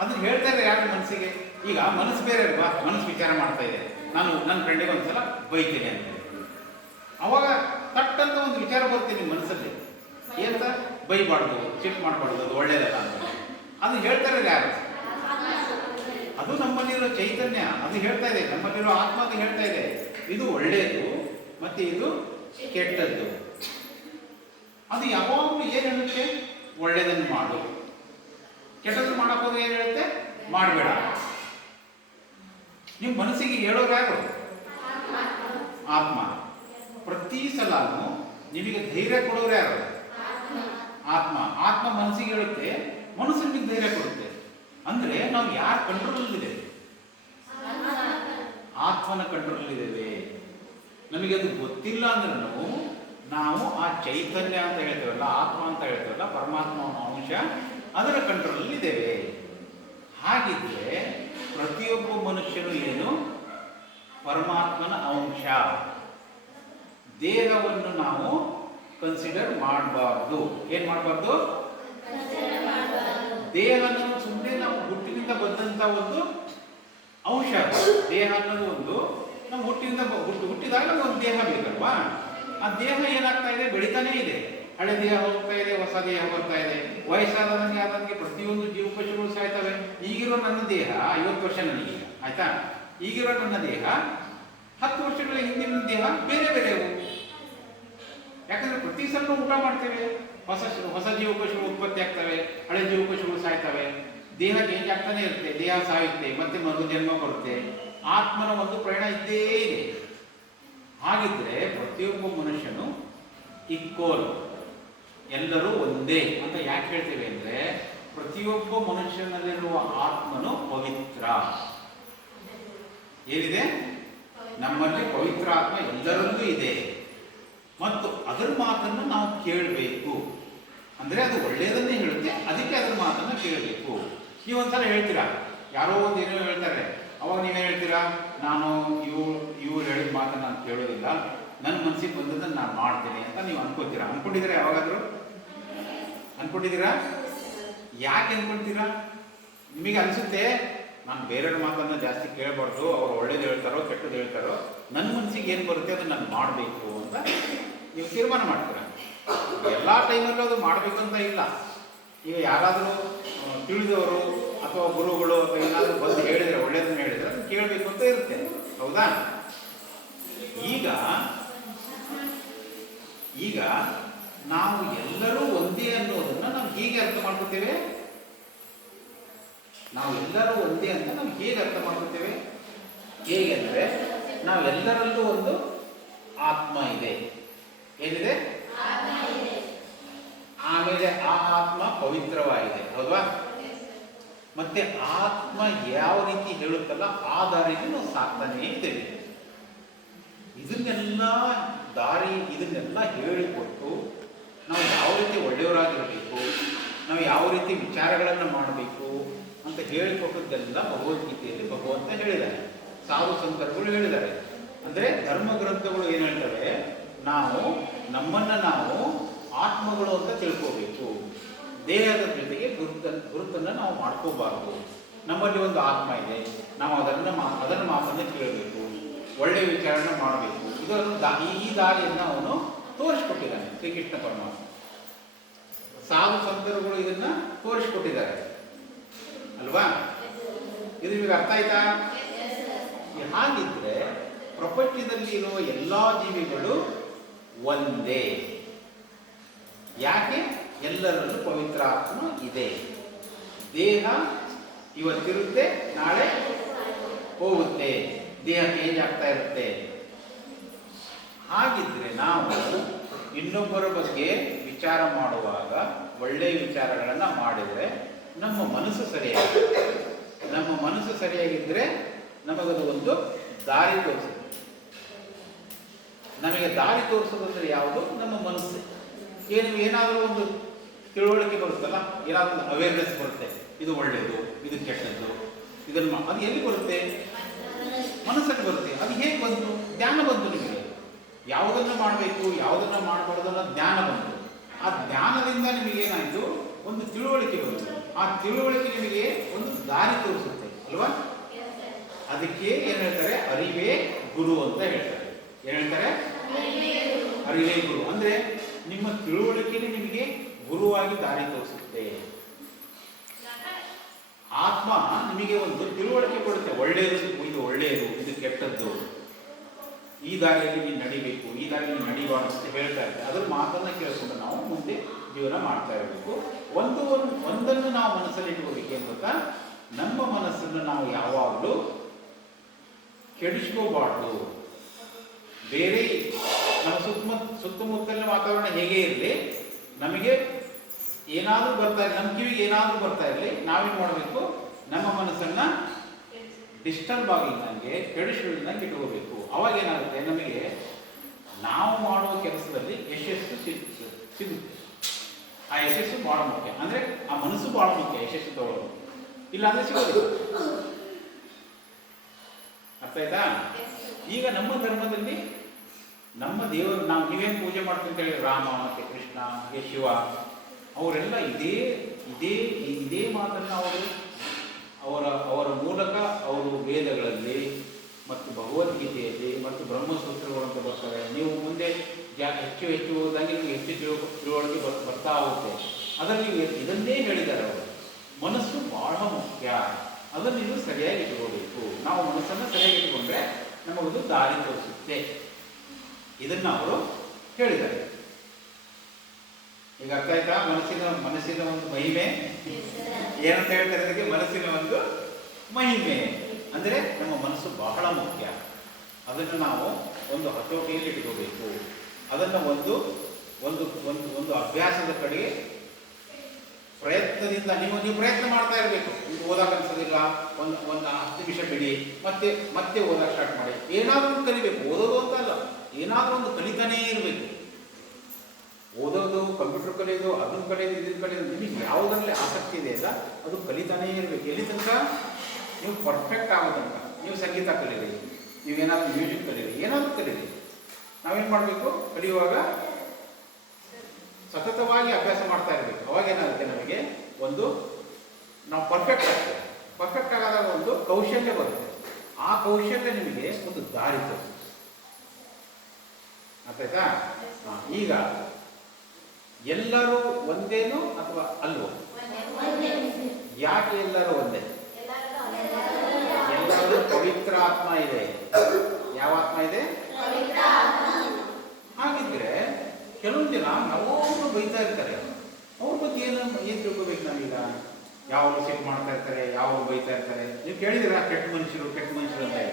ಅದನ್ನ ಹೇಳ್ತಾ ಇರೋ ಯಾರು ಮನಸ್ಸಿಗೆ? ಈಗ ಮನಸ್ಸು ಬೇರೆ ಅಲ್ವಾ? ಮನಸ್ಸು ವಿಚಾರ ಮಾಡ್ತಾ ಇದೆ, ನಾನು ನನ್ನ ಫ್ರೆಂಡಿಗೆ ಒಂದ್ಸಲ ಬೈತೇನೆ ಅಂತ. ಅವಾಗ ತಟ್ಟಂತ ಒಂದು ವಿಚಾರ ಬರುತ್ತೆ ನಿಮ್ಮ ಮನಸ್ಸಲ್ಲಿ, ಏನಂತ? ಬೈಬಾರ್ದು, ಚಿಟ್ ಮಾಡಬಾರ್ದು, ಅದು ಒಳ್ಳೇದಲ್ಲ ಅಂತ. ಅದು ಹೇಳ್ತಾ ಇರೋದು ಯಾರು? ಅದು ನಮ್ಮಲ್ಲಿರೋ ಚೈತನ್ಯ, ಅದು ಹೇಳ್ತಾ ಇದೆ. ನಮ್ಮಲ್ಲಿರೋ ಆತ್ಮ ಅದು ಹೇಳ್ತಾ ಇದೆ, ಇದು ಒಳ್ಳೆಯದು ಮತ್ತೆ ಇದು ಕೆಟ್ಟದ್ದು. ಅದು ಯಾವಾಗಲೂ ಏನು ಹೇಳುತ್ತೆ? ಒಳ್ಳೆಯದನ್ನು ಮಾಡು. ಕೆಟ್ಟದ್ದು ಮಾಡಕ್ಕೆ ಹೋದ್ರೆ ಏನು ಹೇಳುತ್ತೆ? ಮಾಡಬೇಡ. ನಿಮ್ಮ ಮನಸ್ಸಿಗೆ ಹೇಳೋರು ಯಾರು? ಆತ್ಮ. ಪ್ರತಿ ಸಲನೂ ನಿಮಗೆ ಧೈರ್ಯ ಕೊಡೋರು ಯಾರು? ಆತ್ಮ. ಆತ್ಮ ಮನಸ್ಸಿಗೆ ಹೇಳುತ್ತೆ, ಮನಸ್ಸು ನಿಮಗೆ ಧೈರ್ಯ ಕೊಡುತ್ತೆ. ಅಂದ್ರೆ ನಾವು ಯಾರ ಕಂಟ್ರೋಲ್ ಇದೆ? ಆತ್ಮನ ಕಂಟ್ರೋಲ್ ಇದ್ದೇವೆ. ನಮಗೆ ಅದು ಗೊತ್ತಿಲ್ಲ ಅಂದ್ರೂ ನಾವು ಆ ಚೈತನ್ಯ ಅಂತ ಹೇಳ್ತೇವಲ್ಲ, ಆತ್ಮ ಅಂತ ಹೇಳ್ತೇವಲ್ಲ, ಪರಮಾತ್ಮನ ಅಂಶ, ಅದರ ಕಂಟ್ರೋಲ್ ಇದ್ದೇವೆ. ಹಾಗಿದ್ರೆ ಪ್ರತಿಯೊಬ್ಬ ಮನುಷ್ಯನು ಏನು? ಪರಮಾತ್ಮನ ಅಂಶ. ದೇಹವನ್ನು ನಾವು ಕನ್ಸಿಡರ್ ಮಾಡಬಾರ್ದು. ಏನ್ ಮಾಡಬಾರ್ದು? ದೇಹ ಅನ್ನೋದು ಸುಮ್ಮನೆ ನಾವು ಹುಟ್ಟಿನಿಂದ ಬಂದಂತ ಒಂದು ಅಂಶ. ದೇಹ ಅನ್ನೋದು ಒಂದು ನಾವು ಹುಟ್ಟಿನಿಂದ ಹುಟ್ಟಿದಾಗ ಒಂದು ದೇಹ ಬೇಕಲ್ವಾ? ಆ ದೇಹ ಏನಾಗ್ತಾ ಇದೆ? ಬೆಳಿತಾನೇ ಇದೆ. ಹಳೆ ದೇಹ ಹೋಗ್ತಾ ಇದೆ, ಹೊಸ ದೇಹ ಬರ್ತಾ ಇದೆ. ವಯಸ್ಸಾದಂಗೆ ಆದಂಗೆ ಪ್ರತಿಯೊಂದು ಜೀವಕೋಶಗಳು ಸಾಯ್ತವೆ. ಈಗಿರೋ ನನ್ನ ದೇಹ 50 ವರ್ಷ ನನಗೀಗ, ಆಯ್ತಾ? ಈಗಿರೋ ನನ್ನ ದೇಹ 10 ವರ್ಷಗಳ ಹಿಂದಿನ ದೇಹ ಬೇರೆ ಬೇರೆವು. ಯಾಕಂದ್ರೆ ಪ್ರತಿ ಸಲ ಊಟ ಮಾಡ್ತೇವೆ, ಹೊಸ ಜೀವಕೋಶಗಳು ಉತ್ಪತ್ತಿ ಆಗ್ತವೆ, ಹಳೆ ಜೀವಕೋಶಗಳು ಸಾಯ್ತವೆ. ದೇಹ ಚೇಂಜ್ ಆಗ್ತಾನೆ ಇರುತ್ತೆ, ದೇಹ ಸಾಯುತ್ತೆ, ಮತ್ತೆ ಮರು ಜನ್ಮ ಬರುತ್ತೆ. ಆತ್ಮನ ಒಂದು ಪ್ರಯಾಣ ಇದ್ದೇ ಇದೆ. ಹಾಗಿದ್ರೆ ಪ್ರತಿಯೊಬ್ಬ ಮನುಷ್ಯನು ಈಕ್ವಲ್, ಎಲ್ಲರೂ ಒಂದೇ ಅಂತ ಯಾಕೆ ಹೇಳ್ತೇವೆ ಅಂದ್ರೆ, ಪ್ರತಿಯೊಬ್ಬ ಮನುಷ್ಯನಲ್ಲಿರುವ ಆತ್ಮನು ಪವಿತ್ರ. ಏನಿದೆ? ನಮ್ಮಲ್ಲಿ ಪವಿತ್ರ ಆತ್ಮ ಎಲ್ಲರಲ್ಲೂ ಇದೆ. ಮತ್ತು ಅದರ ಮಾತನ್ನು ನಾವು ಕೇಳಬೇಕು. ಅಂದ್ರೆ ಅದು ಒಳ್ಳೆಯದನ್ನೇ ಹೇಳುತ್ತೆ, ಅದಕ್ಕೆ ಅದರ ಮಾತನ್ನು ಕೇಳಬೇಕು. ನೀವು ಒಂದ್ಸಲ ಹೇಳ್ತೀರಾ, ಯಾರೋ ಒಂದು ಏನೋ ಹೇಳ್ತಾರೆ, ಅವಾಗ ನೀವೇ ಹೇಳ್ತೀರಾ, ನಾನು ಇವ್ರು ಹೇಳಿದ ಮಾತನ್ನು ನಾನು ಕೇಳೋದಿಲ್ಲ, ನನ್ನ ಮನಸ್ಸಿಗೆ ಬಂದದನ್ನು ನಾನು ಮಾಡ್ತೇನೆ ಅಂತ ನೀವು ಅನ್ಕೋತೀರಾ? ಅನ್ಕೊಂಡಿದ್ದೀರಾ? ಯಾವಾಗಾದ್ರೂ ಅನ್ಕೊಂಡಿದ್ದೀರಾ? ಯಾಕೆ ಅಂದ್ಕೊಳ್ತೀರಾ? ನಿಮಗೆ ಅನಿಸುತ್ತೆ ನಾನು ಬೇರೆಯವ್ರ ಮಾತನ್ನು ಜಾಸ್ತಿ ಕೇಳಬಾರ್ದು, ಅವ್ರು ಒಳ್ಳೇದು ಹೇಳ್ತಾರೋ ಕೆಟ್ಟದ್ದು ಹೇಳ್ತಾರೋ, ನನ್ನ ಮನಸ್ಸಿಗೆ ಏನು ಬರುತ್ತೆ ಅದನ್ನು ನಾನು ಮಾಡಬೇಕು ಅಂತ ನೀವು ತೀರ್ಮಾನ ಮಾಡ್ತೀರಾ. ಎಲ್ಲ ಟೈಮಲ್ಲೂ ಅದು ಮಾಡಬೇಕಂತ ಇಲ್ಲ. ಈಗ ಯಾರಾದರೂ ತಿಳಿದವರು ಅಥವಾ ಗುರುಗಳು ಅಥವಾ ಏನಾದರೂ ಬಂದು ಹೇಳಿದರೆ, ಒಳ್ಳೇದನ್ನು ಹೇಳಿದರೆ ಅದನ್ನು ಕೇಳಬೇಕು ಅಂತ ಇರುತ್ತೆ, ಹೌದಾ? ಈಗ ನಾವು ಎಲ್ಲರೂ ಒಂದೇ ಅನ್ನೋದನ್ನು ನಾವು ಹೇಗೆ ಅರ್ಥ ಮಾಡ್ಕೊತೇವೆ? ನಾವು ಎಲ್ಲರೂ ಒಂದೇ ಅಂತ ನಾವು ಹೇಗೆ ಅರ್ಥ ಮಾಡ್ಕೊತೇವೆ? ಹೇಗೆ ಅಂದರೆ ನಾವೆಲ್ಲರಲ್ಲೂ ಒಂದು ಆತ್ಮ ಇದೆ. ಏನಿದೆ? ಆಮೇಲೆ ಆ ಆತ್ಮ ಪವಿತ್ರವಾಗಿದೆ, ಹೌದಾ? ಮತ್ತೆ ಆತ್ಮ ಯಾವ ರೀತಿ ಹೇಳುತ್ತಲ್ಲ ಆ ದಾರಿಯಲ್ಲಿ ನಾವು ಸಾಕ್ತಾನೇ ಇದ್ದೇವೆ. ಇದನ್ನೆಲ್ಲ ಹೇಳಿಕೊಟ್ಟು ನಾವು ಯಾವ ರೀತಿ ಒಳ್ಳೆಯವರಾಗಿರಬೇಕು, ನಾವು ಯಾವ ರೀತಿ ವಿಚಾರಗಳನ್ನು ಮಾಡಬೇಕು ಅಂತ ಹೇಳಿಕೊಟ್ಟದ್ದೆಲ್ಲ ಭಗವದ್ಗೀತೆಯಲ್ಲಿ ಭಗವಂತ ಹೇಳಿದ್ದಾರೆ, ಸಾಧು ಸಂತರುಗಳು ಹೇಳಿದ್ದಾರೆ. ಅಂದರೆ ಧರ್ಮ ಗ್ರಂಥಗಳು ಏನು ಹೇಳ್ತವೆ? ನಮ್ಮನ್ನು ನಾವು ಆತ್ಮಗಳು ಅಂತ ತಿಳ್ಕೋಬೇಕು. ದೇಹದ ಜೊತೆಗೆ ಗುರುತನ್ನು ನಾವು ಮಾಡ್ಕೋಬಾರ್ದು. ನಮ್ಮಲ್ಲಿ ಒಂದು ಆತ್ಮ ಇದೆ, ನಾವು ಅದರ ಮಾತನ್ನು ಕೇಳಬೇಕು, ಒಳ್ಳೆಯ ವಿಚಾರನ ಮಾಡಬೇಕು. ಈ ದಾರಿಯನ್ನು ಅವನು ತೋರಿಸ್ಕೊಟ್ಟಿದ್ದಾನೆ ಶ್ರೀಕೃಷ್ಣ ಪರಮಾತ್ಮ. ಸಾಧು ಸಂತರುಗಳು ಇದನ್ನ ತೋರಿಸ್ಕೊಟ್ಟಿದ್ದಾರೆ ಅಲ್ವಾ? ಇದು ನಿಮಗೆ ಅರ್ಥ ಆಯ್ತಾ? ಹಾಗಿದ್ರೆ ಪ್ರಪಂಚದಲ್ಲಿ ಇರುವ ಎಲ್ಲ ಜೀವಿಗಳು ಒಂದೇ. ಯಾಕೆ? ಎಲ್ಲರಲ್ಲೂ ಪವಿತ್ರ ಆತ್ಮ ಇದೆ. ದೇಹ ಇವತ್ತಿರುತ್ತೆ, ನಾಳೆ ಹೋಗುತ್ತೆ, ದೇಹ ಚೇಂಜ್ ಆಗ್ತಾ ಇರುತ್ತೆ. ಹಾಗಿದ್ರೆ ನಾವು ಇನ್ನೊಬ್ಬರ ಬಗ್ಗೆ ವಿಚಾರ ಮಾಡುವಾಗ ಒಳ್ಳೆಯ ವಿಚಾರಗಳನ್ನು ಮಾಡಿದರೆ ನಮ್ಮ ಮನಸ್ಸು ಸರಿಯಾಗಿದೆ. ನಮ್ಮ ಮನಸ್ಸು ಸರಿಯಾಗಿದ್ದರೆ ನಮಗದು ಒಂದು ದಾರಿ ತೋರಿಸುತ್ತೆ. ನಮಗೆ ದಾರಿ ತೋರಿಸೋದಂದ್ರೆ ಯಾವುದು? ನಮ್ಮ ಮನಸ್ಸು. ಏನಾದರೂ ಒಂದು ತಿಳುವಳಿಕೆ ಬರುತ್ತಲ್ಲ, ಏನಾದರೂ ಒಂದು ಅವೇರ್ನೆಸ್ ಬರುತ್ತೆ, ಇದು ಒಳ್ಳೆಯದು, ಇದು ಕೆಟ್ಟದ್ದು, ಇದನ್ನು ಅದು ಎಲ್ಲಿ ಬರುತ್ತೆ? ಮನಸ್ಸಲ್ಲಿ ಬರುತ್ತೆ. ಅದು ಹೇಗೆ ಬಂತು? ಜ್ಞಾನ ಬಂತು ನಿಮಗೆ. ಯಾವುದನ್ನು ಮಾಡಬೇಕು, ಯಾವುದನ್ನು ಮಾಡಬಾರ್ದು ಅನ್ನೋ ಜ್ಞಾನ ಬಂತು. ಆ ಜ್ಞಾನದಿಂದ ನಿಮಗೇನಾಯಿತು? ಒಂದು ತಿಳುವಳಿಕೆ ಬಂತು. ಆ ತಿಳುವಳಿಕೆ ನಿಮಗೆ ಒಂದು ದಾರಿ ತೋರಿಸುತ್ತೆ ಅಲ್ವಾ? ಅದಕ್ಕೆ ಏನು ಹೇಳ್ತಾರೆ? ಅರಿವೇ ಗುರು ಅಂತ ಹೇಳ್ತಾರೆ. ಏನು ಹೇಳ್ತಾರೆ? ಅರಿವೇ ಗುರು. ಅಂದರೆ ನಿಮ್ಮ ತಿಳುವಳಿಕೆನೇ ನಿಮಗೆ ಗುರುವಾಗಿ ದಾರಿ ತೋರಿಸುತ್ತೆ. ಆತ್ಮ ನಿಮಗೆ ಒಂದು ತಿಳುವಳಿಕೆ ಕೊಡುತ್ತೆ. ಒಳ್ಳೆಯದು, ಇದು ಒಳ್ಳೆಯದು, ಇದು ಕೆಟ್ಟದ್ದು, ಈ ದಾರಿಯಲ್ಲಿ ನೀವು ನಡಿಬೇಕು, ಈ ದಾರಿಯಲ್ಲಿ ನಡಿಬಾರ್ದು ಅಂತ ಹೇಳ್ತಾ ಇರ್ತಾರೆ. ಅದ್ರ ಮಾತನ್ನು ಕೇಳಿಕೊಂಡು ನಾವು ಮುಂದೆ ಜೀವನ ಮಾಡ್ತಾ ಇರಬೇಕು. ಒಂದನ್ನು ನಾವು ಮನಸ್ಸಲ್ಲಿ ಇಟ್ಕೋಬೇಕು. ಏನು ಗೊತ್ತಾ? ನಮ್ಮ ಮನಸ್ಸನ್ನು ನಾವು ಯಾವಾಗಲೂ ಕೆಡಿಸ್ಕೋಬಾರ್ದು. ಬೇರೆ ನಮ್ಮ ಸುತ್ತಮುತ್ತಲಿನ ವಾತಾವರಣ ಹೇಗೆ ಇರಲಿ, ನಮಗೆ ಏನಾದರೂ ಬರ್ತಾ ಇರಲಿ, ನಮ್ಮ ಕಿವಿಗೆ ಏನಾದರೂ ಬರ್ತಾ ಇರಲಿ, ನಾವೇನು ಮಾಡಬೇಕು? ನಮ್ಮ ಮನಸ್ಸನ್ನು ಡಿಸ್ಟರ್ಬ್ ಆಗಿದ್ದಂಗೆ, ಕೆಡಿಸಿದಂಗೆ ಇಟ್ಕೋಬೇಕು. ಅವಾಗ ಏನಾಗುತ್ತೆ? ನಮಗೆ ನಾವು ಮಾಡುವ ಕೆಲಸದಲ್ಲಿ ಯಶಸ್ಸು ಸಿಗುತ್ತೆ. ಆ ಯಶಸ್ಸು ಭಾಳ ಮುಖ್ಯ. ಅಂದರೆ ಆ ಮನಸ್ಸು ಭಾಳ ಮುಖ್ಯ ಯಶಸ್ಸು ತಗೊಳ್ಳೋದು. ಇಲ್ಲಾಂದರೆ ಸಿಗೋದಿಲ್ಲ. ಅರ್ಥ ಆಯ್ತಾ? ಈಗ ನಮ್ಮ ಧರ್ಮದಲ್ಲಿ ನಮ್ಮ ದೇವರು, ನೀವೇನು ಪೂಜೆ ಮಾಡ್ತೀವಿ ಅಂತ ಹೇಳಿ, ರಾಮ ಮತ್ತು ಕೃಷ್ಣ ಹಾಗೆ ಶಿವ, ಅವರೆಲ್ಲ ಇದೇ ಮಾತನ್ನು ಅವರ ಮೂಲಕ ಅವರು ವೇದಗಳಲ್ಲಿ ಮತ್ತು ಭಗವದ್ಗೀತೆಯಲ್ಲಿ ಮತ್ತು ಬ್ರಹ್ಮಸೂತ್ರಗಳು ಅಂತ ಬರ್ತಾರೆ. ನೀವು ಮುಂದೆ ಹೆಚ್ಚು ಹೋದಂಗೆ ನಿಮಗೆ ಹೆಚ್ಚು ತಿಳುವಳಿಕೆ ಬರ್ತಾ ಹೋಗುತ್ತೆ. ಅದರಲ್ಲಿ ಇದನ್ನೇ ಹೇಳಿದ್ದಾರೆ ಅವರು. ಮನಸ್ಸು ಬಹಳ ಮುಖ್ಯ, ಅದನ್ನು ನೀವು ಸರಿಯಾಗಿ ಇಟ್ಕೋಬೇಕು. ನಾವು ಮನಸ್ಸನ್ನು ಸರಿಯಾಗಿ ಇಟ್ಕೊಂಡ್ರೆ ನಮಗದು ದಾರಿ ತೋರಿಸುತ್ತೆ. ಇದನ್ನು ಅವರು ಹೇಳಿದ್ದಾರೆ. ಈಗ ಅರ್ಥ ಆಯ್ತಾ? ಮನಸ್ಸಿನ ಒಂದು ಮಹಿಮೆ ಏನಂತ ಹೇಳ್ತಾರೆ ಅದಕ್ಕೆ? ಮನಸ್ಸಿನ ಒಂದು ಮಹಿಮೆ ಅಂದರೆ ನಮ್ಮ ಮನಸ್ಸು ಬಹಳ ಮುಖ್ಯ. ಅದನ್ನು ನಾವು ಒಂದು ಹತೋಟಿಯಲ್ಲಿ ಇಟ್ಕೋಬೇಕು. ಅದನ್ನು ಒಂದು ಅಭ್ಯಾಸದ ಕಡೆಗೆ ಪ್ರಯತ್ನದಿಂದ ನೀವು ಪ್ರಯತ್ನ ಮಾಡ್ತಾ ಇರಬೇಕು. ನೀವು ಓದಕ್ಕೆ ಅನ್ಸೋದಿಲ್ಲ, ಒಂದು 10 ನಿಮಿಷ ಬಿಡಿ, ಮತ್ತೆ ಓದಕ್ಕೆ ಸ್ಟಾರ್ಟ್ ಮಾಡಿ. ಏನಾದರೂ ಒಂದು ಕಲಿಬೇಕು. ಓದೋದು ಅಂತ ಅಲ್ಲ, ಏನಾದರೂ ಒಂದು ಕಲಿತಾನೇ ಇರಬೇಕು. ಓದೋದು, ಕಂಪ್ಯೂಟರ್ ಕಲಿಯೋದು, ಅದನ್ನು ಕಲಿಯೋದು, ಇದನ್ನು ಕಲಿಯೋದು, ನಿಮಗೆ ಯಾವುದರಲ್ಲಿ ಆಸಕ್ತಿ ಇದೆ ಅಲ್ಲ ಅದು ಕಲಿತಾನೇ ಇರಬೇಕು. ಎಲ್ಲಿ ತನಕ? ನೀವು ಪರ್ಫೆಕ್ಟ್ ಆಗೋ ತನಕ. ನೀವು ಸಂಗೀತ ಕಲೀರಿ, ನೀವೇನಾದರೂ ಮ್ಯೂಸಿಕ್ ಕಲೀರಿ, ಏನಾದರೂ ಕಲೀರಿ. ನಾವೇನು ಮಾಡಬೇಕು? ಕಲಿಯುವಾಗ ಸತತವಾಗಿ ಅಭ್ಯಾಸ ಮಾಡ್ತಾ ಇರಬೇಕು. ಅವಾಗ ಏನಾಗುತ್ತೆ? ನಮಗೆ ಒಂದು ನಾವು ಪರ್ಫೆಕ್ಟ್ ಆಗ್ತೇವೆ. ಪರ್ಫೆಕ್ಟ್ ಆಗಾದಾಗ ಒಂದು ಕೌಶಲ್ಯ ಬರುತ್ತೆ. ಆ ಕೌಶಲ್ಯ ನಿಮಗೆ ಒಂದು ದಾರಿ ತೋರಿಸುತ್ತೆ. ಆಯ್ತಾ? ಈಗ ಎಲ್ಲರೂ ಒಂದೇನು ಅಥವಾ ಅಲ್ವೋ? ಯಾಕೆ ಎಲ್ಲರೂ ಒಂದೇ? ಎಲ್ಲರೂ ಪವಿತ್ರ ಆತ್ಮ ಇದೆ. ಯಾವ ಆತ್ಮ ಇದೆ? ಹಾಗಿದ್ರೆ ಕೆಲವೊಂದು ಜನ ಯಾವಾಗಲೂ ಬೈತಾ ಇರ್ತಾರೆ. ಅವ್ರ ಬಗ್ಗೆ ಏನು ತಿಳ್ಕೋಬೇಕು ನಾವೀಗ? ಯಾವ ಸಿಟ್ಟು ಮಾಡ್ತಾ ಇರ್ತಾರೆ, ಯಾವ ಬೈತಾ ಇರ್ತಾರೆ. ನೀವು ಕೇಳಿದ್ದೀರಾ ಕೆಟ್ಟ ಮನುಷ್ಯರು ಅಂತ ಹೇಳಿ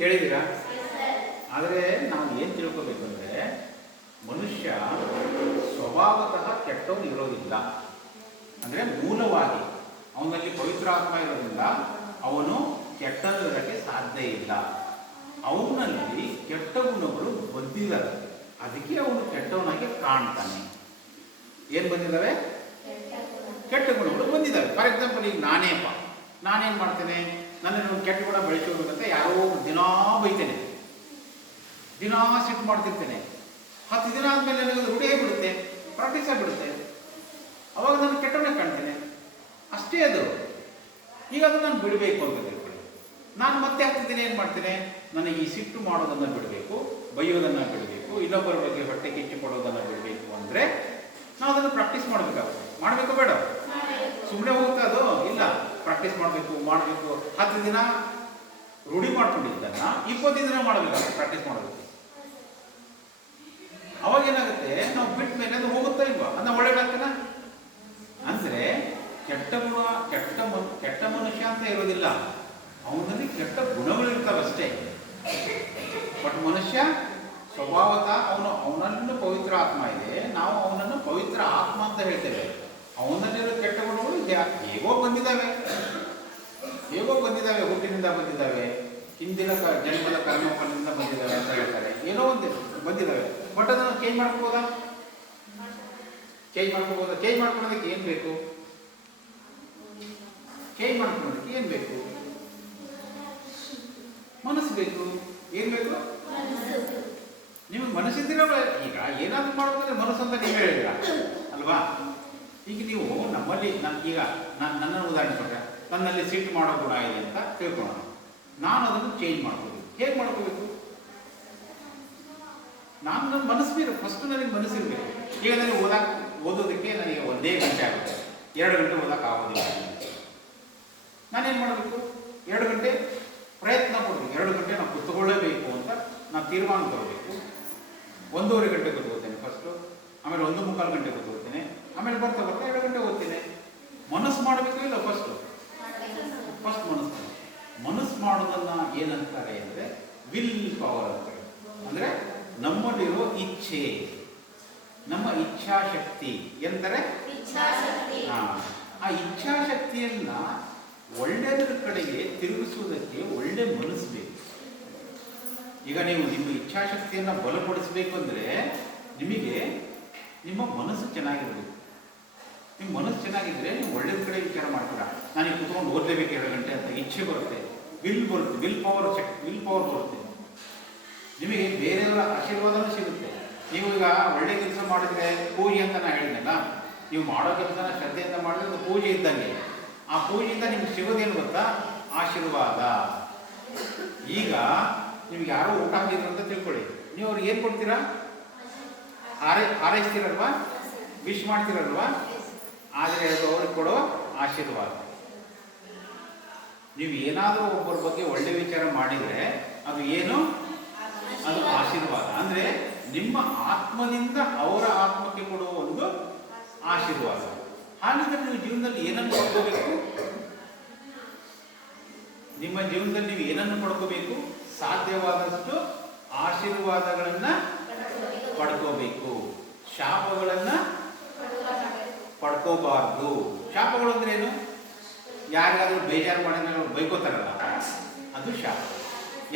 ಕೇಳಿದ್ದೀರಾ? ಆದರೆ ನಾವು ಏನು ತಿಳ್ಕೋಬೇಕಂದ್ರೆ, ಮನುಷ್ಯ ಸ್ವಭಾವತಃ ಕೆಟ್ಟವನು ಇರೋದಿಲ್ಲ. ಅಂದರೆ ಮೂಲವಾಗಿ ಅವನಲ್ಲಿ ಪವಿತ್ರ ಆತ್ಮ ಇರೋದ್ರಿಂದ ಅವನು ಕೆಟ್ಟದಕ್ಕೆ ಸಾಧ್ಯ ಇಲ್ಲ. ಅವನಲ್ಲಿ ಕೆಟ್ಟ ಗುಣಗಳು ಬಂದಿದ್ದಾವೆ, ಅದಕ್ಕೆ ಅವನು ಕೆಟ್ಟವನಾಗಿ ಕಾಣ್ತಾನೆ. ಏನು ಬಂದಿದ್ದಾವೆ? ಕೆಟ್ಟ ಗುಣಗಳು ಬಂದಿದ್ದಾವೆ. ಫಾರ್ ಎಕ್ಸಾಂಪಲ್, ಈಗ ನಾನೇನು ಮಾಡ್ತೇನೆ, ನನ್ನನ್ನು ಕೆಟ್ಟ ಗುಣ ಬೆಳೆಸೋಬೇಕಂತ ಯಾರೋ ದಿನಾ ಬೈತೇನೆ, ದಿನಾ ಸಿಟ್ಟು ಮಾಡ್ತಿರ್ತೇನೆ. 10 ದಿನ ಆದಮೇಲೆ ನನಗೆ ರೂಢಿ ಆಗಿಬಿಡುತ್ತೆ, ಪ್ರಾಕ್ಟೀಸ್ ಆಗಿಬಿಡುತ್ತೆ. ಅವಾಗ ನಾನು ಕೆಟ್ಟವನೇ ಕಾಣ್ತೇನೆ, ಅಷ್ಟೇ ಅದು. ಈಗ ಅದು ನಾನು ಬಿಡಬೇಕು ಅಂತ ತಿಳ್ಕೊಳ್ಳಿ. ನಾನು ಮತ್ತೆ 10 ದಿನ ಏನು ಮಾಡ್ತೇನೆ, ನನಗೆ ಈ ಸಿಟ್ಟು ಮಾಡೋದನ್ನು ಬಿಡಬೇಕು, ಬೈಯೋದನ್ನು ಬಿಡಬೇಕು, ಇನ್ನೊಬ್ಬರ ಬಗ್ಗೆ ಹೊಟ್ಟೆ ಕಿಚ್ಚು ಕೊಡೋದನ್ನು ಬಿಡಬೇಕು ಅಂದರೆ ನಾವು ಅದನ್ನು ಪ್ರಾಕ್ಟೀಸ್ ಮಾಡಬೇಕಾಗುತ್ತೆ. ಮಾಡಬೇಕು ಬೇಡ? ಸುಮ್ಮನೆ ಹೋಗ್ತಾ ಅದು ಇಲ್ಲ, ಪ್ರಾಕ್ಟೀಸ್ ಮಾಡಬೇಕು. 10 ದಿನ ರೂಢಿ ಮಾಡ್ಕೊಂಡಿದ್ದನ್ನು 20 ದಿನ ಮಾಡಬೇಕಾಗುತ್ತೆ, ಪ್ರಾಕ್ಟೀಸ್ ಮಾಡಬೇಕು. ಅವಾಗ ಏನಾಗುತ್ತೆ, ನಾವು ಬಿಟ್ಟ ಮೇಲೆ ಅದು ಹೋಗುತ್ತಾ ಇಲ್ವಾ? ಅದನ್ನ ಒಳ್ಳೇದಾಗ್ತಾನ? ಅಂದರೆ ಕೆಟ್ಟ ಗುಣ, ಕೆಟ್ಟ ಮನುಷ್ಯ ಅಂತ ಇರೋದಿಲ್ಲ, ಅವನಲ್ಲಿ ಕೆಟ್ಟ ಗುಣಗಳಿರ್ತಾವಷ್ಟೇ. ಬಟ್ ಮನುಷ್ಯ ಸ್ವಭಾವತಃ ಅವನನ್ನು ಪವಿತ್ರ ಆತ್ಮ ಇದೆ. ನಾವು ಅವನನ್ನು ಪವಿತ್ರ ಆತ್ಮ ಅಂತ ಹೇಳ್ತೇವೆ. ಅವನಲ್ಲಿರೋ ಕೆಟ್ಟ ಗುಣಗಳು ಹೇಗೋ ಬಂದಿದ್ದಾವೆ, ಹುಟ್ಟಿನಿಂದ ಬಂದಿದ್ದಾವೆ, ಹಿಂದಿನ ಜನ್ಮದ ಕರ್ಮಫಲದಿಂದ ಬಂದಿದ್ದಾವೆ ಅಂತ ಹೇಳ್ತಾರೆ. ಏನೋ ಒಂದು ಬಂದಿದ್ದಾವೆ. ಬಟ್ ಅದನ್ನು ಚೇಂಜ್ ಮಾಡ್ಕೋಬೋದಾ? ಚೇಂಜ್ ಮಾಡ್ಕೊಳ್ಳೋದಕ್ಕೆ ಏನು ಬೇಕು? ಮನಸ್ಸು ಬೇಕು. ಏನು ಬೇಕು? ನಿಮಗೆ ಮನಸ್ಸಿದ್ದೀರ. ಈಗ ಏನಾದರೂ ಮಾಡ್ಬೇಕಂದ್ರೆ ಮನಸ್ಸು ಅಂತ ನೀವೇ ಹೇಳಿದ್ರ ಅಲ್ವಾ? ಈಗ ನೀವು ನಮ್ಮಲ್ಲಿ ನನ್ನ ಉದಾಹರಣೆ ಕೊಟ್ಟರೆ, ನನ್ನಲ್ಲಿ ಸಿಟ್ಟು ಮಾಡೋ ಗುಣ ಇದೆ ಅಂತ ತಿಳ್ಕೊಳ್ಳೋಣ. ನಾನು ಅದನ್ನು ಚೇಂಜ್ ಮಾಡ್ಕೋಬೇಕು. ಹೇಗೆ ಮಾಡ್ಕೋಬೇಕು? ನನ್ನ ಮನಸ್ಸು ಬೇಕು. ಫಸ್ಟ್ ನನಗೆ ಮನಸ್ಸಿರ್ಬೇಕು. ಈಗ ನನಗೆ ಓದೋದಕ್ಕೆ ನನಗೆ 1 ಗಂಟೆ ಆಗುತ್ತೆ, 2 ಗಂಟೆ ಓದಕ್ಕೆ ಆಗೋದಿಲ್ಲ. ನಾನೇನು ಮಾಡಬೇಕು? 2 ಗಂಟೆ ಪ್ರಯತ್ನ ಪಡಬೇಕು. 2 ಗಂಟೆ ನಾವು ಕೂತ್ಕೊಳ್ಳೇಬೇಕು ಅಂತ ನಾನು ತೀರ್ಮಾನ ತಗೋಬೇಕು. 1:30 ಗಂಟೆ ಕೂತ್ಕೋತೇನೆ ಫಸ್ಟು, ಆಮೇಲೆ 1:45 ಗಂಟೆ ಕೂತ್ಕೋತೇನೆ, ಆಮೇಲೆ ಬರ್ತಾ 2 ಗಂಟೆ ಓದ್ತೇನೆ. ಮನಸ್ಸು ಮಾಡಬೇಕು ಇಲ್ಲ? ಫಸ್ಟ್ ಮನಸ್ಸು ಮಾಡೋದನ್ನ ಏನಂತಾರೆ ಅಂದರೆ ವಿಲ್ ಪವರ್ ಅಂತಾರೆ. ಅಂದರೆ ನಮ್ಮಲ್ಲಿರೋ ಇಚ್ಛೆ, ನಮ್ಮ ಇಚ್ಛಾಶಕ್ತಿ ಎಂದರೆ ಆ ಇಚ್ಛಾಶಕ್ತಿಯನ್ನ ಒಳ್ಳೆಯದರ ಕಡೆಗೆ ತಿರುಗಿಸುವುದಕ್ಕೆ ಒಳ್ಳೆ ಮನಸ್ಸು ಬೇಕು. ಈಗ ನೀವು ನಿಮ್ಮ ಇಚ್ಛಾಶಕ್ತಿಯನ್ನು ಬಲಪಡಿಸಬೇಕು ಅಂದರೆ ನಿಮಗೆ ನಿಮ್ಮ ಮನಸ್ಸು ಚೆನ್ನಾಗಿರ್ಬೇಕು. ನಿಮ್ಮ ಮನಸ್ಸು ಚೆನ್ನಾಗಿದ್ದರೆ ನೀವು ಒಳ್ಳೆಯ ಕಡೆ ವಿಚಾರ ಮಾಡ್ತೀರಾ. ನನಗೆ ಕುತ್ಕೊಂಡು ಓದಲೇಬೇಕು 2 ಗಂಟೆ ಅಂತ ಇಚ್ಛೆ ಬರುತ್ತೆ, ವಿಲ್ ಪವರ್ ಬರುತ್ತೆ. ನಿಮಗೆ ಬೇರೆಯವರ ಆಶೀರ್ವಾದನೂ ಸಿಗುತ್ತೆ. ನೀವು ಈಗ ಒಳ್ಳೆ ಕೆಲಸ ಮಾಡಿದರೆ ಪೂಜೆ ಅಂತ ನಾನು ಹೇಳಿದ್ನಲ್ಲ, ನೀವು ಮಾಡೋ ಕೆಲಸನ ಶ್ರದ್ಧೆಯಿಂದ ಮಾಡಿದ್ರೆ ಅದು ಪೂಜೆ ಇದ್ದಂಗೆ. ಆ ಪೂಜೆಯಿಂದ ನಿಮ್ಗೆ ಸಿಗೋದೇನು ಗೊತ್ತಾ? ಆಶೀರ್ವಾದ. ಈಗ ನಿಮ್ಗೆ ಯಾರೋ ಊಟ ಹಾಕಿದ್ರು ಅಂತ ತಿಳ್ಕೊಳ್ಳಿ, ನೀವು ಅವ್ರಿಗೆ ಏನು ಕೊಡ್ತೀರಾ? ಹಾರೈಸ್ತೀರಲ್ವಾ, ವಿಶ್ ಮಾಡ್ತೀರಲ್ವಾ? ಆದರೆ ಅದು ಅವ್ರಿಗೆ ಕೊಡೋ ಆಶೀರ್ವಾದ. ನೀವು ಏನಾದರೂ ಒಬ್ಬರ ಬಗ್ಗೆ ಒಳ್ಳೆ ವಿಚಾರ ಮಾಡಿದರೆ ಅದು ಏನು? ಅದು ಆಶೀರ್ವಾದ. ಅಂದರೆ ನಿಮ್ಮ ಆತ್ಮದಿಂದ ಅವರ ಆತ್ಮಕ್ಕೆ ಕೊಡುವ ಒಂದು ಆಶೀರ್ವಾದ. ಹಾಗಿದ್ರೆ ನೀವು ಜೀವನದಲ್ಲಿ ಏನನ್ನು ಪಡ್ಕೋಬೇಕು? ನಿಮ್ಮ ಜೀವನದಲ್ಲಿ ನೀವು ಏನನ್ನು ಪಡ್ಕೋಬೇಕು? ಸಾಧ್ಯವಾದಷ್ಟು ಆಶೀರ್ವಾದಗಳನ್ನು ಪಡ್ಕೋಬೇಕು, ಶಾಪಗಳನ್ನು ಪಡ್ಕೋಬಾರ್ದು. ಶಾಪಗಳು ಅಂದ್ರೆ ಏನು? ಯಾರಿಗಾದ್ರೂ ಬೇಜಾರು ಮಾಡಿದ್ರೆ ಅವ್ರು ಬೈಕೋತಾರಲ್ಲ, ಅದು ಶಾಪ.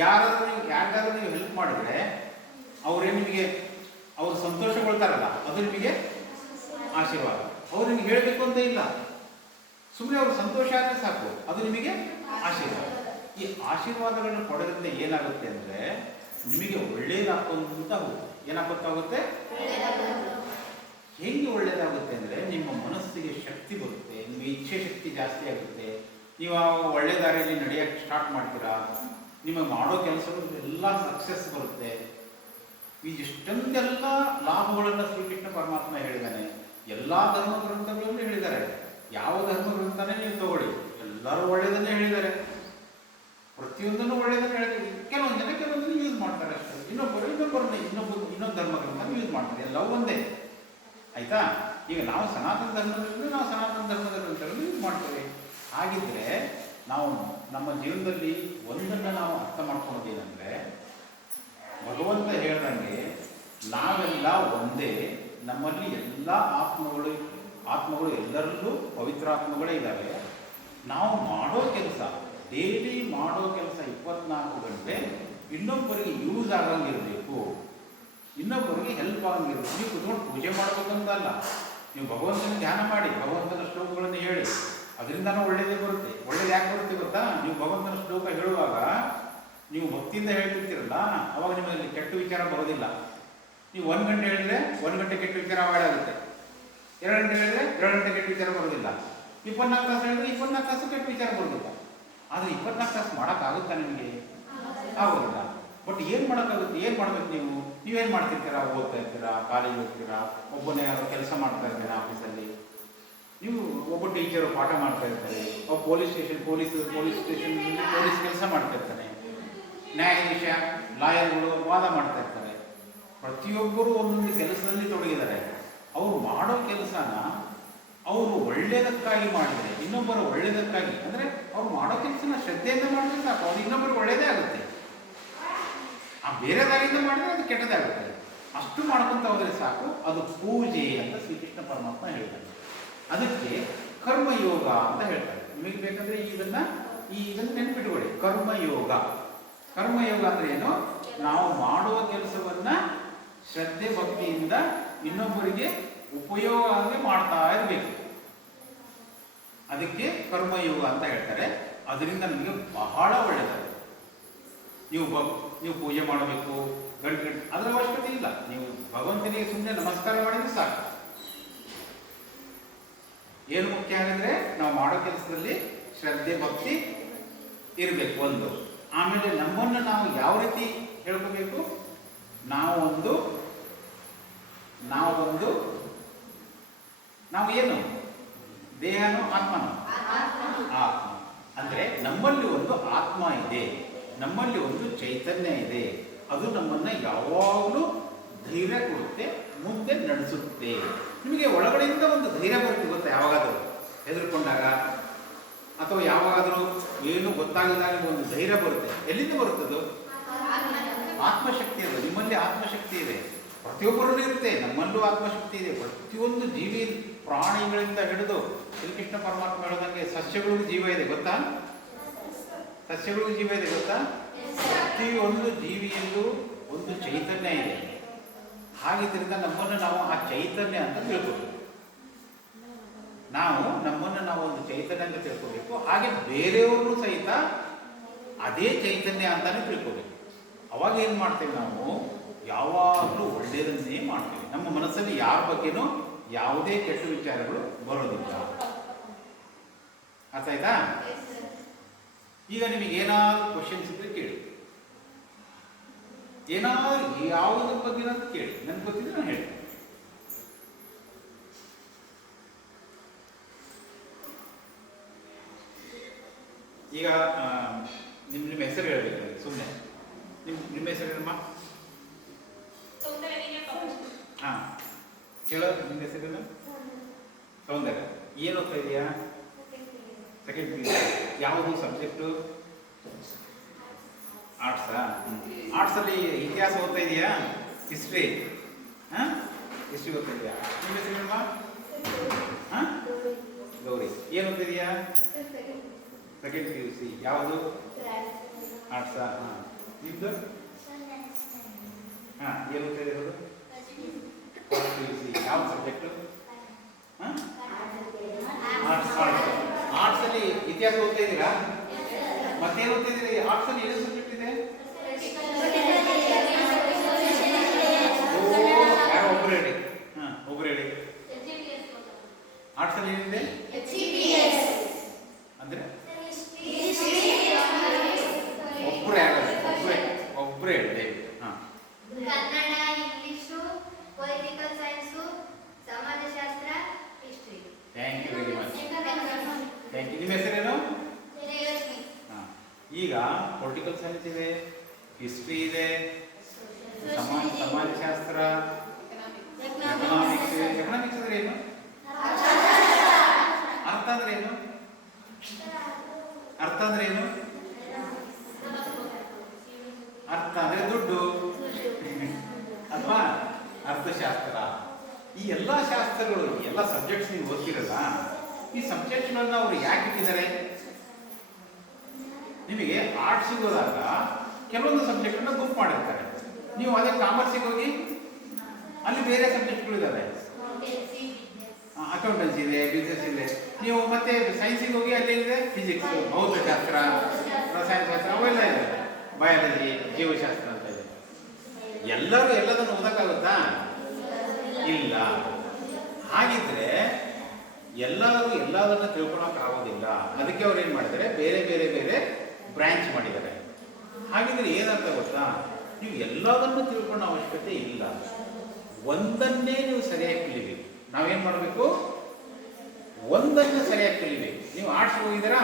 ಯಾರಿಗಾದ್ರೂ ನೀವು ಹೆಲ್ಪ್ ಮಾಡಿದ್ರೆ ಅವ್ರು ಸಂತೋಷಗೊಳ್ತಾರಲ್ಲ, ಅದು ನಿಮಗೆ ಆಶೀರ್ವಾದ. ಅವ್ರು ನಿಮ್ಗೆ ಹೇಳಬೇಕು ಅಂತ ಇಲ್ಲ, ಸುಮ್ಮನೆ ಅವ್ರ ಸಂತೋಷ ಆದರೆ ಸಾಕು, ಅದು ನಿಮಗೆ ಆಶೀರ್ವಾದ. ಈ ಆಶೀರ್ವಾದಗಳನ್ನು ಪಡೆದ್ರಿಂದ ಏನಾಗುತ್ತೆ ಅಂದರೆ ನಿಮಗೆ ಒಳ್ಳೇದಾಗ್ತಾ ಹೋಗುತ್ತೆ. ಏನಾಗುತ್ತೆ? ಹೆಂಗೆ ಒಳ್ಳೇದಾಗುತ್ತೆ ಅಂದರೆ ನಿಮ್ಮ ಮನಸ್ಸಿಗೆ ಶಕ್ತಿ ಬರುತ್ತೆ, ನಿಮಗೆ ಜಾಸ್ತಿ ಆಗುತ್ತೆ. ನೀವು ಆ ಒಳ್ಳೆ ದಾರಿಯಲ್ಲಿ ನಡೆಯೋಕ್ಕೆ ಸ್ಟಾರ್ಟ್ ಮಾಡ್ತೀರಾ, ನಿಮಗೆ ಮಾಡೋ ಕೆಲಸಗಳು ಎಲ್ಲ ಸಕ್ಸಸ್ ಬರುತ್ತೆ. ಇಷ್ಟೊಂದೆಲ್ಲ ಲಾಭಗಳನ್ನು ಶ್ರೀಕೃಷ್ಣ ಪರಮಾತ್ಮ ಹೇಳಿದ್ದಾನೆ. ಎಲ್ಲ ಧರ್ಮ ಗ್ರಂಥಗಳಲ್ಲೂ ಹೇಳಿದ್ದಾರೆ. ಯಾವ ಧರ್ಮ ಗ್ರಂಥನೇ ನೀವು ತಗೊಳ್ಳಿ, ಎಲ್ಲರೂ ಒಳ್ಳೆಯದನ್ನೇ ಹೇಳಿದ್ದಾರೆ. ಪ್ರತಿಯೊಂದನ್ನು ಒಳ್ಳೆಯದನ್ನು ಹೇಳಿದ್ದಾರೆ. ಕೆಲವೊಂದನ್ನು ಯೂಸ್ ಮಾಡ್ತಾರೆ ಅಷ್ಟೇ. ಇನ್ನೊಂದು ಧರ್ಮ ಗ್ರಂಥ ಯೂಸ್ ಮಾಡ್ತಾರೆ. ಎಲ್ಲವೂ ಒಂದೇ. ಆಯಿತಾ? ಈಗ ನಾವು ಸನಾತನ ಧರ್ಮದಲ್ಲಿ ನಾವು ಸನಾತನ ಧರ್ಮದ ಗ್ರಂಥಗಳನ್ನು ಯೂಸ್ ಮಾಡ್ತೇವೆ. ಹಾಗಿದ್ರೆ ನಾವು ನಮ್ಮ ಜೀವನದಲ್ಲಿ ಒಂದನ್ನು ನಾವು ಅರ್ಥ ಮಾಡ್ಕೊಳ್ಳೋದೇನೆಂದರೆ, ಭಗವಂತ ಹೇಳ್ದಂಗೆ ನಾವೆಲ್ಲ ಒಂದೇ. ನಮ್ಮಲ್ಲಿ ಎಲ್ಲ ಆತ್ಮಗಳು ಎಲ್ಲರಲ್ಲೂ ಪವಿತ್ರಾತ್ಮಗಳೇ ಇದ್ದಾವೆ. ನಾವು ಮಾಡೋ ಕೆಲಸ, ಡೈಲಿ ಮಾಡೋ ಕೆಲಸ 24 ಗಂಟೆ ಇನ್ನೊಬ್ಬರಿಗೆ ಯೂಸ್ ಆಗಂಗಿರಬೇಕು, ಇನ್ನೊಬ್ಬರಿಗೆ ಹೆಲ್ಪ್ ಆಗಂಗಿರಬೇಕು. ನೀವು ಕುತ್ಕೊಂಡು ಪೂಜೆ ಮಾಡಬೇಕಂತಲ್ಲ, ನೀವು ಭಗವಂತನ ಧ್ಯಾನ ಮಾಡಿ, ಭಗವಂತನ ಶ್ಲೋಕಗಳನ್ನು ಹೇಳಿ, ಅದರಿಂದನೂ ಒಳ್ಳೇದೇ ಬರುತ್ತೆ. ಒಳ್ಳೇದು ಯಾಕೆ ಬರುತ್ತೆ ಗೊತ್ತಾ? ನೀವು ಭಗವಂತನ ಶ್ಲೋಕ ಹೇಳುವಾಗ ನೀವು ಭಕ್ತಿಯಿಂದ ಹೇಳ್ತಿರ್ತೀರಲ್ಲ, ಅವಾಗ ನಿಮ್ಮಲ್ಲಿ ಕೆಟ್ಟ ವಿಚಾರ ಬರೋದಿಲ್ಲ. ನೀವು 1 ಗಂಟೆ ಹೇಳಿದ್ರೆ 1 ಗಂಟೆ ಕೆಟ್ಟ ವಿಚಾರ ಅವಾಯ್ಡ್ ಆಗುತ್ತೆ. 2 ಗಂಟೆ ಹೇಳಿದ್ರೆ 2 ಗಂಟೆ ಕೆಟ್ಟ ವಿಚಾರ ಬರೋದಿಲ್ಲ. 24 ತಾಸು ಹೇಳಿದ್ರೆ 24 ತಾಸು ಕೆಟ್ಟ ವಿಚಾರ ಬರೋದಿಲ್ಲ. ಆದರೆ 24 ತಾಸು ಮಾಡೋಕ್ಕಾಗುತ್ತಾ ನಿಮಗೆ? ಆಗೋದಿಲ್ಲ. ಬಟ್ ಏನು ಮಾಡೋಕ್ಕಾಗುತ್ತೆ? ಏನು ಮಾಡ್ಬೇಕು? ನೀವೇನು ಮಾಡ್ತಿರ್ತೀರಾ? ಓದ್ತಾ ಇರ್ತೀರಾ, ಕಾಲೇಜ್ ಹೋಗ್ತೀರಾ, ಒಬ್ಬನೇ ಯಾರೋ ಕೆಲಸ ಮಾಡ್ತಾ ಇರ್ತೀರಾ ಆಫೀಸಲ್ಲಿ, ನೀವು ಒಬ್ಬ ಟೀಚರು ಪಾಠ ಮಾಡ್ತಾ ಇರ್ತಾರೆ, ಒಬ್ಬ ಪೊಲೀಸ್ ಸ್ಟೇಷನ್ನಲ್ಲಿ ಪೊಲೀಸ್ ಕೆಲಸ ಮಾಡ್ತಾ ಇರ್ತಾನೆ, ನ್ಯಾಯಾಧೀಶ ಲಾಯರ್ಗಳು ವಾದ ಮಾಡ್ತಾ ಇರ್ತಾರೆ. ಪ್ರತಿಯೊಬ್ಬರು ಒಂದೊಂದು ಕೆಲಸದಲ್ಲಿ ತೊಡಗಿದ್ದಾರೆ. ಅವರು ಮಾಡೋ ಕೆಲಸನ ಅವರು ಒಳ್ಳೆಯದಕ್ಕಾಗಿ ಮಾಡಿದರೆ, ಇನ್ನೊಬ್ಬರ ಒಳ್ಳೆಯದಕ್ಕಾಗಿ, ಅಂದರೆ ಅವ್ರು ಮಾಡೋ ಕೆಲಸನ ಶ್ರದ್ಧೆಯಿಂದ ಮಾಡಿದ್ರೆ ಸಾಕು, ಅದು ಇನ್ನೊಬ್ಬರಿಗೆ ಒಳ್ಳೆಯದೇ ಆಗುತ್ತೆ. ಆ ಬೇರೆ ದಾರಿಯಿಂದ ಮಾಡಿದ್ರೆ ಅದು ಕೆಟ್ಟದಾಗುತ್ತೆ. ಅಷ್ಟು ಮಾಡ್ಕೊಂತ ಹೋದರೆ ಸಾಕು, ಅದು ಪೂಜೆ ಅಂತ ಶ್ರೀಕೃಷ್ಣ ಪರಮಾತ್ಮ ಹೇಳ್ತಾರೆ. ಅದಕ್ಕೆ ಕರ್ಮಯೋಗ ಅಂತ ಹೇಳ್ತಾರೆ. ನಿಮಗೆ ಬೇಕಂದ್ರೆ ಇದನ್ನು ನೆನಪಿಟ್ಕೊಳ್ಳಿ. ಕರ್ಮಯೋಗ ಅಂದರೆ ಏನು? ನಾವು ಮಾಡುವ ಕೆಲಸವನ್ನ ಶ್ರದ್ಧೆ ಭಕ್ತಿಯಿಂದ ಇನ್ನೊಬ್ಬರಿಗೆ ಉಪಯೋಗ ಆಗಿ ಮಾಡ್ತಾ ಇರಬೇಕು. ಅದಕ್ಕೆ ಕರ್ಮಯೋಗ ಅಂತ ಹೇಳ್ತಾರೆ. ಅದರಿಂದ ನಿಮಗೆ ಬಹಳ ಒಳ್ಳೆಯದು. ನೀವು ಪೂಜೆ ಮಾಡಬೇಕು, ಗಂಟೆ ಅದರ ಅವಶ್ಯಕತೆ ಇಲ್ಲ. ನೀವು ಭಗವಂತನಿಗೆ ಸುಮ್ಮನೆ ನಮಸ್ಕಾರ ಮಾಡಿದ್ರೆ ಸಾಕು. ಏನು ಮುಖ್ಯ ಆಗಿದ್ರೆ ನಾವು ಮಾಡೋ ಕೆಲಸದಲ್ಲಿ ಶ್ರದ್ಧೆ ಭಕ್ತಿ ಇರಬೇಕು ಒಂದು. ಆಮೇಲೆ ನಮ್ಮನ್ನು ನಾವು ಯಾವ ರೀತಿ ಹೇಳ್ಕೋಬೇಕು? ನಾವು ಏನು ದೇಹನೋ ಆತ್ಮನೋ? ಆತ್ಮ. ಅಂದರೆ ನಮ್ಮಲ್ಲಿ ಒಂದು ಆತ್ಮ ಇದೆ, ನಮ್ಮಲ್ಲಿ ಒಂದು ಚೈತನ್ಯ ಇದೆ. ಅದು ನಮ್ಮನ್ನು ಯಾವಾಗಲೂ ಧೈರ್ಯ ಕೊಡುತ್ತೆ, ಮುಂದೆ ನಡೆಸುತ್ತೆ. ನಿಮಗೆ ಒಳಗಡೆಯಿಂದ ಒಂದು ಧೈರ್ಯ ಬರುತ್ತೆ ಗೊತ್ತಾ? ಯಾವಾಗಾದರೂ ಹೆದರ್ಕೊಂಡಾಗ ಅಥವಾ ಯಾವಾಗಾದರೂ ಏನು ಗೊತ್ತಾಗದಾಗ ಒಂದು ಧೈರ್ಯ ಬರುತ್ತೆ. ಎಲ್ಲಿಂದ ಬರುತ್ತದು? ಆತ್ಮಶಕ್ತಿ. ಅದು ನಿಮ್ಮಲ್ಲಿ ಆತ್ಮಶಕ್ತಿ ಇದೆ. ಪ್ರತಿಯೊಬ್ಬರಲ್ಲೂ ಇರುತ್ತೆ. ನಮ್ಮಲ್ಲೂ ಆತ್ಮಶಕ್ತಿ ಇದೆ. ಪ್ರತಿಯೊಂದು ಜೀವಿ, ಪ್ರಾಣಿಗಳಿಂದ ಹಿಡಿದು ಶ್ರೀಕೃಷ್ಣ ಪರಮಾತ್ಮ ಹೇಳೋದಂಗೆ ಸಸ್ಯಗಳಿಗೂ ಜೀವ ಇದೆ ಗೊತ್ತಾ? ಸಸ್ಯಗಳಿಗೂ ಜೀವ ಇದೆ ಗೊತ್ತಾ? ಪ್ರತಿಯೊಂದು ಜೀವಿಯಲ್ಲೂ ಒಂದು ಚೈತನ್ಯ ಇದೆ. ಹಾಗಿದ್ದರಿಂದ ನಮ್ಮನ್ನು ನಾವು ಆ ಚೈತನ್ಯ ಅಂತ ತಿಳ್ಕೋಬೇಕು. ನಮ್ಮನ್ನು ನಾವು ಒಂದು ಚೈತನ್ಯ ಅಂತ ತಿಳ್ಕೋಬೇಕು. ಹಾಗೆ ಬೇರೆಯವ್ರನ್ನೂ ಸಹಿತ ಅದೇ ಚೈತನ್ಯ ಅಂತಾನೆ ತಿಳ್ಕೋಬೇಕು. ಅವಾಗ ಏನು ಮಾಡ್ತೇವೆ? ನಾವು ಯಾವಾಗಲೂ ಒಳ್ಳೆಯದನ್ನೇ ಮಾಡ್ತೇವೆ. ನಮ್ಮ ಮನಸ್ಸಲ್ಲಿ ಯಾರ ಬಗ್ಗೆನೂ ಯಾವುದೇ ಕೆಟ್ಟ ವಿಚಾರಗಳು ಬರೋದಿಲ್ಲ. ಅರ್ಥ ಆಯ್ತಾ? ಈಗ ನಿಮಗೆ ಏನಾದ್ರು ಕ್ವಶನ್ಸ್ ಇದ್ರೆ ಕೇಳಿ, ಏನಾದ್ರು ಯಾವುದ್ರ ಬಗ್ಗೆ ಅಂತ ಕೇಳಿ. ನನ್ಗೆ ಗೊತ್ತಿದ್ರೆ ನಾನು ಹೇಳ್ತೀನಿ. ಈಗ ನಿಮ್ಮ ಹೆಸರು ಹೇಳ್ಬೇಕು ಸುಮ್ಮನೆ. ನಿಮ್ಮ ಹೆಸರು ಏನಮ್ಮ? ಹಾಂ ಹೇಳೋ. ನಿಮ್ಮ ಹೆಸರೇನು? ಸೌಂದರ್ಯ. ಏನು ಓದ್ತಾ ಇದೆಯಾ? Second PU. ಯಾವುದು ಸಬ್ಜೆಕ್ಟು? ಆರ್ಟ್ಸಾ? ಆರ್ಟ್ಸಲ್ಲಿ ಇತಿಹಾಸ ಓದ್ತಾ ಇದೆಯಾ? ಹಿಸ್ಟ್ರಿ? ಹಾಂ, ಹಿಸ್ಟ್ರಿ ಓದ್ತಾ ಇದೆಯಾ? ನಿಮ್ಮ ಹೆಸರೇನಮ್ಮ? ಹಾಂ, ಗೌರಿ. ಏನು ಓದ್ತಾ ಇದೆಯಾ? Second PUC. ಯಾವುದು? ಆರ್ಟ್ಸಾ? ಹಾಂ. ನಿಮ್ಮದು? ಹಾಂ, ಏನು ಓದ್ತಾ ಇರೋದು? PUC. ಯಾವ ಸಬ್ಜೆಕ್ಟು? ಹಾಂ, ಆರ್ಟ್ಸ್. ಆರ್ಟ್ಸಲ್ಲಿ ಇತಿಹಾಸ ಓದ್ತಾ ಇದ್ದೀರಾ? ಮತ್ತೇನು ಓದ್ತಾ ಇದ್ದೀರಿ? ಆರ್ಟ್ಸಲ್ಲಿ ಏನು ಸಬ್ಜೆಕ್ಟ್ ಇದೆ? ಯಾರೋ ಒಬ್ಬರು ಹೇಳಿ. ಹಾಂ, ಒಬ್ಬರು ಹೇಳಿ. ಆರ್ಟ್ಸಲ್ಲಿ ಏನಿದೆ? ಪೊಲಿಟಿಕಲ್ ಸೈನ್ಸ್, ಸಮಾಜಶಾಸ್ತ್ರ, history. Thank you very much. Thank you. ನಿಮ್ಮ ಹೆಸರೇನು? ಹಾಂ, ಈಗ ಪೊಲಿಟಿಕಲ್ ಸೈನ್ಸ್ ಇದೆ, ಹಿಸ್ಟ್ರಿ ಇದೆ, ಸಮಾಜಶಾಸ್ತ್ರ, ಎಕನಾಮಿಕ್ಸ್. ಎಕನಾಮಿಕ್ಸ್ ಅಂದ್ರೆ ಏನು? ಅರ್ಥ ಅಂದ್ರೆ ಏನು? ಅರ್ಥ ಅಂದ್ರೆ ಏನು? ಅರ್ಥ ಅಂದ್ರೆ ದುಡ್ಡು ಅಲ್ವಾ? ಅರ್ಥಶಾಸ್ತ್ರ. ಈ ಎಲ್ಲ ಶಾಸ್ತ್ರಗಳು, ಎಲ್ಲ ಸಬ್ಜೆಕ್ಟ್ಸ್ ನೀವು ಓದ್ತಿರಲ್ಲ, ಈ ಸಬ್ಜೆಕ್ಟ್ಗಳನ್ನ ಅವರು ಯಾಕೆ ಇಟ್ಟಿದ್ದಾರೆ? ನಿಮಗೆ ಆರ್ಟ್ಸಿಗೆ ಹೋದಾಗ ಕೆಲವೊಂದು ಸಬ್ಜೆಕ್ಟನ್ನು ಗುಂಪು ಮಾಡಿರ್ತಾರೆ. ನೀವು ಅದೇ ಕಾಮರ್ಸಿಗೆ ಹೋಗಿ ಅಲ್ಲಿ ಬೇರೆ ಸಬ್ಜೆಕ್ಟ್ಗಳು ಇದ್ದಾವೆ. ಅಕೌಂಟೆನ್ಸಿ ಇದೆ, ಬಿಸ್ನೆಸ್ ಇದೆ. ನೀವು ಮತ್ತೆ ಸೈನ್ಸಿಗೆ ಹೋಗಿ ಅಲ್ಲಿ ಇದೆ ಫಿಸಿಕ್ಸ್, ಭೌತಶಾಸ್ತ್ರ, ರಸಾಯನಶಾಸ್ತ್ರ, ಅವೆಲ್ಲ ಇದೆ. ಬಯಾಲಜಿ, ಜೀವಶಾಸ್ತ್ರ ಅಂತ ಇದೆ. ಎಲ್ಲರೂ ಎಲ್ಲದನ್ನು ಓದಕ್ಕಾಗುತ್ತಾ? ಇಲ್ಲ. ಹಾಗಿದ್ರೆ ಎಲ್ಲರೂ ಎಲ್ಲದನ್ನು ತಿಳ್ಕೊಳಕ್ಕಾಗೋದಿಲ್ಲ. ಅದಕ್ಕೆ ಅವ್ರು ಏನು ಮಾಡಿದ್ದಾರೆ, ಬೇರೆ ಬೇರೆ ಬೇರೆ ಬ್ರಾಂಚ್ ಮಾಡಿದ್ದಾರೆ. ಹಾಗಿದ್ರೆ ಏನಂತ ಗೊತ್ತಾ, ನೀವು ಎಲ್ಲದನ್ನು ತಿಳ್ಕೊಳ್ಳೋ ಅವಶ್ಯಕತೆ ಇಲ್ಲ. ಒಂದನ್ನೇ ನೀವು ಸರಿಯಾಗಿ ಕಲಿಬೇಕು. ನಾವೇನು ಮಾಡಬೇಕು? ಒಂದನ್ನು ಸರಿಯಾಗಿ ಕಲಿಬೇಕು. ನೀವು ಆರ್ಟ್ಸ್ ಹೋಗಿದ್ದೀರಾ,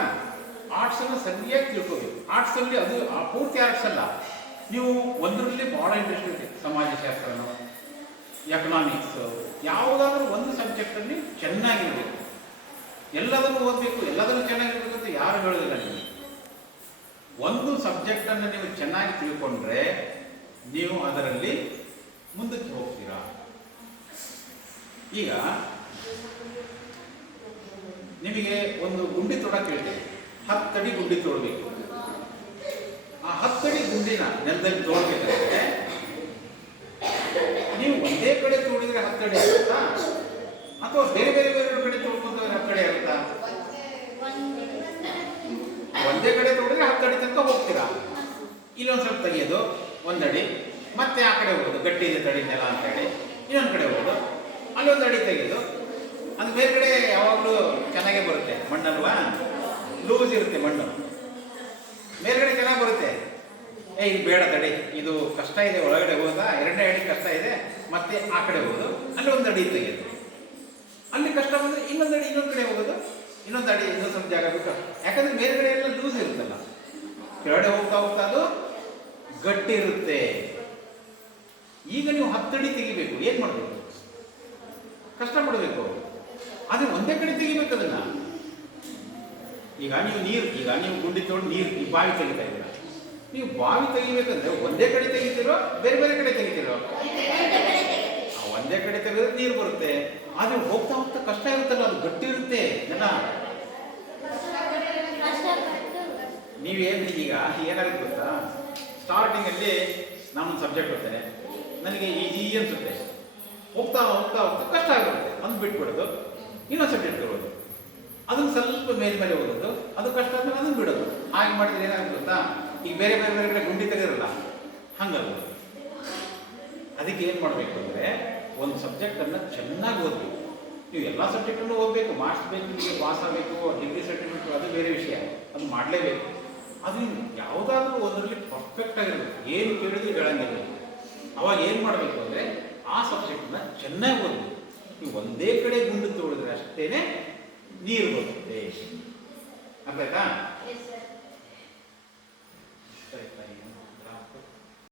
ಆರ್ಟ್ಸನ್ನು ಸರಿಯಾಗಿ ತಿಳ್ಕೋಬೇಕು. ಆರ್ಟ್ಸಲ್ಲಿ ಅದು ಪೂರ್ತಿ ಆರ್ಟ್ಸ್ ಅಲ್ಲ, ನೀವು ಒಂದರಲ್ಲಿ ಭಾಳ ಇಂಟ್ರೆಸ್ಟ್ ಇರುತ್ತೆ. ಸಮಾಜಶಾಸ್ತ್ರನೋ, ಎಕನಾಮಿಕ್ಸ್, ಯಾವುದಾದ್ರೂ ಒಂದು ಸಬ್ಜೆಕ್ಟಲ್ಲಿ ಚೆನ್ನಾಗಿರಬೇಕು. ಎಲ್ಲದನ್ನು ಓದಬೇಕು, ಎಲ್ಲದನ್ನು ಚೆನ್ನಾಗಿರ್ಬೇಕು ಅಂತ ಯಾರು ಹೇಳೋದಿಲ್ಲ. ನಿಮಗೆ ಒಂದು ಸಬ್ಜೆಕ್ಟನ್ನು ನೀವು ಚೆನ್ನಾಗಿ ತಿಳ್ಕೊಂಡ್ರೆ ನೀವು ಅದರಲ್ಲಿ ಮುಂದಕ್ಕೆ ಹೋಗ್ತೀರಾ. ಈಗ ನಿಮಗೆ ಒಂದು ಗುಂಡಿ ತೊಡಕ್ಕೆ ಹೇಳ್ತೇವೆ. 10 ಅಡಿ ಗುಂಡಿ ತೋಡಬೇಕು. ಆ 10 ಅಡಿ ಗುಂಡಿನ ನೆಲದಲ್ಲಿ ತೋಡ್ಬೇಕಾದ್ರೆ ನೀವು ಒಂದೇ ಕಡೆ ತೋಡಿದ್ರೆ 10 ಅಡಿ ಆಗುತ್ತಾ, ಅಥವಾ ಬೇರೆ ಬೇರೆ ಬೇರೆ ಕಡೆ ತೋಡ್ಕೊಂಡ್ರೆ 10 ಅಡಿ ಆಗುತ್ತಾ? ಒಂದೇ ಕಡೆ ತೋಡಿದ್ರೆ 10 ಅಡಿ ತನಕ ಹೋಗ್ತೀರಾ. ಇಲ್ಲೊಂದು ಸ್ವಲ್ಪ ತೆಗೆಯೋದು 1 ಅಡಿ, ಮತ್ತೆ ಆ ಕಡೆ ಹೋಗೋದು, ಗಟ್ಟಿ ಇದೆ ತಡಿ ನೆಲ ಅಂತ ಹೇಳಿ ಇನ್ನೊಂದು ಕಡೆ ಹೋಗೋದು, ಅಲ್ಲೊಂದು ಅಡಿ ತೆಗೆಯೋದು. ಅದು ಬೇರೆ ಕಡೆ ಯಾವಾಗಲೂ ಚೆನ್ನಾಗೇ ಬರುತ್ತೆ. ಮಣ್ಣಲ್ವಾ, ಲೂಸ್ ಇರುತ್ತೆ ಮಣ್ಣು, ಮೇಲ್ಗಡೆ ಚೆನ್ನಾಗಿ ಬರುತ್ತೆ. ಇದು ಬೇಡ ತಡಿ, ಇದು ಕಷ್ಟ ಇದೆ, ಒಳಗಡೆ ಹೋದ 2ನೇ ಅಡಿ ಕಷ್ಟ ಇದೆ, ಮತ್ತೆ ಆ ಕಡೆ ಹೋಗೋದು, ಅಲ್ಲಿ 1 ಅಡಿ ತೆಗೆಯೋದು. ಅಲ್ಲಿ ಕಷ್ಟ ಬಂದರೆ ಇನ್ನೊಂದು ಅಡಿ ಇನ್ನೊಂದು ಕಡೆ ಹೋಗೋದು, ಇನ್ನೊಂದು ಅಡಿ ಇನ್ನೊಂದು ಸ್ವಲ್ಪ ಜಾಗ ಬೇಕು. ಯಾಕಂದ್ರೆ ಮೇಲ್ಗಡೆ ಎಲ್ಲ ಲೂಸ್ ಇರುತ್ತಲ್ಲ, ಕೆಳಗಡೆ ಹೋಗ್ತಾ ಹೋಗ್ತಾ ಅದು ಗಟ್ಟಿ ಇರುತ್ತೆ. ಈಗ ನೀವು 10 ಅಡಿ ತೆಗಿಬೇಕು, ಏನು ಮಾಡಬೇಕು? ಕಷ್ಟಪಡಬೇಕು. ಆದರೆ ಒಂದೇ ಕಡೆ ತೆಗಿಬೇಕು ಅದನ್ನ. ಈಗ ನೀವು ಗುಂಡಿ ತೊಗೊಂಡು ನೀರು ಈ ಬಾವಿ ತೆಗಿತಾ ಇದ್ದೀರ. ನೀವು ಬಾವಿ ತೆಗಿಬೇಕಂದ್ರೆ ಒಂದೇ ಕಡೆ ತೆಗಿತೀರೋ ಬೇರೆ ಬೇರೆ ಕಡೆ ತೆಗಿತೀರೋ? ಒಂದೇ ಕಡೆ ತೆಗೆದ್ರೆ ನೀರು ಬರುತ್ತೆ. ಆದರೆ ಹೋಗ್ತಾ ಹೋಗ್ತಾ ಕಷ್ಟ ಇರುತ್ತಲ್ಲ, ಅದು ಗಟ್ಟಿ ಇರುತ್ತೆ ನೆಲ. ನೀವೇನು ಈಗ ಏನಾಗುತ್ತೆ ಗೊತ್ತಾ, ಸ್ಟಾರ್ಟಿಂಗಲ್ಲಿ ನಾನೊಂದು ಸಬ್ಜೆಕ್ಟ್ ಓದ್ತೇನೆ, ನನಗೆ ಈಜಿ ಅನಿಸುತ್ತೆ. ಹೋಗ್ತಾ ಹೋಗ್ತಾ ಹೋಗ್ತಾ ಕಷ್ಟ ಆಗಿರುತ್ತೆ, ಅದನ್ನು ಬಿಟ್ಬಿಡೋದು, ಇನ್ನೊಂದು ಸಬ್ಜೆಕ್ಟ್ ತಗೊಳ್ಳೋದು, ಅದನ್ನು ಸ್ವಲ್ಪ ಮೇಲೆ ಓದೋದು, ಅದು ಕಷ್ಟ ಆದ್ಮೇಲೆ ಅದನ್ನು ಬಿಡೋದು. ಹಾಗೆ ಮಾಡಿದ್ರೆ ಏನಾಗುತ್ತೆ ಗೊತ್ತಾ, ಈಗ ಬೇರೆ ಬೇರೆ ಬೇರೆ ಕಡೆ ಗುಂಡಿ ತೆಗೆದಿರಲ್ಲ, ಹಂಗಲ್ಲ. ಅದಕ್ಕೆ ಏನು ಮಾಡಬೇಕು ಅಂದರೆ, ಒಂದು ಸಬ್ಜೆಕ್ಟನ್ನು ಚೆನ್ನಾಗಿ ಓದಬೇಕು. ನೀವು ಎಲ್ಲ ಸಬ್ಜೆಕ್ಟನ್ನು ಓದಬೇಕು, ಮಾರ್ಕ್ಸ್ ಬೇಕು, ನಿಮಗೆ ಪಾಸ್ ಆಗಬೇಕು, ಡಿಗ್ರಿ ಸರ್ಟಿಫಿಕೇಟ್ ಅದು ಬೇರೆ ವಿಷಯ, ಅದು ಮಾಡಲೇಬೇಕು. ಅದು ಯಾವುದಾದ್ರೂ ಒಂದರಲ್ಲಿ ಪರ್ಫೆಕ್ಟ್ ಆಗಿರಬೇಕು, ಏನು ಕೇಳಿದ್ರು ಹೇಳಂಗಿಲ್ಲ. ಅವಾಗ ಏನು ಮಾಡಬೇಕು ಅಂದರೆ, ಆ ಸಬ್ಜೆಕ್ಟನ್ನ ಚೆನ್ನಾಗಿ ಓದಬೇಕು. ನೀವು ಒಂದೇ ಕಡೆ ಗುಂಡು ತೋಡಿದ್ರೆ ಅಷ್ಟೇ ನೀರು ಬರುತ್ತೆ. ಅರ್ಥ ಆಯ್ತಾ?